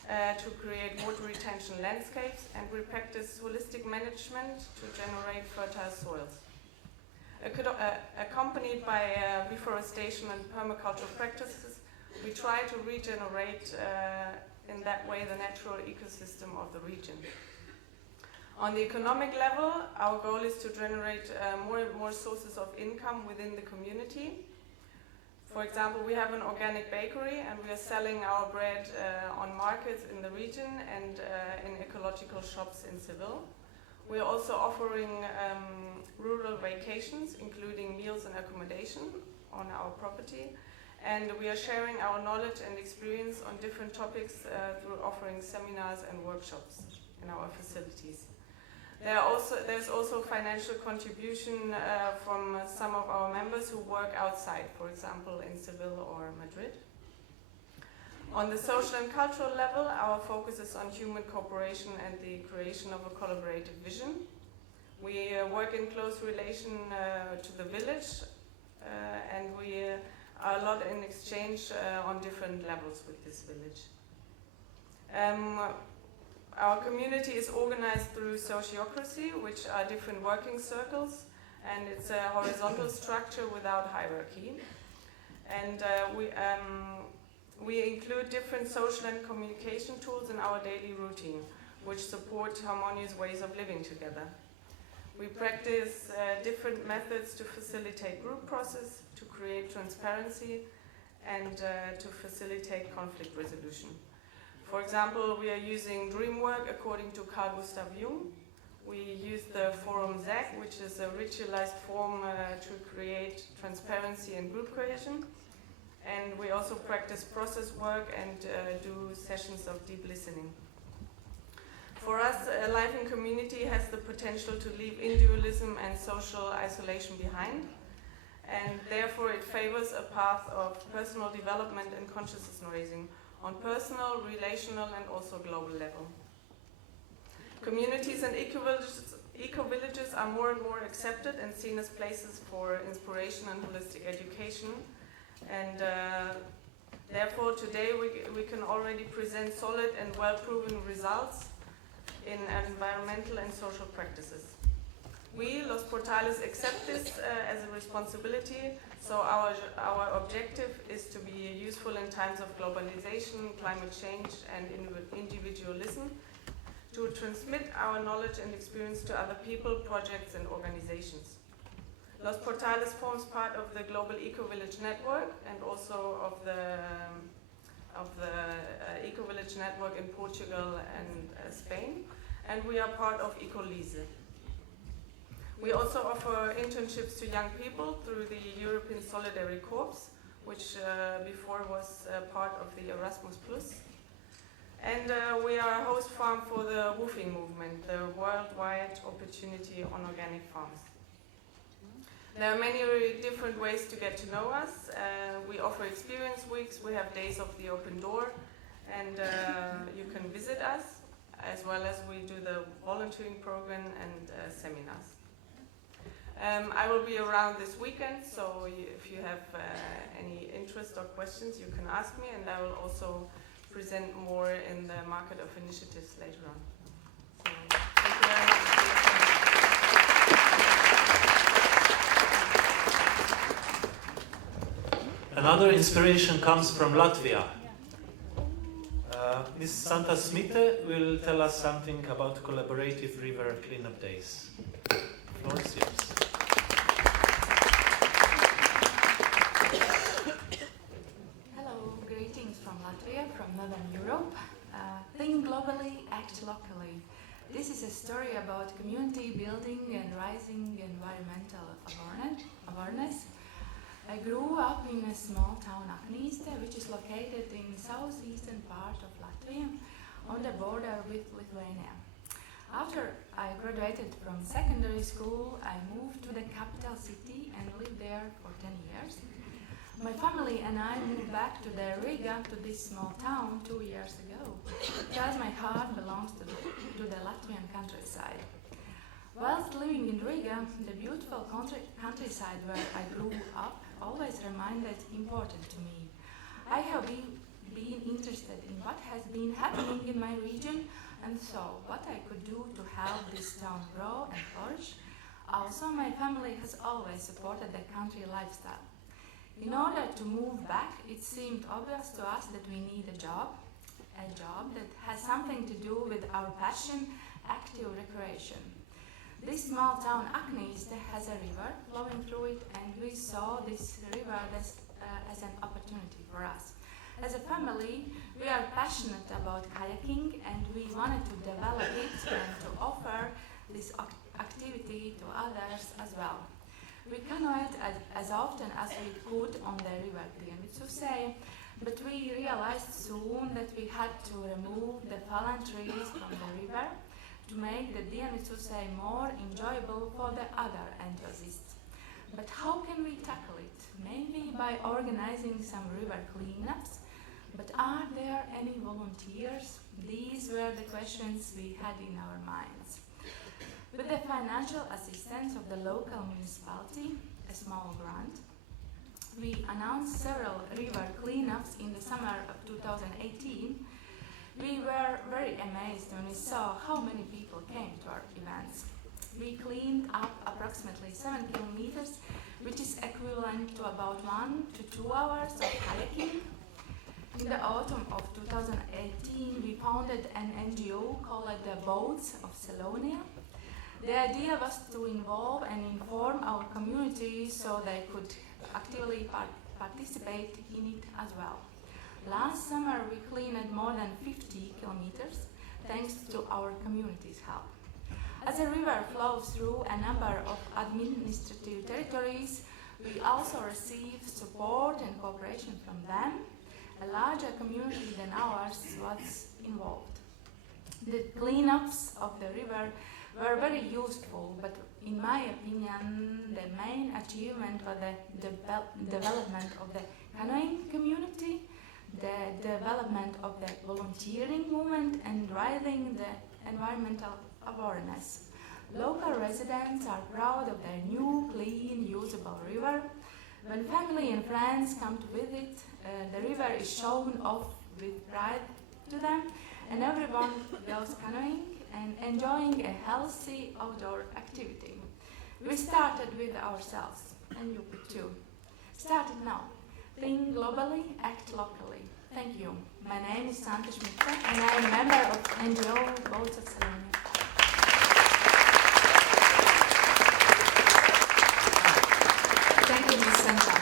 to create water retention landscapes, and we practice holistic management to generate fertile soils. Accompanied by reforestation and permaculture practices, we try to regenerate in that way the natural ecosystem of the region. On the economic level, our goal is to generate more and more sources of income within the community. For example, we have an organic bakery, and we are selling our bread on markets in the region and in ecological shops in Seville. We are also offering rural vacations, including meals and accommodation on our property. And we are sharing our knowledge and experience on different topics through offering seminars and workshops in our facilities. There's also financial contribution from some of our members who work outside, for example, in Seville or Madrid. On the social and cultural level, our focus is on human cooperation and the creation of a collaborative vision. We work in close relation to the village, and we are a lot in exchange on different levels with this village. Our community is organized through sociocracy, which are different working circles, and it's a horizontal structure without hierarchy. And we include different social and communication tools in our daily routine, which support harmonious ways of living together. We practice different methods to facilitate group process, to create transparency, and to facilitate conflict resolution. For example, we are using DreamWork according to Carl Gustav Jung. We use the forum ZAG, which is a ritualized form to create transparency and group cohesion. And we also practice process work and do sessions of deep listening. For us, life in community has the potential to leave individualism and social isolation behind. And therefore it favors a path of personal development and consciousness raising on personal, relational, and also global level. Communities and eco-villages are more and more accepted and seen as places for inspiration and holistic education. And therefore today we can already present solid and well-proven results in environmental and social practices. We, Los Portales, accept this as a responsibility, so our objective is to be useful in times of globalization, climate change, and individualism, to transmit our knowledge and experience to other people, projects, and organizations. Los Portales forms part of the Global Eco-Village Network and also of the Eco-Village Network in Portugal and Spain, and we are part of Ecolise. We also offer internships to young people through the European Solidarity Corps, which before was part of the Erasmus+. And we are a host farm for the WWOOFing movement, the Worldwide Opportunity on Organic Farms. There are many different ways to get to know us. We offer experience weeks, we have days of the open door, and you can visit us, as well as we do the volunteering program and seminars. I will be around this weekend, so if you have any interest or questions, you can ask me, and I will also present more in the Market of Initiatives later on. So, thank you very much. Another inspiration comes from Latvia. Ms. Santa Smite will tell us something about collaborative river cleanup days. The floor is yours. Hello, greetings from Latvia, from Northern Europe. Think globally, act locally. This is a story about community building and rising environmental awareness. I grew up in a small town, Aknīste, which is located in the southeastern part of Latvia, on the border with Lithuania. After I graduated from secondary school, I moved to the capital city and lived there for 10 years. My family and I moved back to the Riga, to this small town, 2 years ago, because my heart belongs to the Latvian countryside. Whilst living in Riga, the beautiful countryside where I grew up always remained important to me. I have been interested in what has been happening in my region and saw what I could do to help this town grow and flourish. Also, my family has always supported the country lifestyle. In order to move back, it seemed obvious to us that we need a job that has something to do with our passion, active recreation. This small town, Aknīste, has a river flowing through it, and we saw this river as an opportunity for us. As a family, we are passionate about kayaking, and we wanted to develop it and to offer this activity to others as well. We canoed as often as we could on the river Dienvidzusei, but we realized soon that we had to remove the fallen trees from the river to make the Dienvidzusei more enjoyable for the other enthusiasts. But how can we tackle it? Maybe by organizing some river cleanups. But are there any volunteers? These were the questions we had in our minds. With the financial assistance of the local municipality, a small grant, we announced several river cleanups in the summer of 2018. We were very amazed when we saw how many people came to our events. We cleaned up approximately 7 kilometers, which is equivalent to about 1 to 2 hours of kayaking. In the autumn of 2018, we founded an NGO called the Boats of Selonia. The idea was to involve and inform our community so they could actively participate in it as well. Last summer we cleaned more than 50 kilometers thanks to our community's help. As the river flows through a number of administrative territories, we also receive support and cooperation from them. A larger community than ours was involved. The cleanups of the river were very useful, but in my opinion, the main achievement was the development of the canoeing community, the development of the volunteering movement, and raising the environmental awareness. Local residents are proud of their new, clean, usable river. When family and friends come to visit, the river is shown off with pride to them, and everyone goes canoeing and enjoying a healthy outdoor activity. We started with ourselves, and you could too. Start it now. Think globally, act locally. Thank you. My name is Santa Schmidt, and I am a member of NGO Boats of Slovenia. Thank you, Ms. Santa.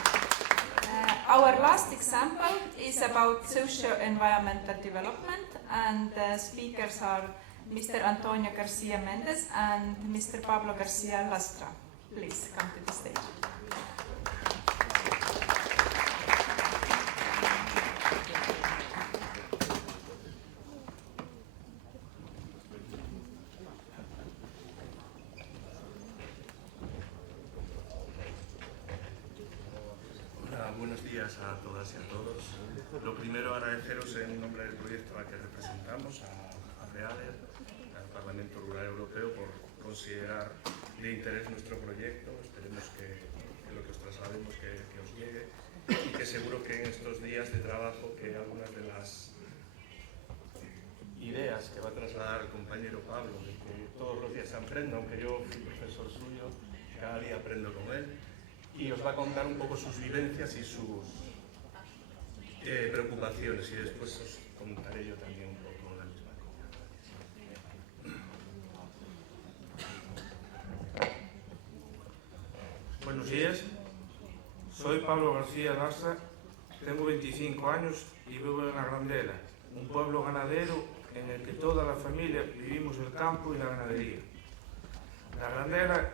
Our last example is about socio-environmental development, and the speakers are Mr. Antonio Garcia Mendez and Mr. Pablo Garcia Lastra. Please come to the stage. Buenos días a todas y a todos. Lo primero, agradeceros en nombre del proyecto al que representamos, a READER, al Parlamento Rural Europeo, por considerar de interés nuestro proyecto. Esperemos que lo que os traslademos que os llegue y que seguro que en estos días de trabajo que algunas de las ideas que va a trasladar el compañero Pablo, de que todos los días se aprenda, aunque yo fui profesor suyo, cada día aprendo con él, y os va a contar un poco sus vivencias y sus preocupaciones, y después os contaré yo también un poco la misma línea. Buenos días, soy Pablo García Lastra, tengo 25 años y vivo en La Grandela, un pueblo ganadero en el que toda la familia vivimos el campo y la ganadería. La Grandela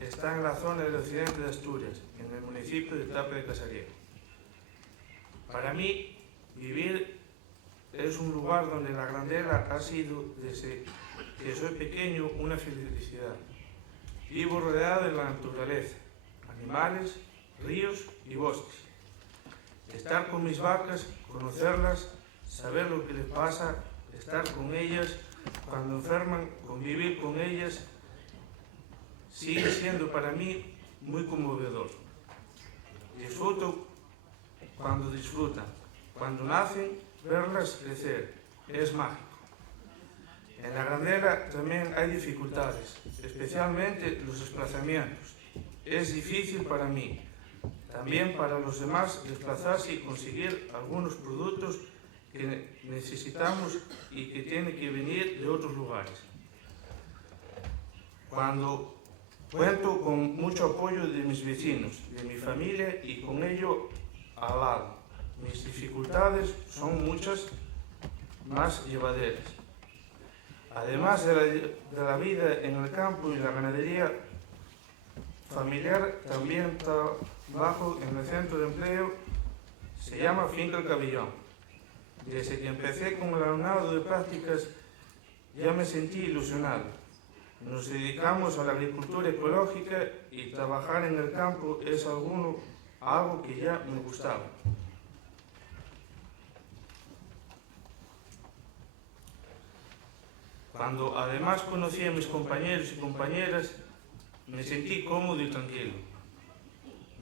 está en la zona del occidente de Asturias, en el municipio de Tape de Casariego. Para mí, vivir es un lugar donde la Grandela ha sido, desde que soy pequeño, una felicidad. Vivo rodeado de la naturaleza, animales, ríos y bosques. Estar con mis vacas, conocerlas, saber lo que les pasa, estar con ellas cuando enferman, convivir con ellas, sigue siendo para mí muy conmovedor. Disfruto cuando disfrutan, cuando nacen, verlas crecer, es mágico. En la Grandela también hay dificultades, especialmente los desplazamientos. Es difícil para mí, también para los demás, desplazarse y conseguir algunos productos que necesitamos y que tienen que venir de otros lugares. Cuando cuento con mucho apoyo de mis vecinos, de mi familia y con ello al lado. Mis dificultades son muchas, más llevaderas. Además de la vida en el campo y la ganadería familiar, también trabajo en el centro de empleo, se llama Finca El Cabillón. Desde que empecé con el alumnado de prácticas ya me sentí ilusionado. Nos dedicamos a la agricultura ecológica y trabajar en el campo es algo que ya me gustaba. Cuando además conocí a mis compañeros y compañeras, me sentí cómodo y tranquilo.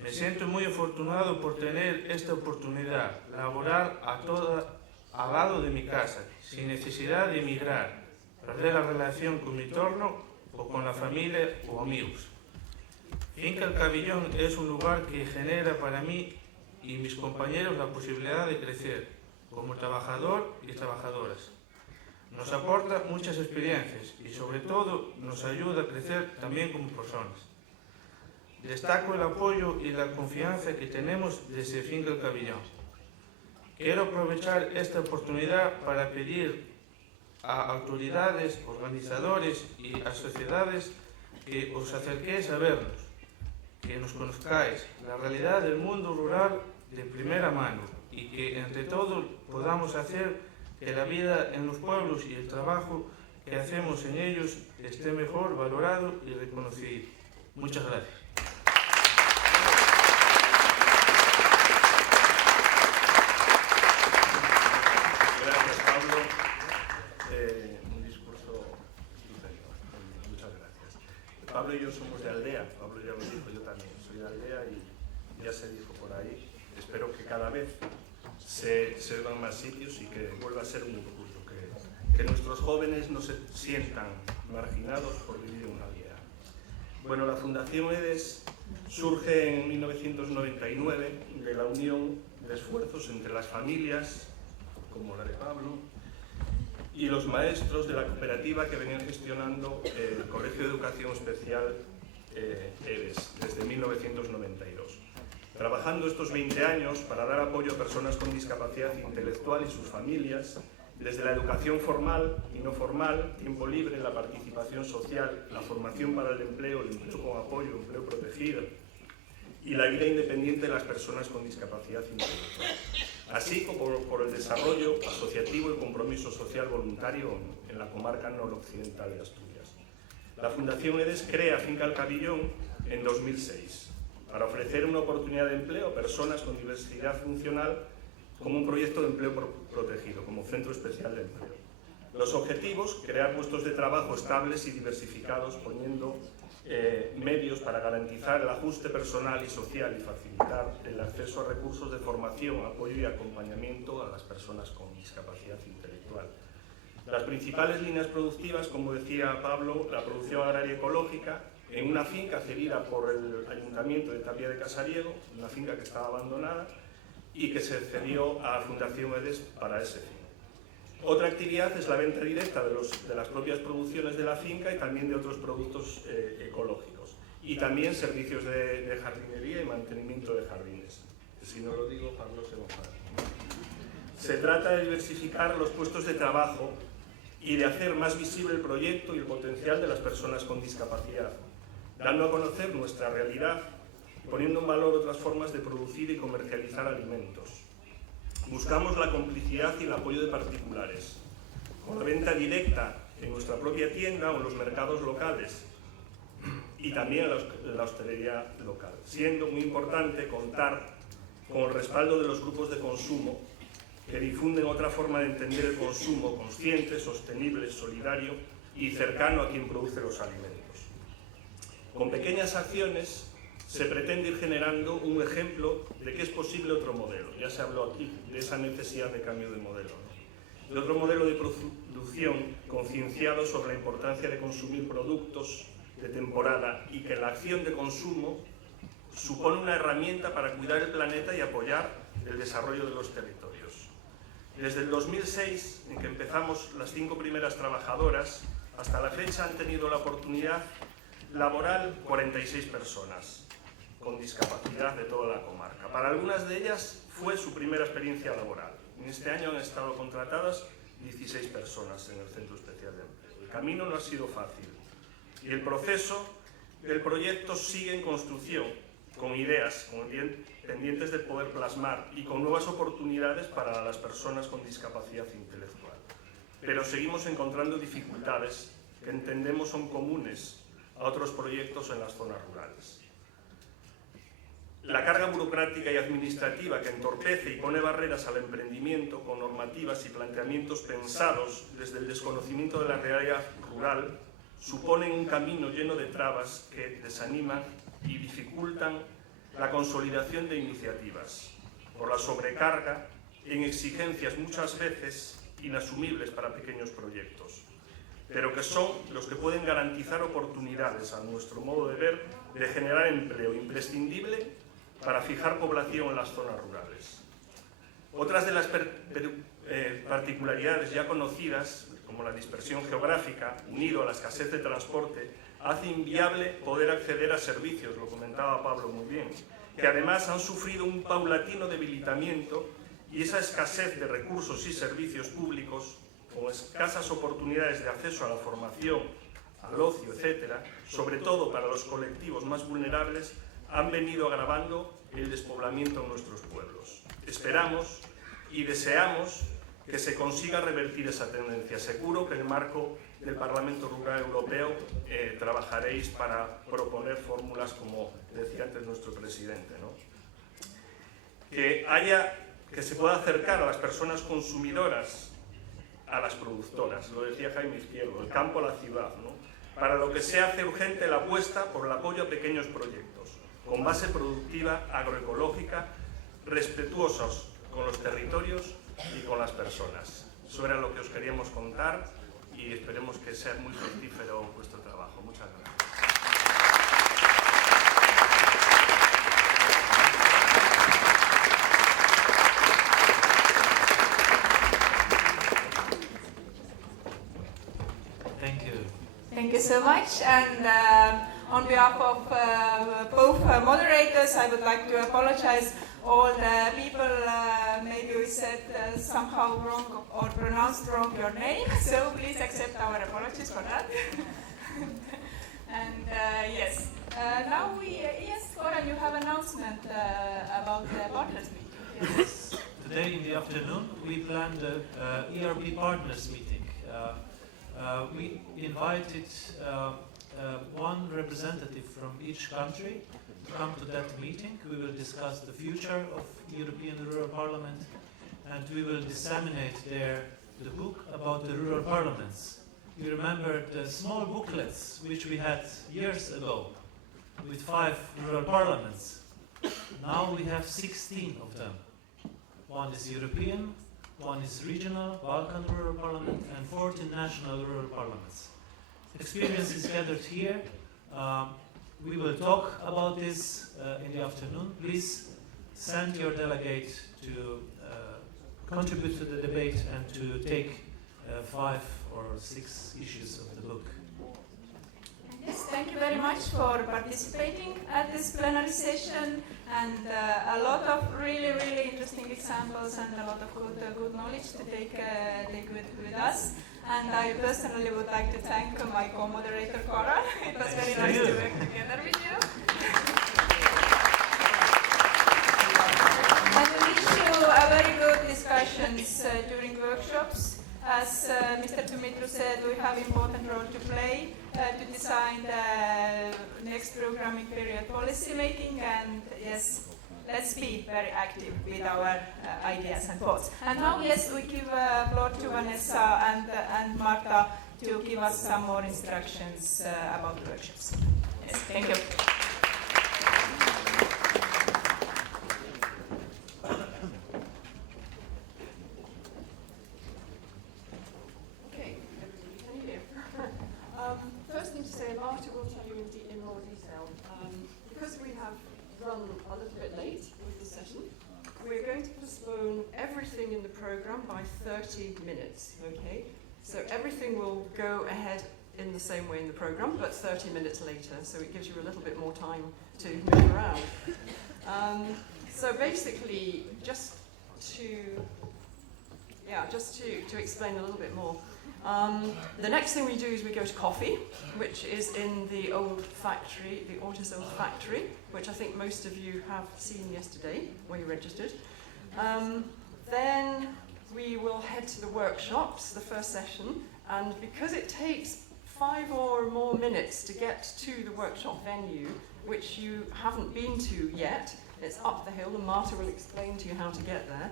Me siento muy afortunado por tener esta oportunidad, laborar al lado de mi casa, sin necesidad de emigrar, perder la relación con mi entorno o con la familia o amigos. Finca El Cabillón es un lugar que genera para mí y mis compañeros la posibilidad de crecer como trabajador y trabajadoras. Nos aporta muchas experiencias y sobre todo nos ayuda a crecer también como personas. Destaco el apoyo y la confianza que tenemos desde Finca El Cabillón. Quiero aprovechar esta oportunidad para pedir a autoridades, organizadores y a sociedades que os acerquéis a vernos, que nos conozcáis la realidad del mundo rural de primera mano y que entre todos podamos hacer que la vida en los pueblos y el trabajo que hacemos en ellos esté mejor valorado y reconocido. Muchas gracias. Gracias, Pablo. Un discurso estupendo. Muchas gracias. Pablo y yo somos de Aldea. Pablo ya lo dijo, yo también soy de Aldea y ya se dijo por ahí. Espero que cada vez se van más sitios y que vuelva a ser un orgullo, que nuestros jóvenes no se sientan marginados por vivir en una aldea. Bueno, la Fundación EDES surge en 1999 de la unión de esfuerzos entre las familias, como la de Pablo, y los maestros de la cooperativa que venían gestionando el Colegio de Educación Especial EDES desde 1992. Trabajando estos 20 años para dar apoyo a personas con discapacidad intelectual y sus familias, desde la educación formal y no formal, tiempo libre, la participación social, la formación para el empleo con apoyo, empleo protegido y la vida independiente de las personas con discapacidad intelectual, así como por el desarrollo asociativo y compromiso social voluntario en la comarca noroccidental de Asturias. La Fundación EDES crea Finca El Cabillón en 2006 para ofrecer una oportunidad de empleo a personas con diversidad funcional como un proyecto de empleo protegido, como centro especial de empleo. Los objetivos: crear puestos de trabajo estables y diversificados, poniendo medios para garantizar el ajuste personal y social y facilitar el acceso a recursos de formación, apoyo y acompañamiento a las personas con discapacidad intelectual. Las principales líneas productivas, como decía Pablo, la producción agraria ecológica, en una finca cedida por el Ayuntamiento de Tapia de Casariego, una finca que estaba abandonada y que se cedió a Fundación EDES para ese fin. Otra actividad es la venta directa de las propias producciones de la finca y también de otros productos ecológicos. Y también servicios de jardinería y mantenimiento de jardines. Si no lo digo, Pablo se enfada. Se trata de diversificar los puestos de trabajo y de hacer más visible el proyecto y el potencial de las personas con discapacidad, dando a conocer nuestra realidad, poniendo en valor otras formas de producir y comercializar alimentos. Buscamos la complicidad y el apoyo de particulares, con la venta directa en nuestra propia tienda o en los mercados locales y también en la hostelería local, siendo muy importante contar con el respaldo de los grupos de consumo que difunden otra forma de entender el consumo consciente, sostenible, solidario y cercano a quien produce los alimentos. Con pequeñas acciones se pretende ir generando un ejemplo de que es posible otro modelo. Ya se habló aquí de esa necesidad de cambio de modelo, ¿no? De otro modelo de producción concienciado sobre la importancia de consumir productos de temporada y que la acción de consumo supone una herramienta para cuidar el planeta y apoyar el desarrollo de los territorios. Desde el 2006, en que empezamos las 5 primeras trabajadoras, hasta la fecha han tenido la oportunidad laboral 46 personas con discapacidad de toda la comarca. Para algunas de ellas fue su primera experiencia laboral. En este año han estado contratadas 16 personas en el Centro Especial de Empleo. El camino no ha sido fácil y el proceso del proyecto sigue en construcción, con ideas, pendientes de poder plasmar y con nuevas oportunidades para las personas con discapacidad intelectual. Pero seguimos encontrando dificultades que entendemos son comunes a otros proyectos en las zonas rurales. La carga burocrática y administrativa que entorpece y pone barreras al emprendimiento con normativas y planteamientos pensados desde el desconocimiento de la realidad rural suponen un camino lleno de trabas que desaniman y dificultan la consolidación de iniciativas por la sobrecarga en exigencias muchas veces inasumibles para pequeños proyectos, pero que son los que pueden garantizar oportunidades, a nuestro modo de ver, de generar empleo imprescindible para fijar población en las zonas rurales. Otras de las particularidades ya conocidas, como la dispersión geográfica, unido a la escasez de transporte, hace inviable poder acceder a servicios, lo comentaba Pablo muy bien, que además han sufrido un paulatino debilitamiento, y esa escasez de recursos y servicios públicos, con escasas oportunidades de acceso a la formación, al ocio, etc., sobre todo para los colectivos más vulnerables, han venido agravando el despoblamiento en nuestros pueblos. Esperamos y deseamos que se consiga revertir esa tendencia. Seguro que en el marco del Parlamento Rural Europeo trabajaréis para proponer fórmulas, como decía antes nuestro presidente, ¿no? Que se pueda acercar a las personas consumidoras a las productoras, lo decía Jaime Izquierdo, el campo a la ciudad, ¿no? Para lo que se hace urgente la apuesta por el apoyo a pequeños proyectos, con base productiva, agroecológica, respetuosos con los territorios y con las personas. Eso era lo que os queríamos contar y esperemos que sea muy fructífero vuestro trabajo. Muchas gracias. Thank you so much, and on behalf of both moderators, I would like to apologize all the people maybe we said somehow wrong or pronounced wrong your name, so please accept our apologies for that. And yes, now yes, Cora, you have an announcement about the partners meeting. Yes. Today in the afternoon we planned an ERP partners meeting. We invited one representative from each country to come to that meeting. We will discuss the future of European Rural Parliament, and we will disseminate there the book about the rural parliaments. You remember the small booklets which we had years ago with 5 rural parliaments. Now we have 16 of them. One is European, one is regional, Balkan Rural Parliament, and 14 national rural parliaments. Experience is gathered here. We will talk about this in the afternoon. Please send your delegate to contribute to the debate and to take 5 or 6 issues of the book. Yes, thank you very much for participating at this plenary session, and a lot of really interesting examples and a lot of good knowledge to take with us. And I personally would like to thank my co-moderator Cora. It was very nice to work together with you. And we wish you a very good discussions during workshops. As Mr. Dumitru said, we have an important role to play to design the next programming period policy making, and yes, let's be very active with our ideas and thoughts. And now, yes, we give floor to Vanessa and Marta to give us some more instructions about the workshops. Yes, thank you. First thing to say, Marta will tell you in more detail. Because we have run a little bit late with the session, we're going to postpone everything in the program by 30 minutes, okay? So everything will go ahead in the same way in the program, but 30 minutes later, so it gives you a little bit more time to move around. So basically, just to explain a little bit more. The next thing we do is we go to coffee, which is in the old factory, the Ortis Old Factory, which I think most of you have seen yesterday when you registered. Then we will head to the workshops, the first session, and because it takes 5 or more minutes to get to the workshop venue, which you haven't been to yet, it's up the hill, and Marta will explain to you how to get there.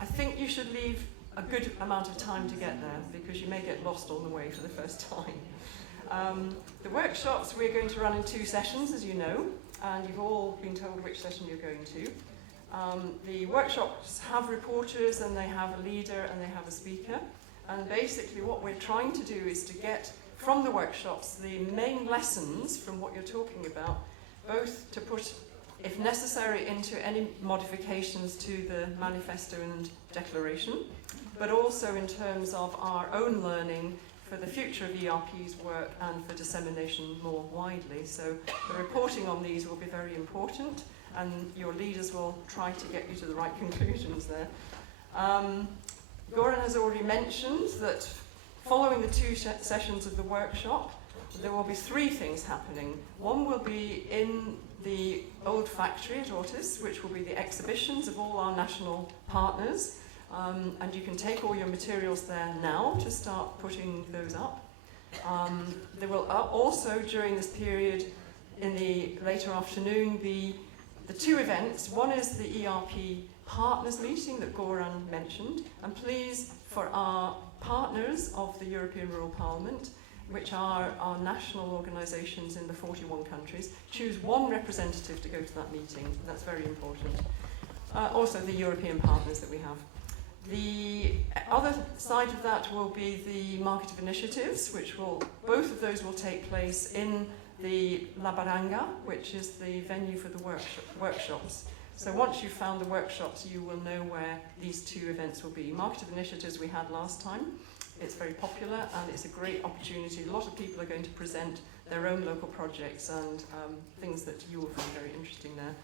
I think you should leave a good amount of time to get there, because you may get lost on the way for the first time. The workshops we're going to run in 2 sessions, as you know, and you've all been told which session you're going to. The workshops have reporters, and they have a leader, and they have a speaker. And basically what we're trying to do is to get from the workshops the main lessons from what you're talking about, both to put, if necessary, into any modifications to the manifesto and declaration, but also in terms of our own learning for the future of ERP's work and for dissemination more widely. So the reporting on these will be very important, and your leaders will try to get you to the right conclusions there. Goran has already mentioned that following the two sessions of the workshop, there will be three things happening. One will be in the old factory at Ortis, which will be the exhibitions of all our national partners. And you can take all your materials there now to start putting those up. There will also, during this period, in the later afternoon, be the two events. One is the ERP Partners Meeting that Goran mentioned. And please, for our partners of the European Rural Parliament, which are our national organisations in the 41 countries, choose one representative to go to that meeting. That's very important. Also, the European partners that we have. The other side of that will be the market of initiatives, which will, both of those will take place in the La Baranga, which is the venue for the workshops. So once you've found the workshops, you will know where these two events will be. Market of initiatives we had last time. It's very popular and it's a great opportunity. A lot of people are going to present their own local projects and things that you will find very interesting there.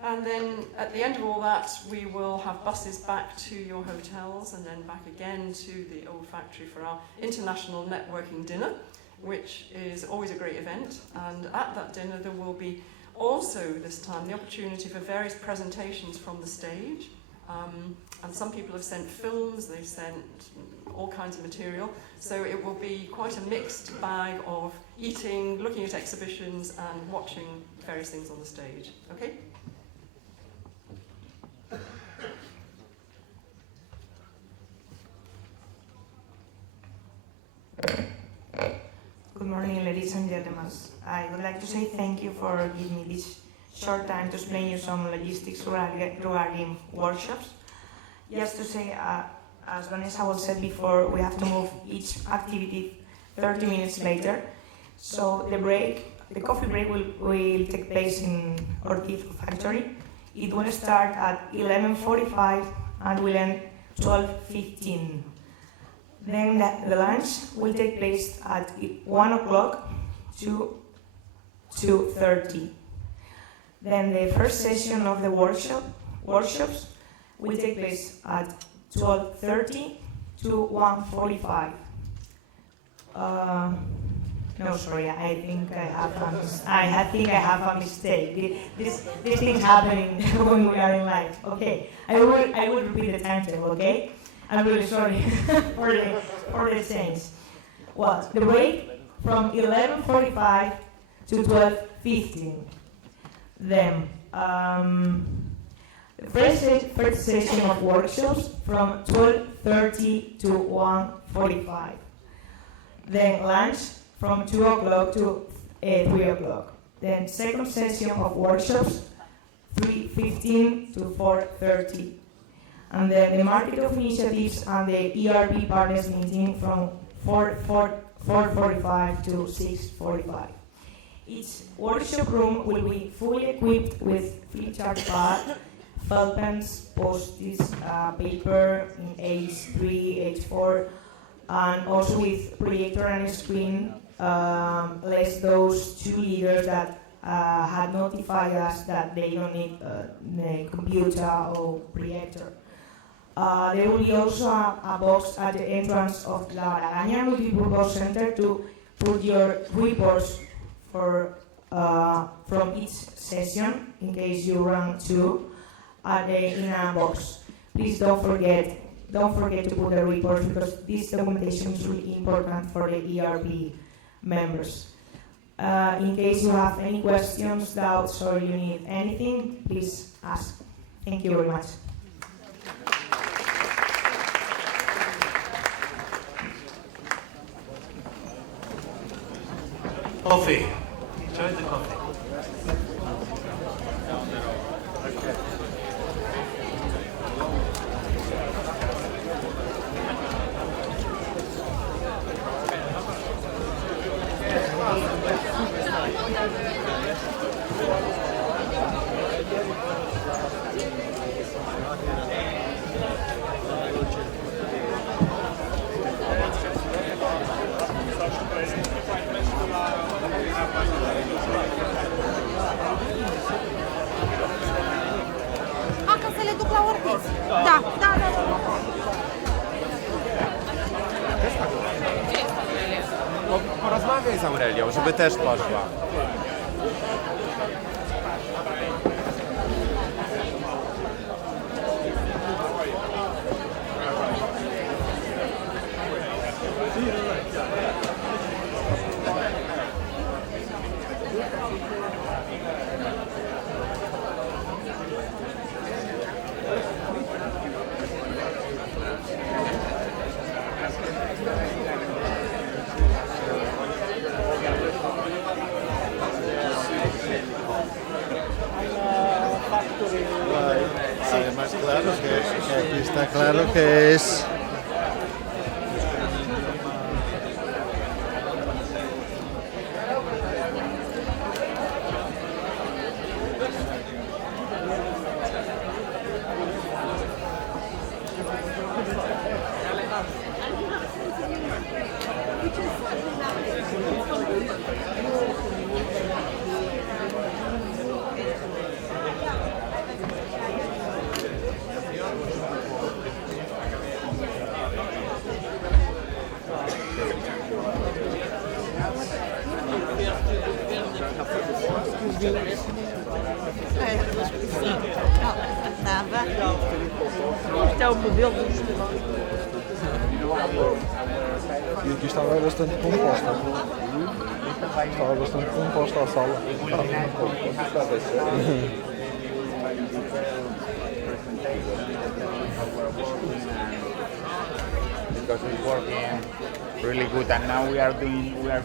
And then at the end of all that, we will have buses back to your hotels and then back again to the old factory for our international networking dinner, which is always a great event. And at that dinner, there will be also this time the opportunity for various presentations from the stage. And some people have sent films, they've sent all kinds of material. So it will be quite a mixed bag of eating, looking at exhibitions, and watching various things on the stage. Okay? Good morning, ladies and gentlemen. I would like to say thank you for giving me this short time to explain you some logistics regarding workshops. Just to say, as Vanessa was said before, we have to move each activity 30 minutes later. So the coffee break will take place in Ortiz factory. It will start at 11:45 and will end 12:15. Then the lunch will take place at 1 o'clock to 2:30. Then the first session of the workshops will take place at 12:30 to 1:45. No, sorry, I think I have a mistake. This thing's happening when we are in live. Okay, I will repeat the timetable. Okay, I'm really sorry for the change. Well, the break from 11:45 to 12:15. Then the first session of workshops from 12:30 to 1:45. Then lunch from 2 o'clock to 3 o'clock. Then second session of workshops 3:15 to 4:30. And then the market of initiatives and the ERP partners meeting from 4:45 to 6:45. Each workshop room will be fully equipped with flip chart pad, felt pens, post-its, paper in H3, H4, and also with projector and screen, less those two leaders that had notified us that they don't need the computer or projector. There will be also a box at the entrance of La Baranga Multipurpose Center to put your reports from each session, in case you run two, in a box. Please don't forget to put the reports, because this documentation is really important for the ERP members. In case you have any questions, doubts, or you need anything, please ask. Thank you very much. Coffee. Enjoy the coffee. Ojciec Aurelio, żeby też poszła. Además, claro que aquí está claro que es Isto é o modelo do E aqui estava bastante composta. Estava bastante composta a sala. Because it's working really good, and now we are creating like